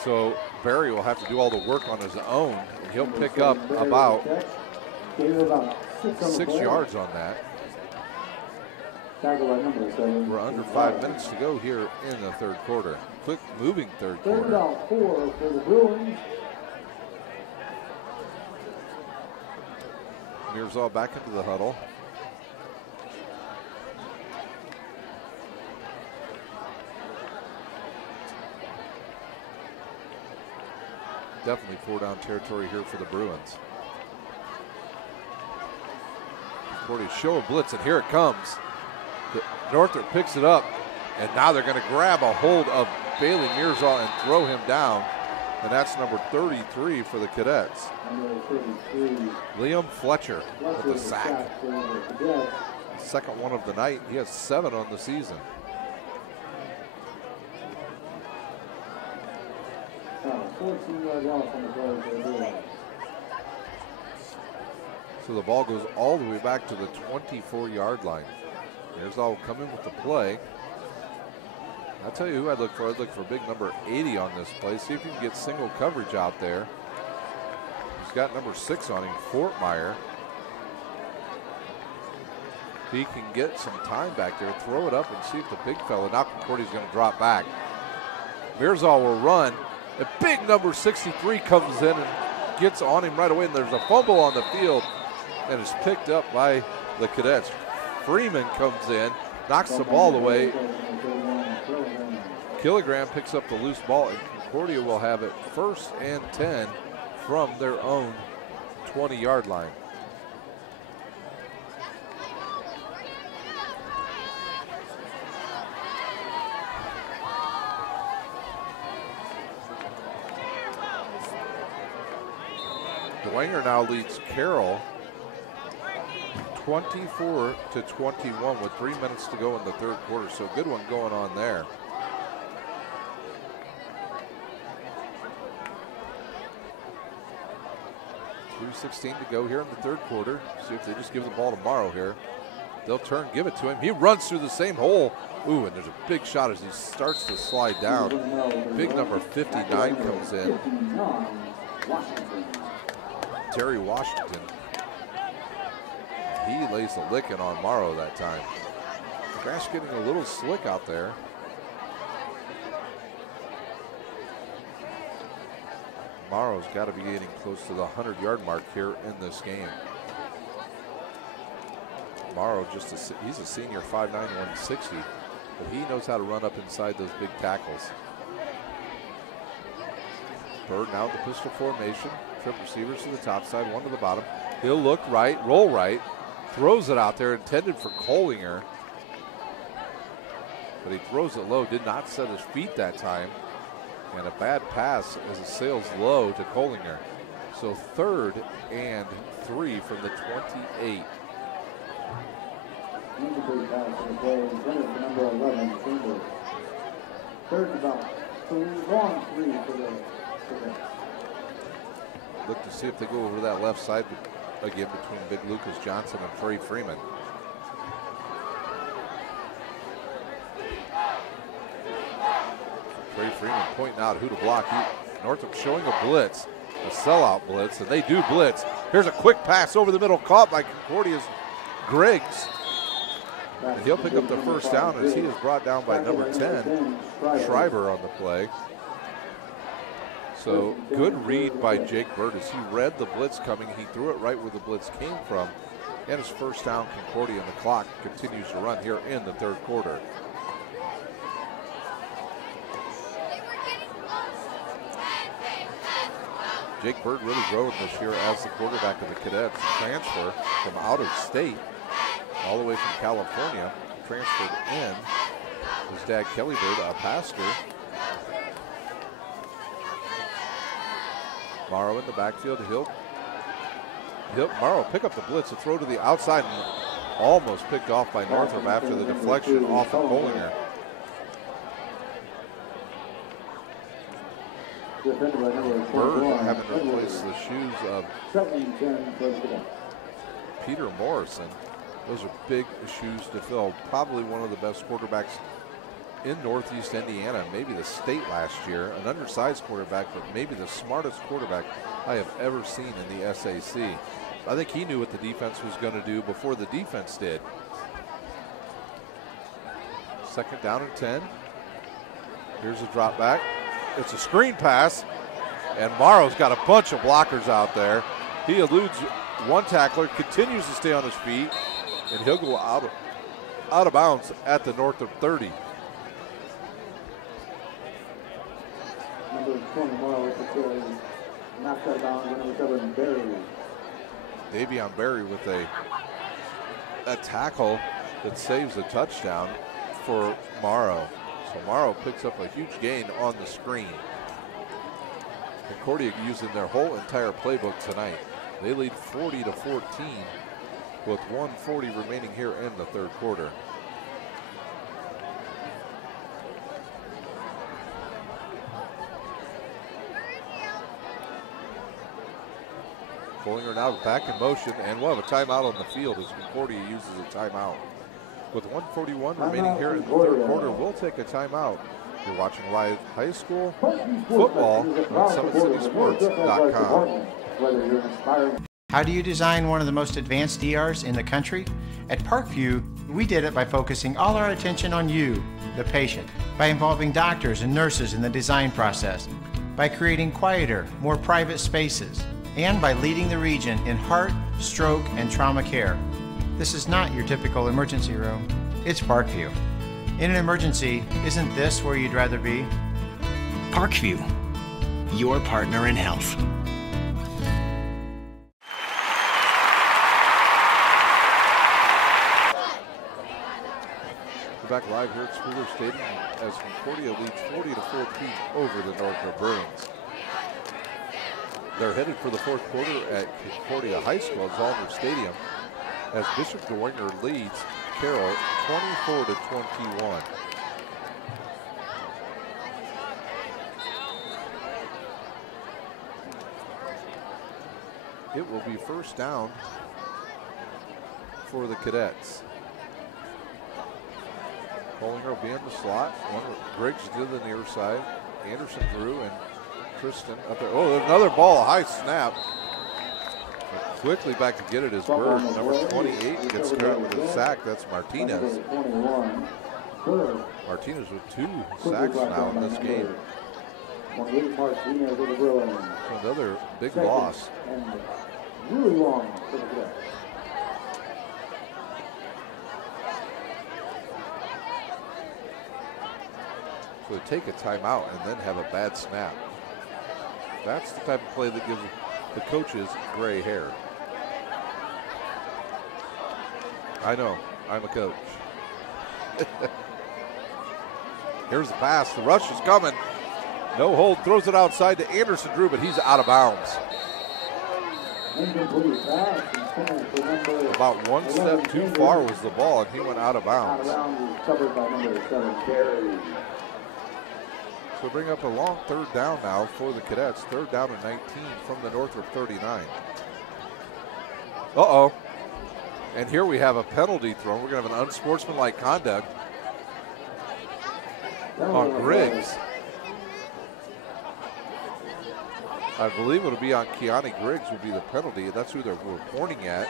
So Barry will have to do all the work on his own, and he'll pick up about 6 yards on that. We're under 5 minutes to go here in the third quarter. Quick moving third quarter. Third down 4 for the Bruins. Mirzal back into the huddle. Definitely 4-down territory here for the Bruins. Concordia show a blitz, and here it comes. Northrop picks it up, and now they're going to grab a hold of Bailey Mirzal and throw him down. And that's number 33 for the Cadets. Liam Fletcher with the sack. Second one of the night. He has 7 on the season. So the ball goes all the way back to the 24-yard line. Mirzal come in with the play. I'll tell you who I'd look for. I'd look for big number 80 on this play. See if you can get single coverage out there. He's got number 6 on him, Fortmeyer. He can get some time back there, throw it up and see if the big fella, now Concordia's going to drop back. Mirzal will run. The big number 63 comes in and gets on him right away, and there's a fumble on the field, and it's picked up by the Cadets. Freeman comes in, knocks the ball away. Kilogram picks up the loose ball, and Concordia will have it 1st and 10 from their own 20-yard line. Dwenger now leads Carroll 24-21 with 3 minutes to go in the third quarter. So good one going on there. .316 to go here in the third quarter. See if they just give the ball to Morrow here. They'll turn, give it to him. He runs through the same hole. Ooh, and there's a big shot as he starts to slide down. Big number 59 comes in. Terry Washington. He lays the licking on Morrow that time. Grass getting a little slick out there. Morrow's got to be getting close to the 100-yard mark here in this game. Morrow, he's a senior, 5'9", 160, but he knows how to run up inside those big tackles. Bird now the pistol formation. Trip receivers to the top side, one to the bottom. He'll look right, roll right, throws it out there, intended for Kohlinger. But he throws it low, did not set his feet that time. And a bad pass as it sails low to Kohlinger. So 3rd and 3 from the 28. Third about 3 for the Look to see if they go over that left side again between big Lucas Johnson and Trey Freeman. Trey Freeman pointing out who to block. Northrop showing a blitz, a sellout blitz, and they do blitz. Here's a quick pass over the middle, caught by Concordia's Griggs. And he'll pick up the first down as he is brought down by number 10, Schreiber on the play. So good read by Jake Bird as he read the blitz coming. He threw it right where the blitz came from. And his first down, Concordia, and the clock continues to run here in the third quarter. Jake Bird really growing this year as the quarterback of the Cadets. Transfer from out of state, all the way from California. Transferred in. His dad, Kelly Bird, a pastor. Morrow in the backfield. Morrow pick up the blitz, a throw to the outside. And Almost picked off by Northrop after the deflection off of Bollinger. Bird having replaced the shoes of Peter Morrison. Those are big shoes to fill. Probably one of the best quarterbacks in Northeast Indiana, maybe the state last year. An undersized quarterback, but maybe the smartest quarterback I have ever seen in the SAC. I think he knew what the defense was going to do before the defense did. 2nd down and 10. Here's a drop back. It's a screen pass, and Morrow's got a bunch of blockers out there. He eludes one tackler, continues to stay on his feet, and he'll go out of bounds at the Northrop 30. Number 20, Morrow with the carry. Knocked out of bounds, and number 7, Berry. Davion Berry with a tackle that saves a touchdown for Morrow. So Morrow picks up a huge gain on the screen. Concordia using their whole entire playbook tonight. They lead 40-14 with 1:40 remaining here in the 3rd quarter. Bollinger now back in motion, and we'll have a timeout on the field as Concordia uses a timeout. With 1:41 remaining here in the 3rd quarter, we'll take a timeout. You're watching live high school football on SummitCitySports.com. How do you design one of the most advanced DRs in the country? At Parkview, we did it by focusing all our attention on you, the patient, by involving doctors and nurses in the design process, by creating quieter, more private spaces, and by leading the region in heart, stroke, and trauma care. This is not your typical emergency room. It's Parkview. In an emergency, isn't this where you'd rather be? Parkview, your partner in health. We're back live here at Spooler Stadium as Concordia leads 40-14 over the Northrop Bruins. They're headed for the 4th quarter at Concordia High School at Zollner Stadium as Bishop Dwenger leads Carroll 24-21. It will be 1st down for the Cadets. Bollinger will be in the slot. Griggs to the near side. Anderson through, and Tristan up there. Oh, there's another ball, a high snap. But quickly back to get it is Bird. Number 28 gets credit with a sack. That's Martinez. Martinez with 2 sacks now in this game. Another big loss. Really long for the Cadets. So they take a timeout and then have a bad snap. That's the type of play that gives the coaches gray hair. I know, I'm a coach. Here's the pass, the rush is coming. No hold, throws it outside to Anderson Drew, but he's out of bounds. About 1 step too far was the ball, and he went out of bounds. So bring up a long 3rd down now for the Cadets. 3rd down and 19 from the Northrop 39. Uh-oh. And here we have a penalty thrown. We're going to have an unsportsmanlike conduct on Griggs. I believe it'll be on Keani Griggs will be the penalty. That's who we're pointing at.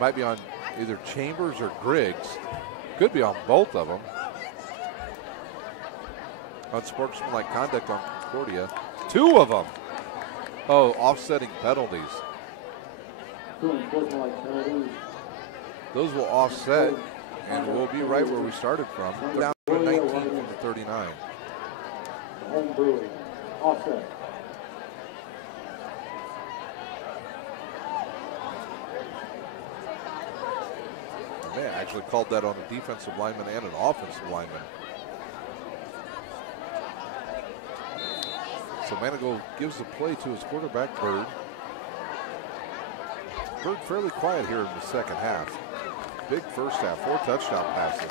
Might be on either Chambers or Griggs. Could be on both of them. Unsportsmanlike conduct on Concordia. 2 of them. Oh, offsetting penalties. Those will offset, and we'll be right where we started from. Down to 19 from the 39. Home Brewing, offset. They actually called that on a defensive lineman and an offensive lineman. So Manigault gives the play to his quarterback, Bird. Bird fairly quiet here in the second half. Big first half, 4 touchdown passes.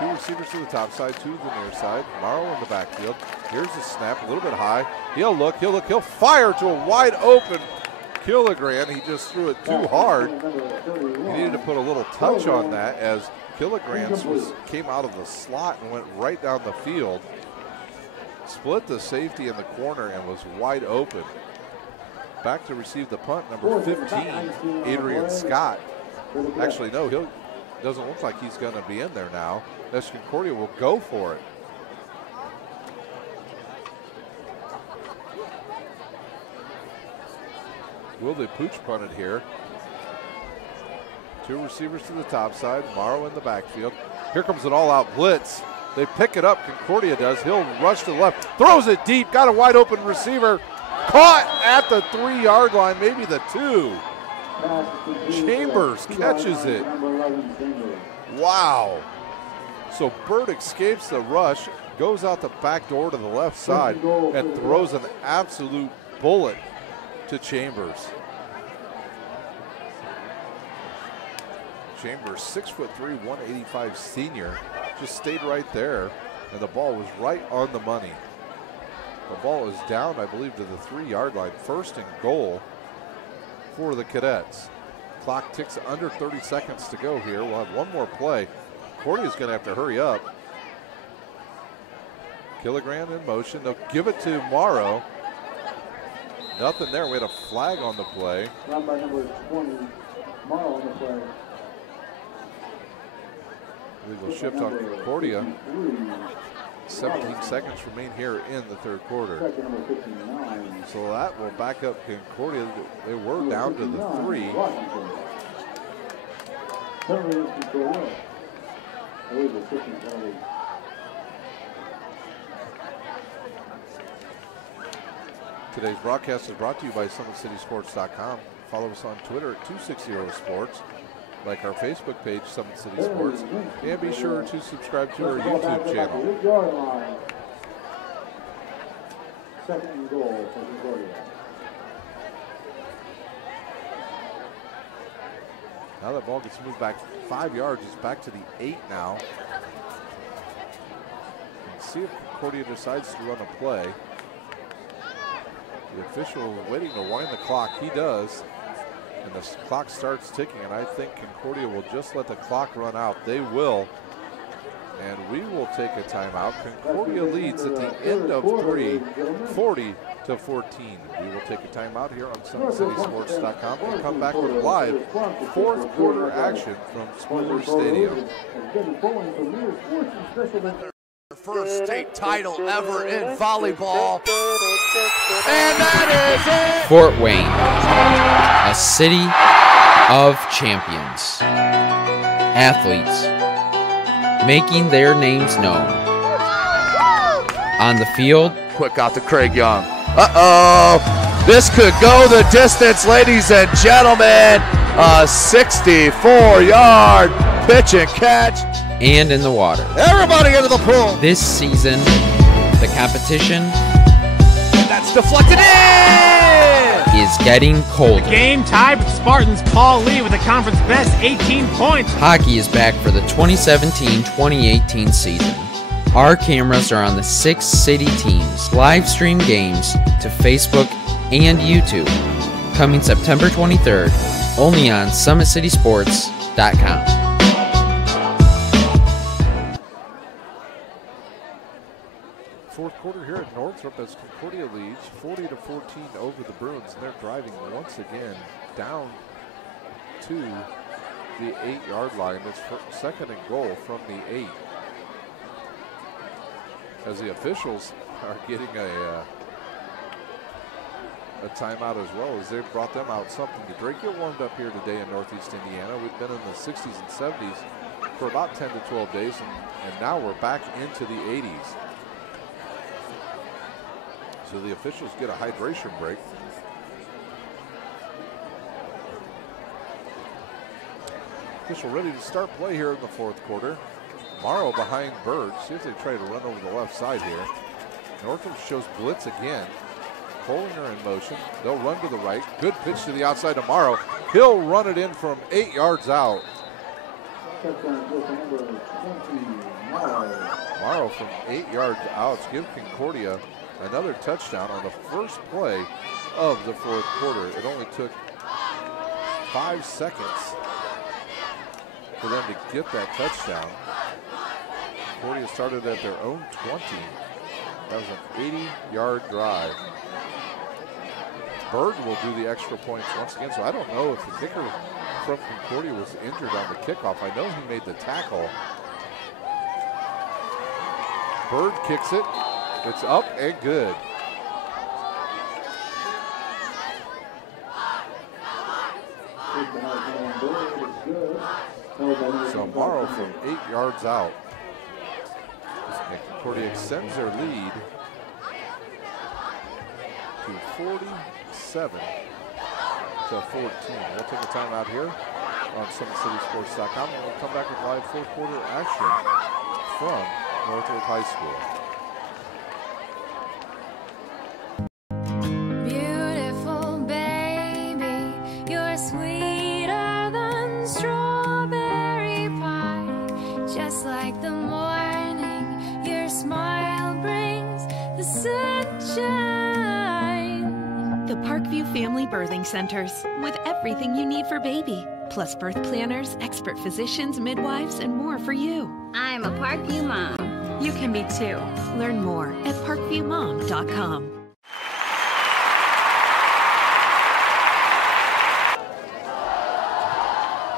2 receivers to the top side, 2 to the near side. Morrow in the backfield. Here's the snap, a little bit high. He'll look, he'll fire to a wide open Killigran. He just threw it too hard. He needed to put a little touch on that as Killigran came out of the slot and went right down the field. Split the safety in the corner and was wide open. Back to receive the punt, number 15, Adrian Scott. Actually, no, he doesn't look like he's going to be in there now. As Concordia will go for it. Will they pooch punt it here? 2 receivers to the top side, Morrow in the backfield. Here comes an all-out blitz. They pick it up, Concordia does. He'll rush to the left, throws it deep, got a wide open receiver. Caught at the 3-yard line, maybe the 2. Chambers catches it. Wow. So Bird escapes the rush, goes out the back door to the left side, and throws an absolute bullet to Chambers. Chambers, 6'3", 185 senior, just stayed right there, and the ball was right on the money. The ball is down, I believe, to the 3-yard line. 1st and goal for the Cadets. Clock ticks under 30 seconds to go here. We'll have one more play. Concordia's going to have to hurry up. Killigran in motion. They'll give it to Morrow. Nothing there. We had a flag on the play. Run by number 20, Morrow on the play. Legal shift on Concordia. 17 seconds remain here in the 3rd quarter. So that will back up Concordia. They were down to the 3. Today's broadcast is brought to you by SummitCitySports.com. Follow us on Twitter at 260sports. Like our Facebook page, Summit City Sports, and be sure to subscribe to our YouTube channel. 2nd and goal for Concordia. Now that ball gets moved back 5 yards, it's back to the 8 now. Let's see if Concordia decides to run a play. The official waiting to wind the clock. He does. And the clock starts ticking, and I think Concordia will just let the clock run out. They will. And we will take a timeout. Concordia leads at the end of 3, 40-14. We will take a timeout here on SummitCitySports.com and come back with live 4th quarter action from Spooler Stadium. First state title ever in volleyball. And that is it! Fort Wayne, a city of champions. Athletes making their names known. On the field, quick out to Craig Young. Uh-oh, this could go the distance, ladies and gentlemen. A 64-yard pitch and catch. And in the water. Everybody into the pool. This season, the competition that's deflected in is getting colder. The game tied with Spartans. Paul Lee with the conference best 18 points. Hockey is back for the 2017-2018 season. Our cameras are on the 6 city teams. Live stream games to Facebook and YouTube. Coming September 23rd, only on SummitCitySports.com. Fourth quarter here at Northrop as Concordia leads 40-14 over the Bruins, and they're driving once again down to the 8-yard line. It's 2nd and goal from the 8. As the officials are getting a timeout as well, as they've brought them out something to drink. Get warmed up here today in Northeast Indiana. We've been in the 60s and 70s for about 10 to 12 days, and now we're back into the 80s. So the officials get a hydration break. Official ready to start play here in the 4th quarter. Morrow behind Bird. See if they try to run over the left side here. Northrop shows blitz again. Polinger in motion. They'll run to the right. Good pitch to the outside to Morrow. He'll run it in from 8 yards out. Morrow from 8 yards out. Give Concordia another touchdown on the first play of the fourth quarter. It only took 5 seconds for them to get that touchdown. Concordia started at their own 20. That was an 80-yard drive. Bird will do the extra points once again, so I don't know if the kicker from Concordia was injured on the kickoff. I know he made the tackle. Bird kicks it. It's up and good. So Morrow from 8 yards out. And Concordia extends their lead to 47 to 14. We'll take a timeout here on SummitCitySports.com, and we'll come back with live fourth quarter action from Northrop High School. Beautiful baby, you're sweeter than strawberry pie. Just like the morning, your smile brings the sunshine. The Parkview Family Birthing Centers, with everything you need for baby, plus birth planners, expert physicians, midwives, and more for you. I'm a Parkview mom. You can be too. Learn more at parkviewmom.com.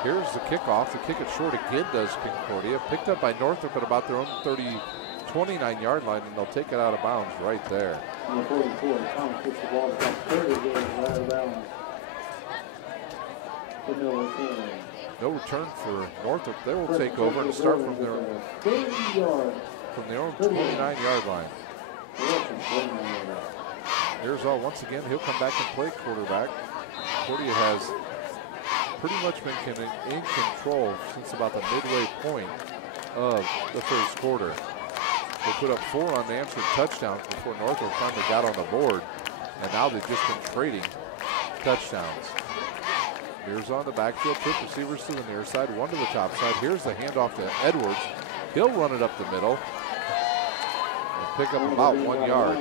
Here's the kickoff. The kick it short again does Concordia. Picked up by Northrop at about their own 29-yard line, and they'll take it out of bounds right there. Number 44, Thomas puts the ball about 30 yards right around the middle of the field. No return for Northrop. They will take over and start from their own 29-yard line. Here's all once again. He'll come back and play quarterback. Concordia has pretty much been in control since about the midway point of the first quarter. They put up 4 unanswered touchdowns before Northrop finally got on the board, and now they've just been trading touchdowns. Here's on the backfield, 2 receivers to the near side, 1 to the top side. Here's the handoff to Edwards. He'll run it up the middle and pick up about 1 yard.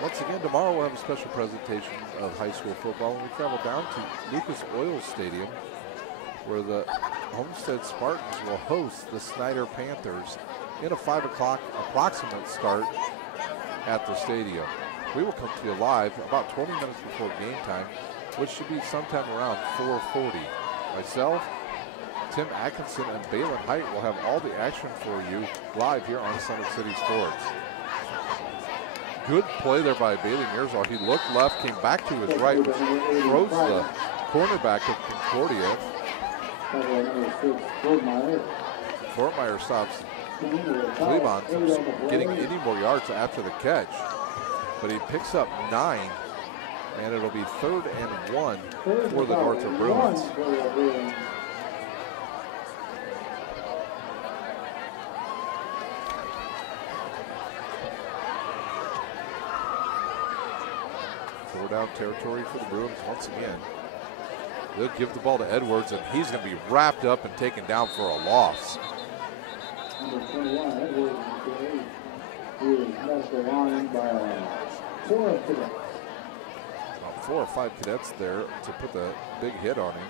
Once again, tomorrow we'll have a special presentation of high school football when we travel down to Lucas Oil Stadium, where the Homestead Spartans will host the Snyder Panthers in a 5 o'clock approximate start at the stadium. We will come to you live about 20 minutes before game time, which should be sometime around 4:40. Myself, Tim Atkinson, and Balin Height will have all the action for you live here on Summit City Sports. Good play there by Bailey Mirzal. He looked left, came back to his right, which throws the cornerback of Concordia. Fortmeyer stops Cleveland from getting any more yards after the catch, but he picks up 9, and it'll be 3rd and 1 for the Northrop Bruins. Down territory for the Bruins once again. They'll give the ball to Edwards, and he's going to be wrapped up and taken down for a loss. Number 21, Edwards, who is left the line by 4 of cadets. About 4 or 5 cadets there to put the big hit on him.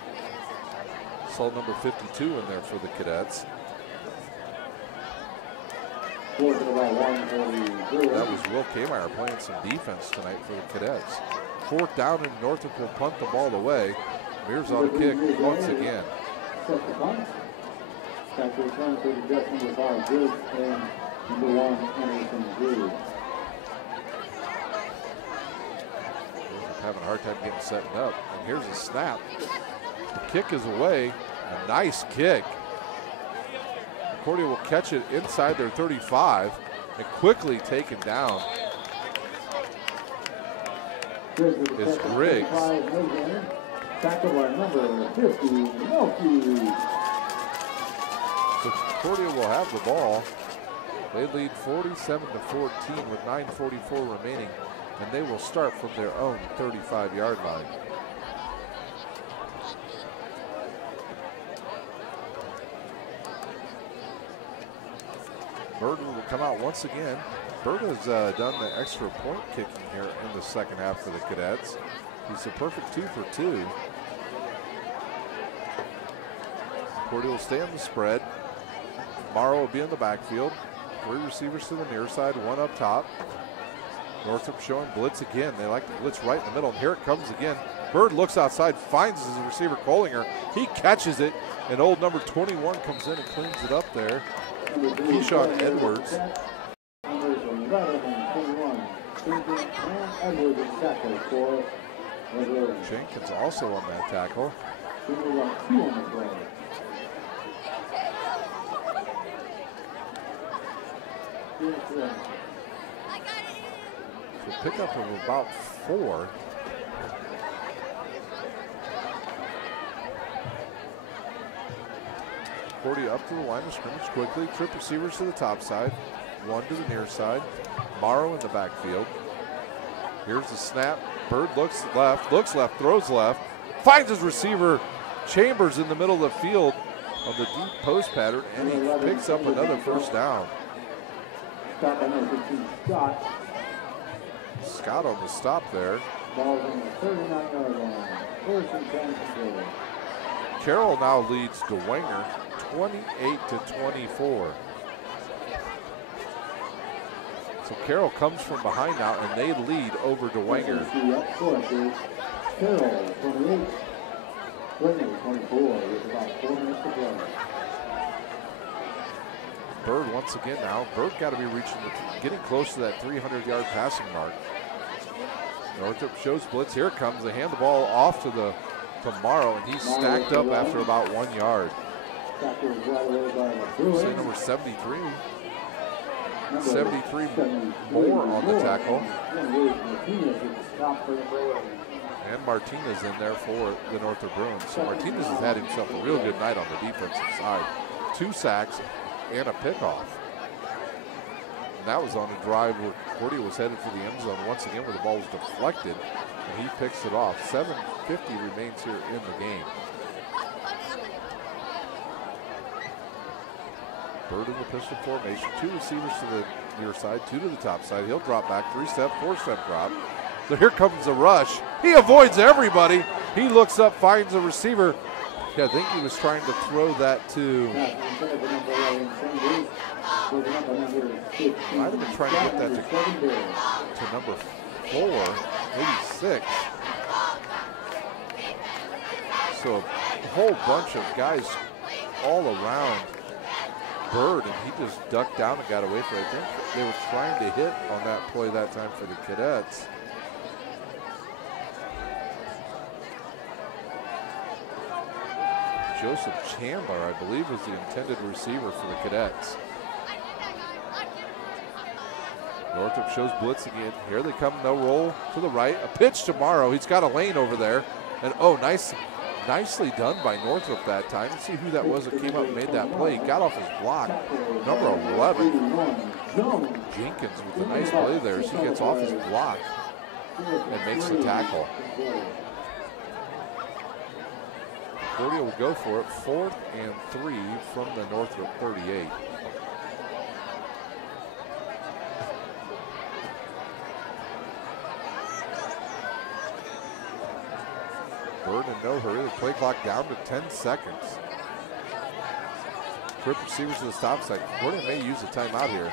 Saw number 52 in there for the cadets. That was Will Kmeyer playing some defense tonight for the cadets. 4th down, and Northrop will punt the ball away. Mirzal to kick once again. Having a hard time getting set up. And here's a snap. The kick is away. A nice kick. Concordia will catch it inside their 35 and quickly taken down. It's Griggs. Tackled by number 50, Milky. So Concordia will have the ball They lead 47-14 with 9:44 remaining, and they will start from their own 35-yard line. Bird will come out once again. Bird has done the extra point kicking here in the second half for the Cadets. He's a perfect 2 for 2. Concordia will stay on the spread. Morrow will be in the backfield. 3 receivers to the near side, 1 up top. Northrop showing blitz again. They like the blitz right in the middle, and here it comes again. Bird looks outside, finds his receiver Collinger. He catches it, and old number 21 comes in and cleans it up there. Keyshawn Edwards. Jenkins also on that tackle. So pickup of about 4. Concordia up to the line of scrimmage quickly. Trip receivers to the top side, 1 to the near side. Morrow in the backfield. Here's the snap. Bird looks left, throws left, finds his receiver Chambers in the middle of the field on the deep post pattern, and he picks up another first down. Scott on the stop there. Carroll now leads DeWanger 28-24. So Carroll comes from behind now, and they lead over DeWanger. Carroll 28, DeWanger 24 with about 4 minutes to play. Bird once again now. Bird got to be getting close to that 300-yard passing mark. Northrop shows blitz. Here it comes. They hand the ball off to Morrow, and he's stacked up after about 1 yard. Say number 73. 73 more on the tackle. And Martinez in there for the Northrop Bruins. So Martinez has had himself a real good night on the defensive side. 2 sacks and a pickoff. And that was on a drive where Concordia was headed for the end zone once again, where the ball was deflected, and he picks it off. 7:50 remains here in the game. Bird in the pistol formation. 2 receivers to the near side, 2 to the top side. He'll drop back, 3-step, 4-step drop. So here comes the rush. He avoids everybody. He looks up, finds a receiver. Yeah, I think he was trying to throw that to. Might have been trying to get that to number 4, maybe 6. So a whole bunch of guys all around Bird, and he just ducked down and got away from it. I think they were trying to hit on that play that time for the Cadets. Joseph Chandler, I believe, was the intended receiver for the Cadets. Northrop shows blitz again. Here they come, no roll to the right. A pitch to Morrow. He's got a lane over there. And nicely done by Northrop that time. Let's see who that was that came up and made that play. He got off his block. Number 11, Jenkins, with a nice play there as he gets off his block and makes the tackle. Concordia will go for it. 4th and 3 from the Northrop 38. Bird in no hurry. The play clock down to 10 seconds. Trip receivers to the stop side. Concordia may use a timeout here.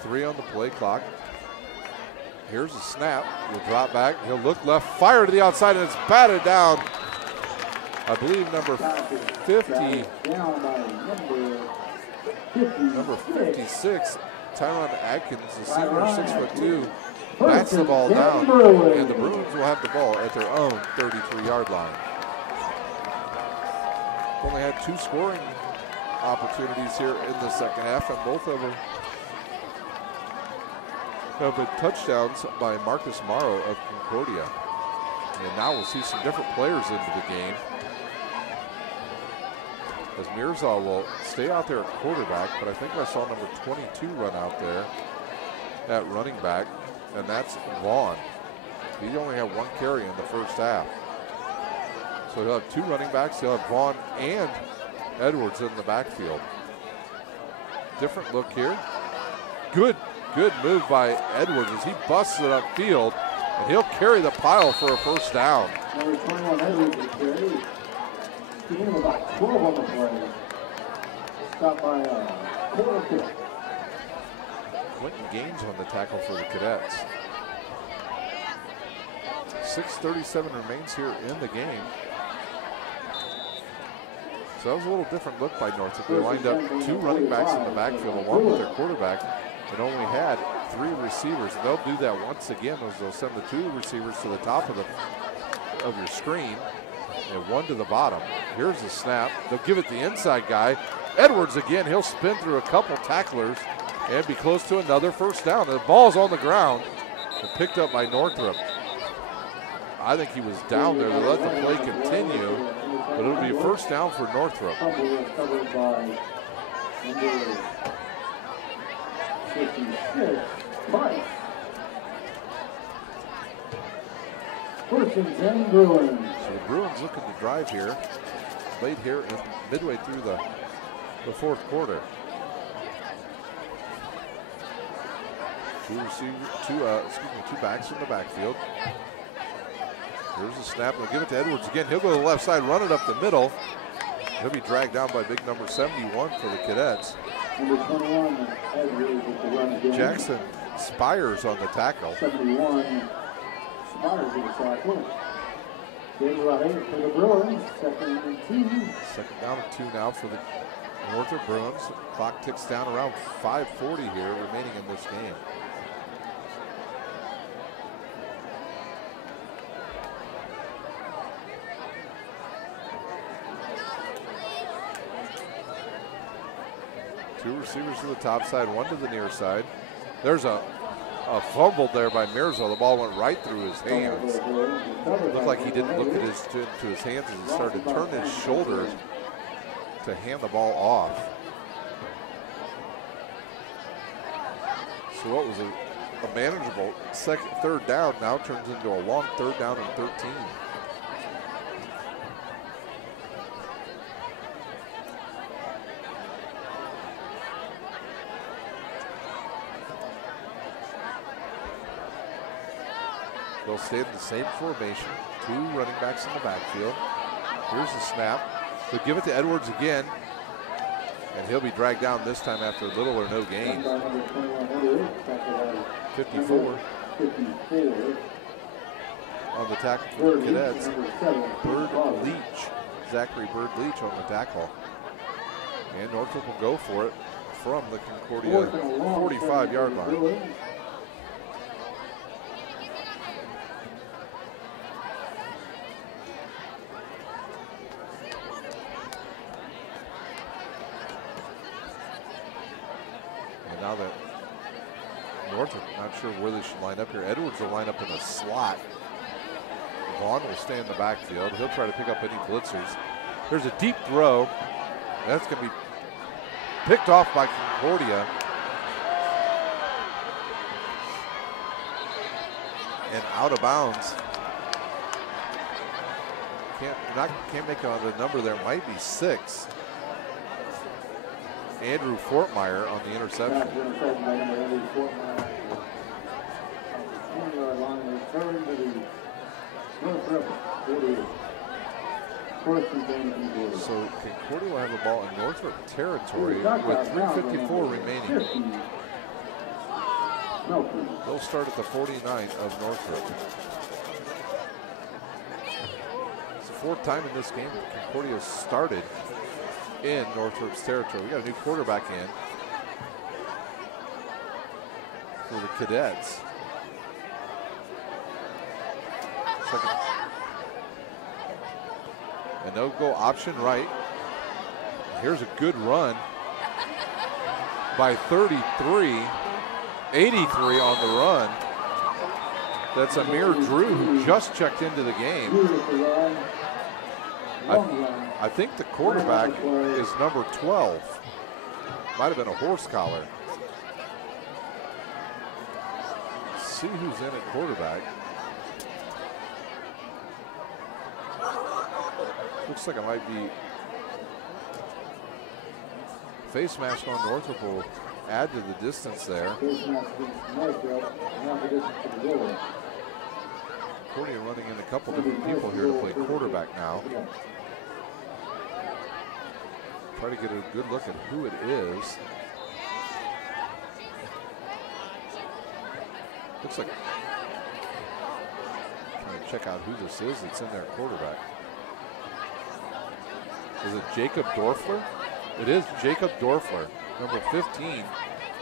3 on the play clock. Here's a snap. He'll drop back. He'll look left. Fire to the outside, and it's batted down. I believe number 50. Number 56. Tyron Atkins, the senior, 6'2", bats the ball down, and the Bruins will have the ball at their own 33-yard line. Only had 2 scoring opportunities here in the second half, and both of them have been touchdowns by Marcus Morrow of Concordia. And now we'll see some different players into the game. as Mirza will stay out there at quarterback, but I think I saw number 22 run out there at running back, and that's Vaughn. He only had 1 carry in the first half. So he'll have 2 running backs. He'll have Vaughn and Edwards in the backfield. Different look here. Good move by Edwards as he busts it upfield, and he'll carry the pile for a first down. Number 21 Edwards is carried. He gave him about 12 on the play. Stopped by quarter. Quentin Gaines on the tackle for the Cadets. 6:37 remains here in the game. So that was a little different look by Northrop. They lined up 2 running backs in the backfield along with their quarterback and only had 3 receivers. And they'll do that once again as they'll send the 2 receivers to the top of your screen and 1 to the bottom. Here's the snap. They'll give it the inside guy. Edwards again, he'll spin through a couple tacklers and be close to another first down. The ball's on the ground and picked up by Northrop. I think he was down there. They let the play continue, but it'll be a first down for Northrop. Covered by number 56, Price. First and 10 Bruins. So the Bruins looking to drive here, late here, and midway through the fourth quarter. Two backs in the backfield. Here's the snap. They'll give it to Edwards again. He'll go to the left side, run it up the middle. He'll be dragged down by big number 71 for the Cadets. Number 21 Edwards with the run again. Jackson Spires on the tackle. 71 Spires with the tackle. Game right for the Bruins. Second and 2. Second down and 2 now for the Northrop Bruins. Clock ticks down around 5:40 here remaining in this game. Two receivers to the top side, 1 to the near side. There's a fumble there by Mirza. The ball went right through his hands. Looked like he didn't look at to his hands as he started to turn his shoulders to hand the ball off. So what was a manageable third down now turns into a long 3rd down and 13. They'll stay in the same formation. 2 running backs in the backfield. Here's the snap. They'll give it to Edwards again. And he'll be dragged down this time after little or no gain. 54. On the tackle for the Cadets. Bird Leach. Zachary Bird Leach on the tackle. And Northrop will go for it from the Concordia 45-yard line. Now that Northrop not sure where they should line up here. Edwards will line up in a slot. Vaughn will stay in the backfield. He'll try to pick up any blitzers. There's a deep throw. That's going to be picked off by Concordia. And out of bounds. Can't make out the number there. Might be 6. Andrew Fortmeyer on the interception. So Concordia will have the ball in Northrop territory with 3:54 remaining. They'll start at the 49 of Northrop. It's the 4th time in this game that Concordia started in Northrop's territory. We got a new quarterback in for the Cadets. And they'll go option right. Here's a good run by 33, 83 on the run. That's Amir Drew, who just checked into the game. I think the quarterback is number 12. Might have been a horse collar. Let's see who's in at quarterback. Looks like it might be face mask on Northrop will add to the distance there. Concordia running in a couple different people here to play quarterback now. Try to get a good look at who it is. Looks like, trying to check out who this is that's in their quarterback. Is it Jacob Dorfler? It is Jacob Dorfler. Number 15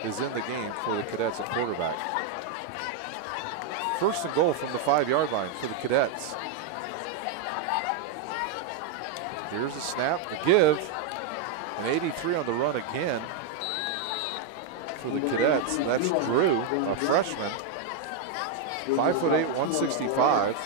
is in the game for the Cadets at quarterback. First and goal from the 5-yard line for the Cadets. Here's a snap, a give. An 83 on the run again for the Cadets. That's Drew, a freshman. 5'8", 165.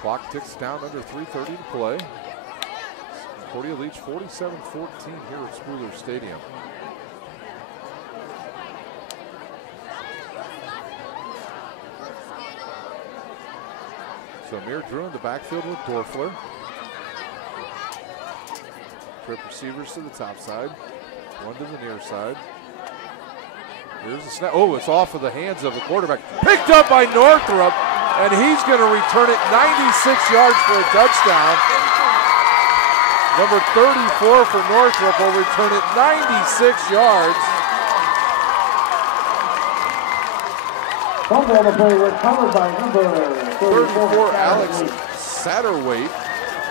Clock ticks down under 3:30 to play. Concordia leads 47-14 here at Spooler Stadium. So Amir Drew in the backfield with Dorfler. Trip receivers to the top side, one to the near side. Here's the snap. Oh, it's off of the hands of the quarterback. Picked up by Northrop, and he's going to return it 96 yards for a touchdown. Number 34 for Northrop will return it 96 yards. Fumble on the play recovered by number 34, Alex Satterwaite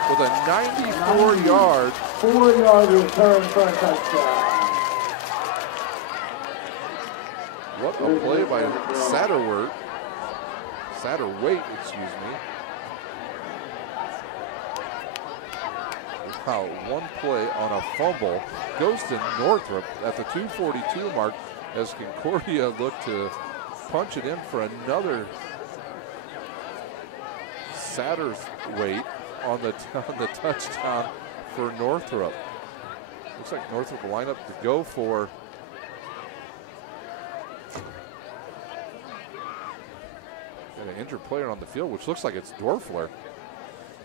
with a 94-yard. 4-yard return for a touchdown. What a play by Satterwaite, excuse me. Wow, one play on a fumble goes to Northrop at the 2:42 mark as Concordia looked to punch it in for another Satterwaite on the touchdown for Northrop. Looks like Northrop will line up to go for an injured player on the field, which looks like it's Dorfler.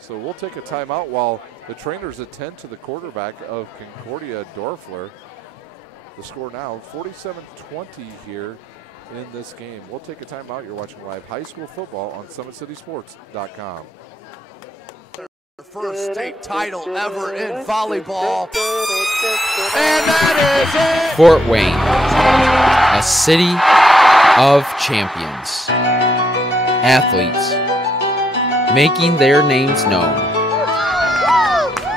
So we'll take a timeout while the trainers attend to the quarterback of Concordia, Dorfler. The score now 47-20 here in this game. We'll take a timeout. You're watching live high school football on SummitCitySports.com. First state title ever in volleyball. And that is it! Fort Wayne, a city of champions. Athletes making their names known.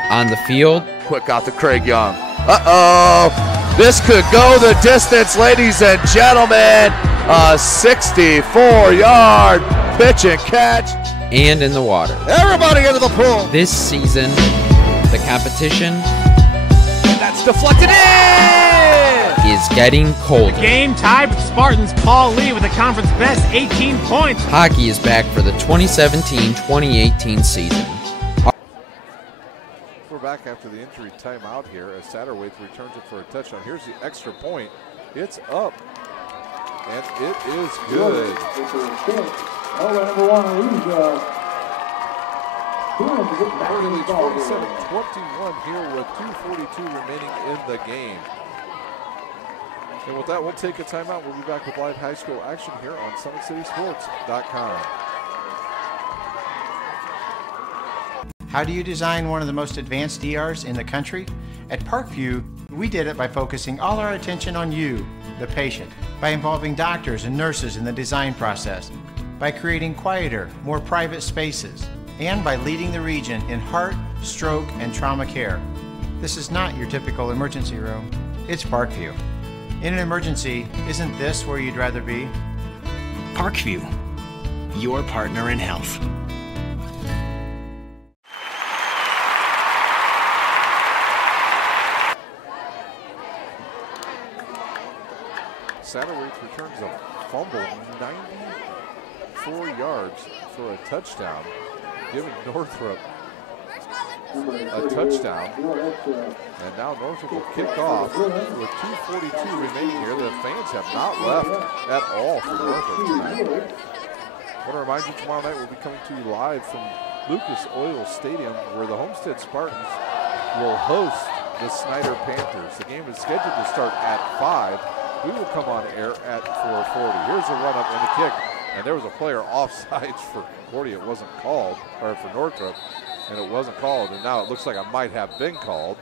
On the field, quick out to Craig Young. Uh-oh! This could go the distance, ladies and gentlemen. A 64-yard pitch and catch. And in the water. Everybody into the pool. This season, the competition that's deflected in is getting colder. The game tied with Spartans. Paul Lee with the conference best 18 points. Hockey is back for the 2017-2018 season. We're back after the injury timeout here as Satterwaite returns it for a touchdown. Here's the extra point. It's up. And it is good. Number one, Concordia leads 47-21 here with 2:42 remaining in the game. And with that, we'll take a timeout. We'll be back with live high school action here on SummitCitySports.com. How do you design one of the most advanced ERs in the country? At Parkview, we did it by focusing all our attention on you, the patient, by involving doctors and nurses in the design process, by creating quieter, more private spaces, and by leading the region in heart, stroke, and trauma care. This is not your typical emergency room. It's Parkview. In an emergency, isn't this where you'd rather be? Parkview, your partner in health. Satterweight returns a fumble, 94 yards for a touchdown, giving Northrop a touchdown. And now Northrop will kick off with 2:42 remaining here. The fans have not left at all for Northrop tonight. I want to remind you, tomorrow night we'll be coming to you live from Lucas Oil Stadium, where the Homestead Spartans will host the Snyder Panthers. The game is scheduled to start at 5. We will come on air at 4:40. Here's the run up and the kick. And there was a player offsides for Concordia. It wasn't called, or for Northrop, and it wasn't called. And now it looks like it might have been called.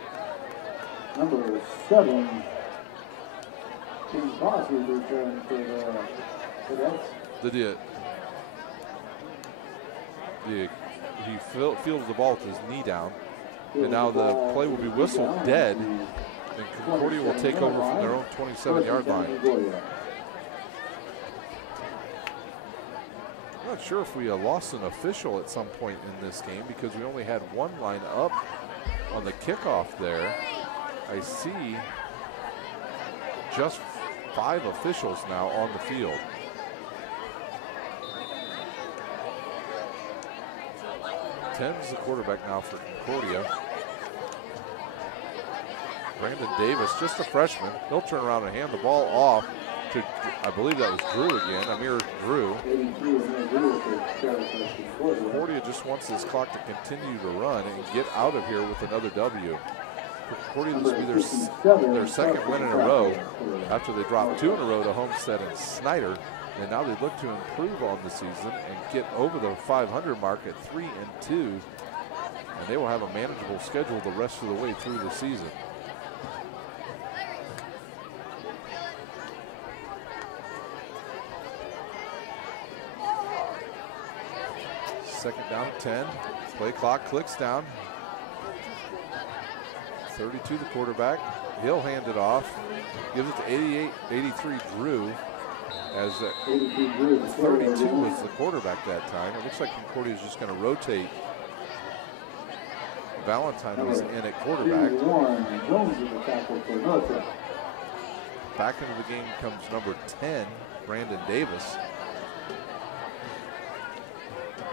Number 7, King Crosby returned for the Cadets. He fields the ball with his knee down. And now the play will be whistled dead. And Concordia will take over from their own 27-yard line. I'm not sure if we lost an official at some point in this game, because we only had one line up on the kickoff there. I see just 5 officials now on the field. Ten's the quarterback now for Concordia. Brandon Davis, just a freshman. He'll turn around and hand the ball off to, I believe that was Drew again, Amir Drew. Concordia just wants this clock to continue to run and get out of here with another W. For Concordia, this will be their second win in a row after they dropped 2 in a row to Homestead and Snyder. And now they look to improve on the season and get over the 500 mark at 3-2. And they will have a manageable schedule the rest of the way through the season. Second down at 10. Play clock clicks down. 32 the quarterback. He'll hand it off. Gives it to 83 Drew. As 32 was the quarterback that time. It looks like Concordia is just going to rotate. Valentine was in at quarterback. Back into the game comes number 10, Brandon Davis.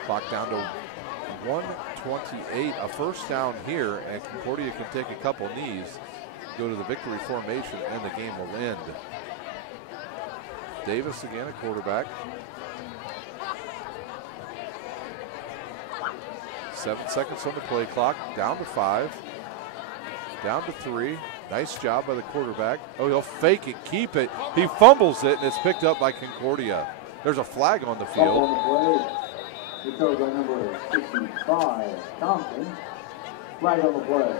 Clock down to 1:28. A first down here, and Concordia can take a couple knees, go to the victory formation, and the game will end. Davis again, a quarterback. 7 seconds on the play clock. Down to 5. Down to 3. Nice job by the quarterback. Oh, he'll fake it, keep it. He fumbles it, and it's picked up by Concordia. There's a flag on the field. It goes by number 65, Compton. Flag on the play.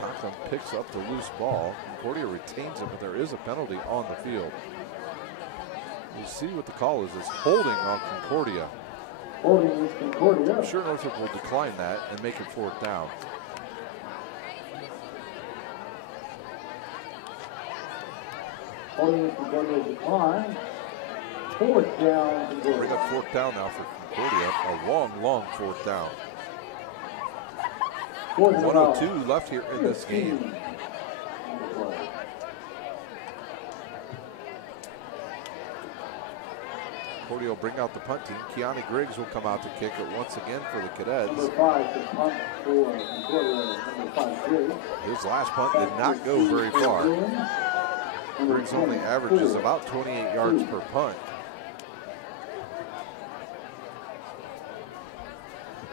Compton picks up the loose ball. Concordia retains it, but there is a penalty on the field. We'll see what the call is. It's holding on Concordia. Holding is Concordia. I'm sure Northrop will decline that and make it 4th down. Holding is Concordia decline. 4th down. Concordia. Bring up 4th down now for Concordia. A long 4th down. 1:02 left here in this game. Concordia will bring out the punt team. Keanu Griggs will come out to kick it once again for the Cadets. Number 5 to punt for Concordia. Number 5, Griggs. His last punt did not go very far. Griggs only averages about 28 yards per punt.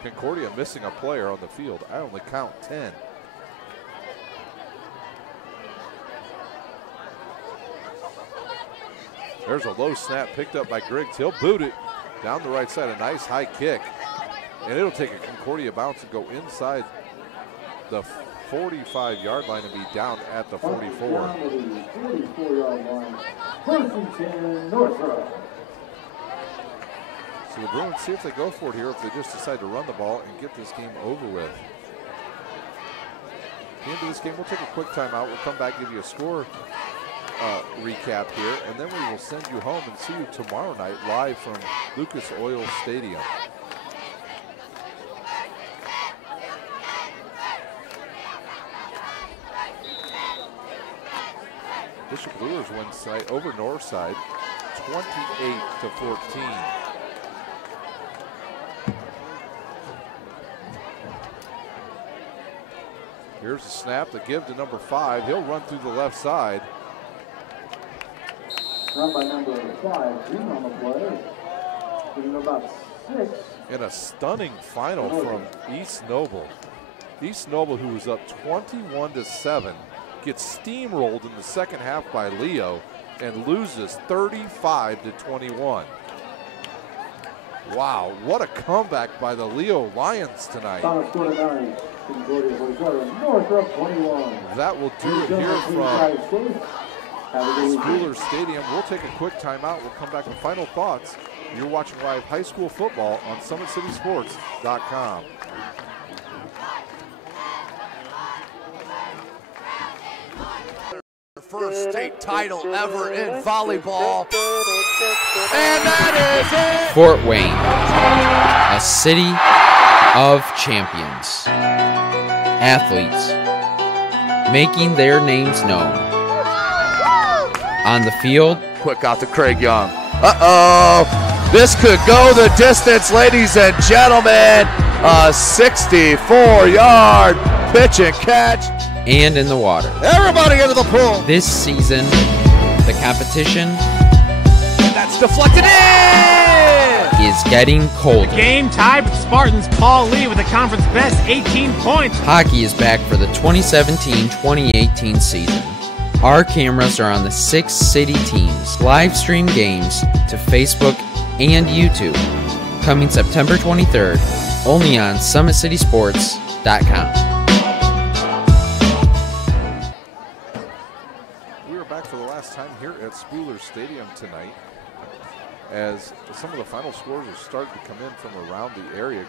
Concordia missing a player on the field. I only count 10. There's a low snap picked up by Griggs. He'll boot it down the right side. A nice high kick. And it'll take a Concordia bounce and go inside the 45-yard line and be down at the 44. 44-yard line. First and 10, Northrop. So the Bruins see if they go for it here, if they just decide to run the ball and get this game over with. At the end of this game, we'll take a quick timeout. We'll come back, give you a score recap here, and then we will send you home and see you tomorrow night live from Lucas Oil Stadium. Bishop Luers wins tonight over Northside, 28-14. Here's a snap to give to number 5. He'll run through the left side. Run by number 5, Green on the play. Getting about 6. In a stunning final from East Noble. East Noble, who was up 21-7, gets steamrolled in the second half by Leo and loses 35-21. Wow, what a comeback by the Leo Lions tonight. Northrop 21. That will do it here from Spooler Stadium. We'll take a quick timeout. We'll come back with final thoughts. You're watching live high school football on SummitCitySports.com. First state title ever in volleyball. And that is it! Fort Wayne, a city of champions. Athletes making their names known. On the field, quick out to Craig Young. Uh-oh, this could go the distance, ladies and gentlemen. A 64-yard pitch and catch. And in the water. Everybody into the pool. This season, the competition that's deflected in is getting colder. The game tied with Spartans. Paul Lee with the conference best 18 points. Hockey is back for the 2017-2018 season. Our cameras are on the 6 city teams. Live stream games to Facebook and YouTube. Coming September 23rd, only on SummitCitySports.com. Time here at Spooler Stadium tonight, as some of the final scores are starting to come in from around the area.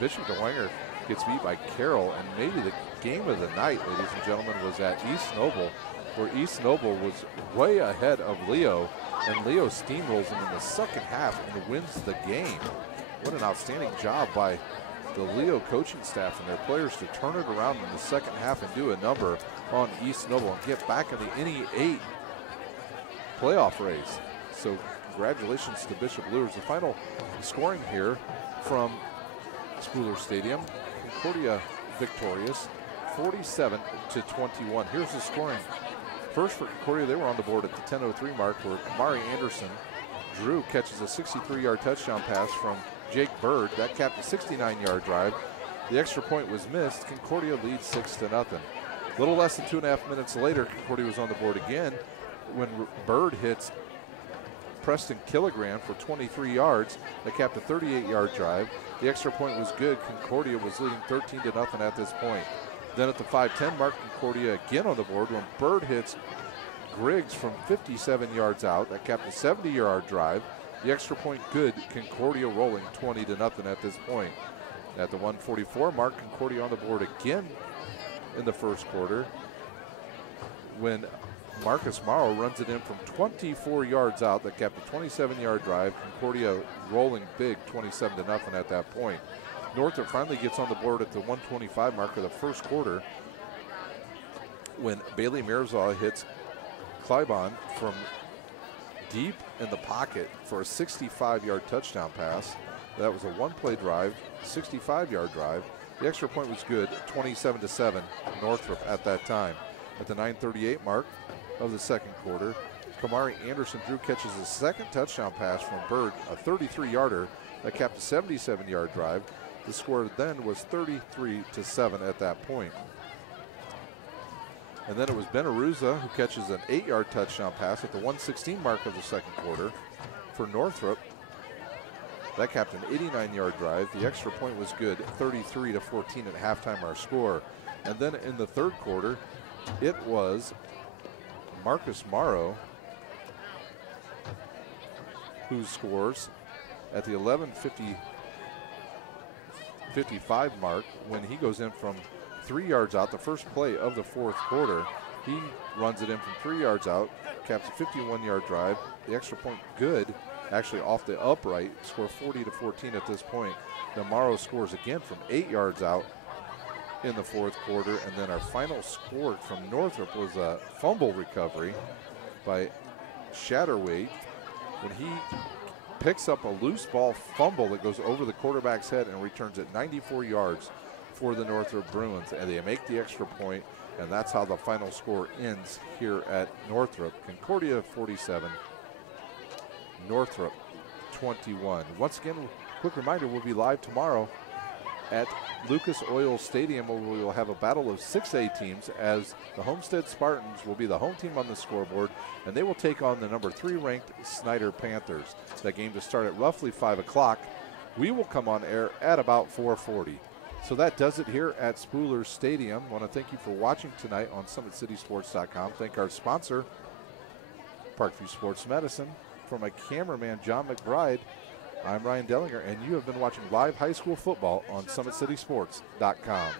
Bishop DeWanger gets beat by Carroll, and maybe the game of the night, ladies and gentlemen, was at East Noble, where East Noble was way ahead of Leo, and Leo steamrolls them in the second half and wins the game. What an outstanding job by the Leo coaching staff and their players to turn it around in the second half and do a number on East Noble and get back in the NE8 playoff race. So congratulations to Bishop Luers. The final scoring here from Spooler Stadium. Concordia victorious, 47-21. Here's the scoring. First for Concordia, they were on the board at the 10:03 mark, where Kamari Anderson Drew catches a 63-yard touchdown pass from Jake Bird. That capped a 69-yard drive. The extra point was missed. Concordia leads 6-0. A little less than 2.5 minutes later, Concordia was on the board again when Bird hits Preston Kilogram for 23 yards. That capped a 38-yard drive. The extra point was good. Concordia was leading 13-0 at this point. Then at the 5:10 mark, Concordia again on the board when Bird hits Griggs from 57 yards out. That capped a 70-yard drive. The extra point good. Concordia rolling 20-0 at this point. At the 1:44 mark, Concordia on the board again in the first quarter when Marcus Morrow runs it in from 24 yards out. That capped a 27-yard drive. Concordia rolling big, 27-0 at that point. Northrop finally gets on the board at the 1:25 mark of the first quarter when Bailey Mirzaw hits Klybon from deep in the pocket for a 65-yard touchdown pass. That was a one-play drive, 65-yard drive. The extra point was good, 27-7 Northrop at that time. At the 9:38 mark of the second quarter, Kamari Anderson Drew catches his second touchdown pass from Bird, a 33-yarder that capped a 77-yard drive. The score then was 33-7 at that point. And then it was Benaruza who catches an 8-yard touchdown pass at the 1:16 mark of the second quarter for Northrop. That capped an 89-yard drive. The extra point was good, 33-14 at halftime, our score. And then in the third quarter, it was Marcus Morrow who scores at the 11:55 mark when he goes in from 3 yards out, the first play of the fourth quarter. He runs it in from 3 yards out, caps a 51-yard drive. The extra point good, actually off the upright, score 40-14 at this point. Now Morrow scores again from 8 yards out in the fourth quarter, and then our final score from Northrop was a fumble recovery by Shatterweight when he picks up a loose ball fumble that goes over the quarterback's head and returns it 94 yards for the Northrop Bruins. And they make the extra point, and that's how the final score ends here at Northrop. Concordia 47, Northrop 21. Once again, quick reminder, we'll be live tomorrow at Lucas Oil Stadium, where we will have a battle of 6A teams, as the Homestead Spartans will be the home team on the scoreboard, and they will take on the number 3 ranked Snyder Panthers. That game to start at roughly 5 o'clock. We will come on air at about 4:40. So that does it here at Spooler Stadium. I want to thank you for watching tonight on SummitCitySports.com. Thank our sponsor, Parkview Sports Medicine. For my cameraman, John McBride, I'm Ryan Dellinger, and you have been watching live high school football on SummitCitySports.com.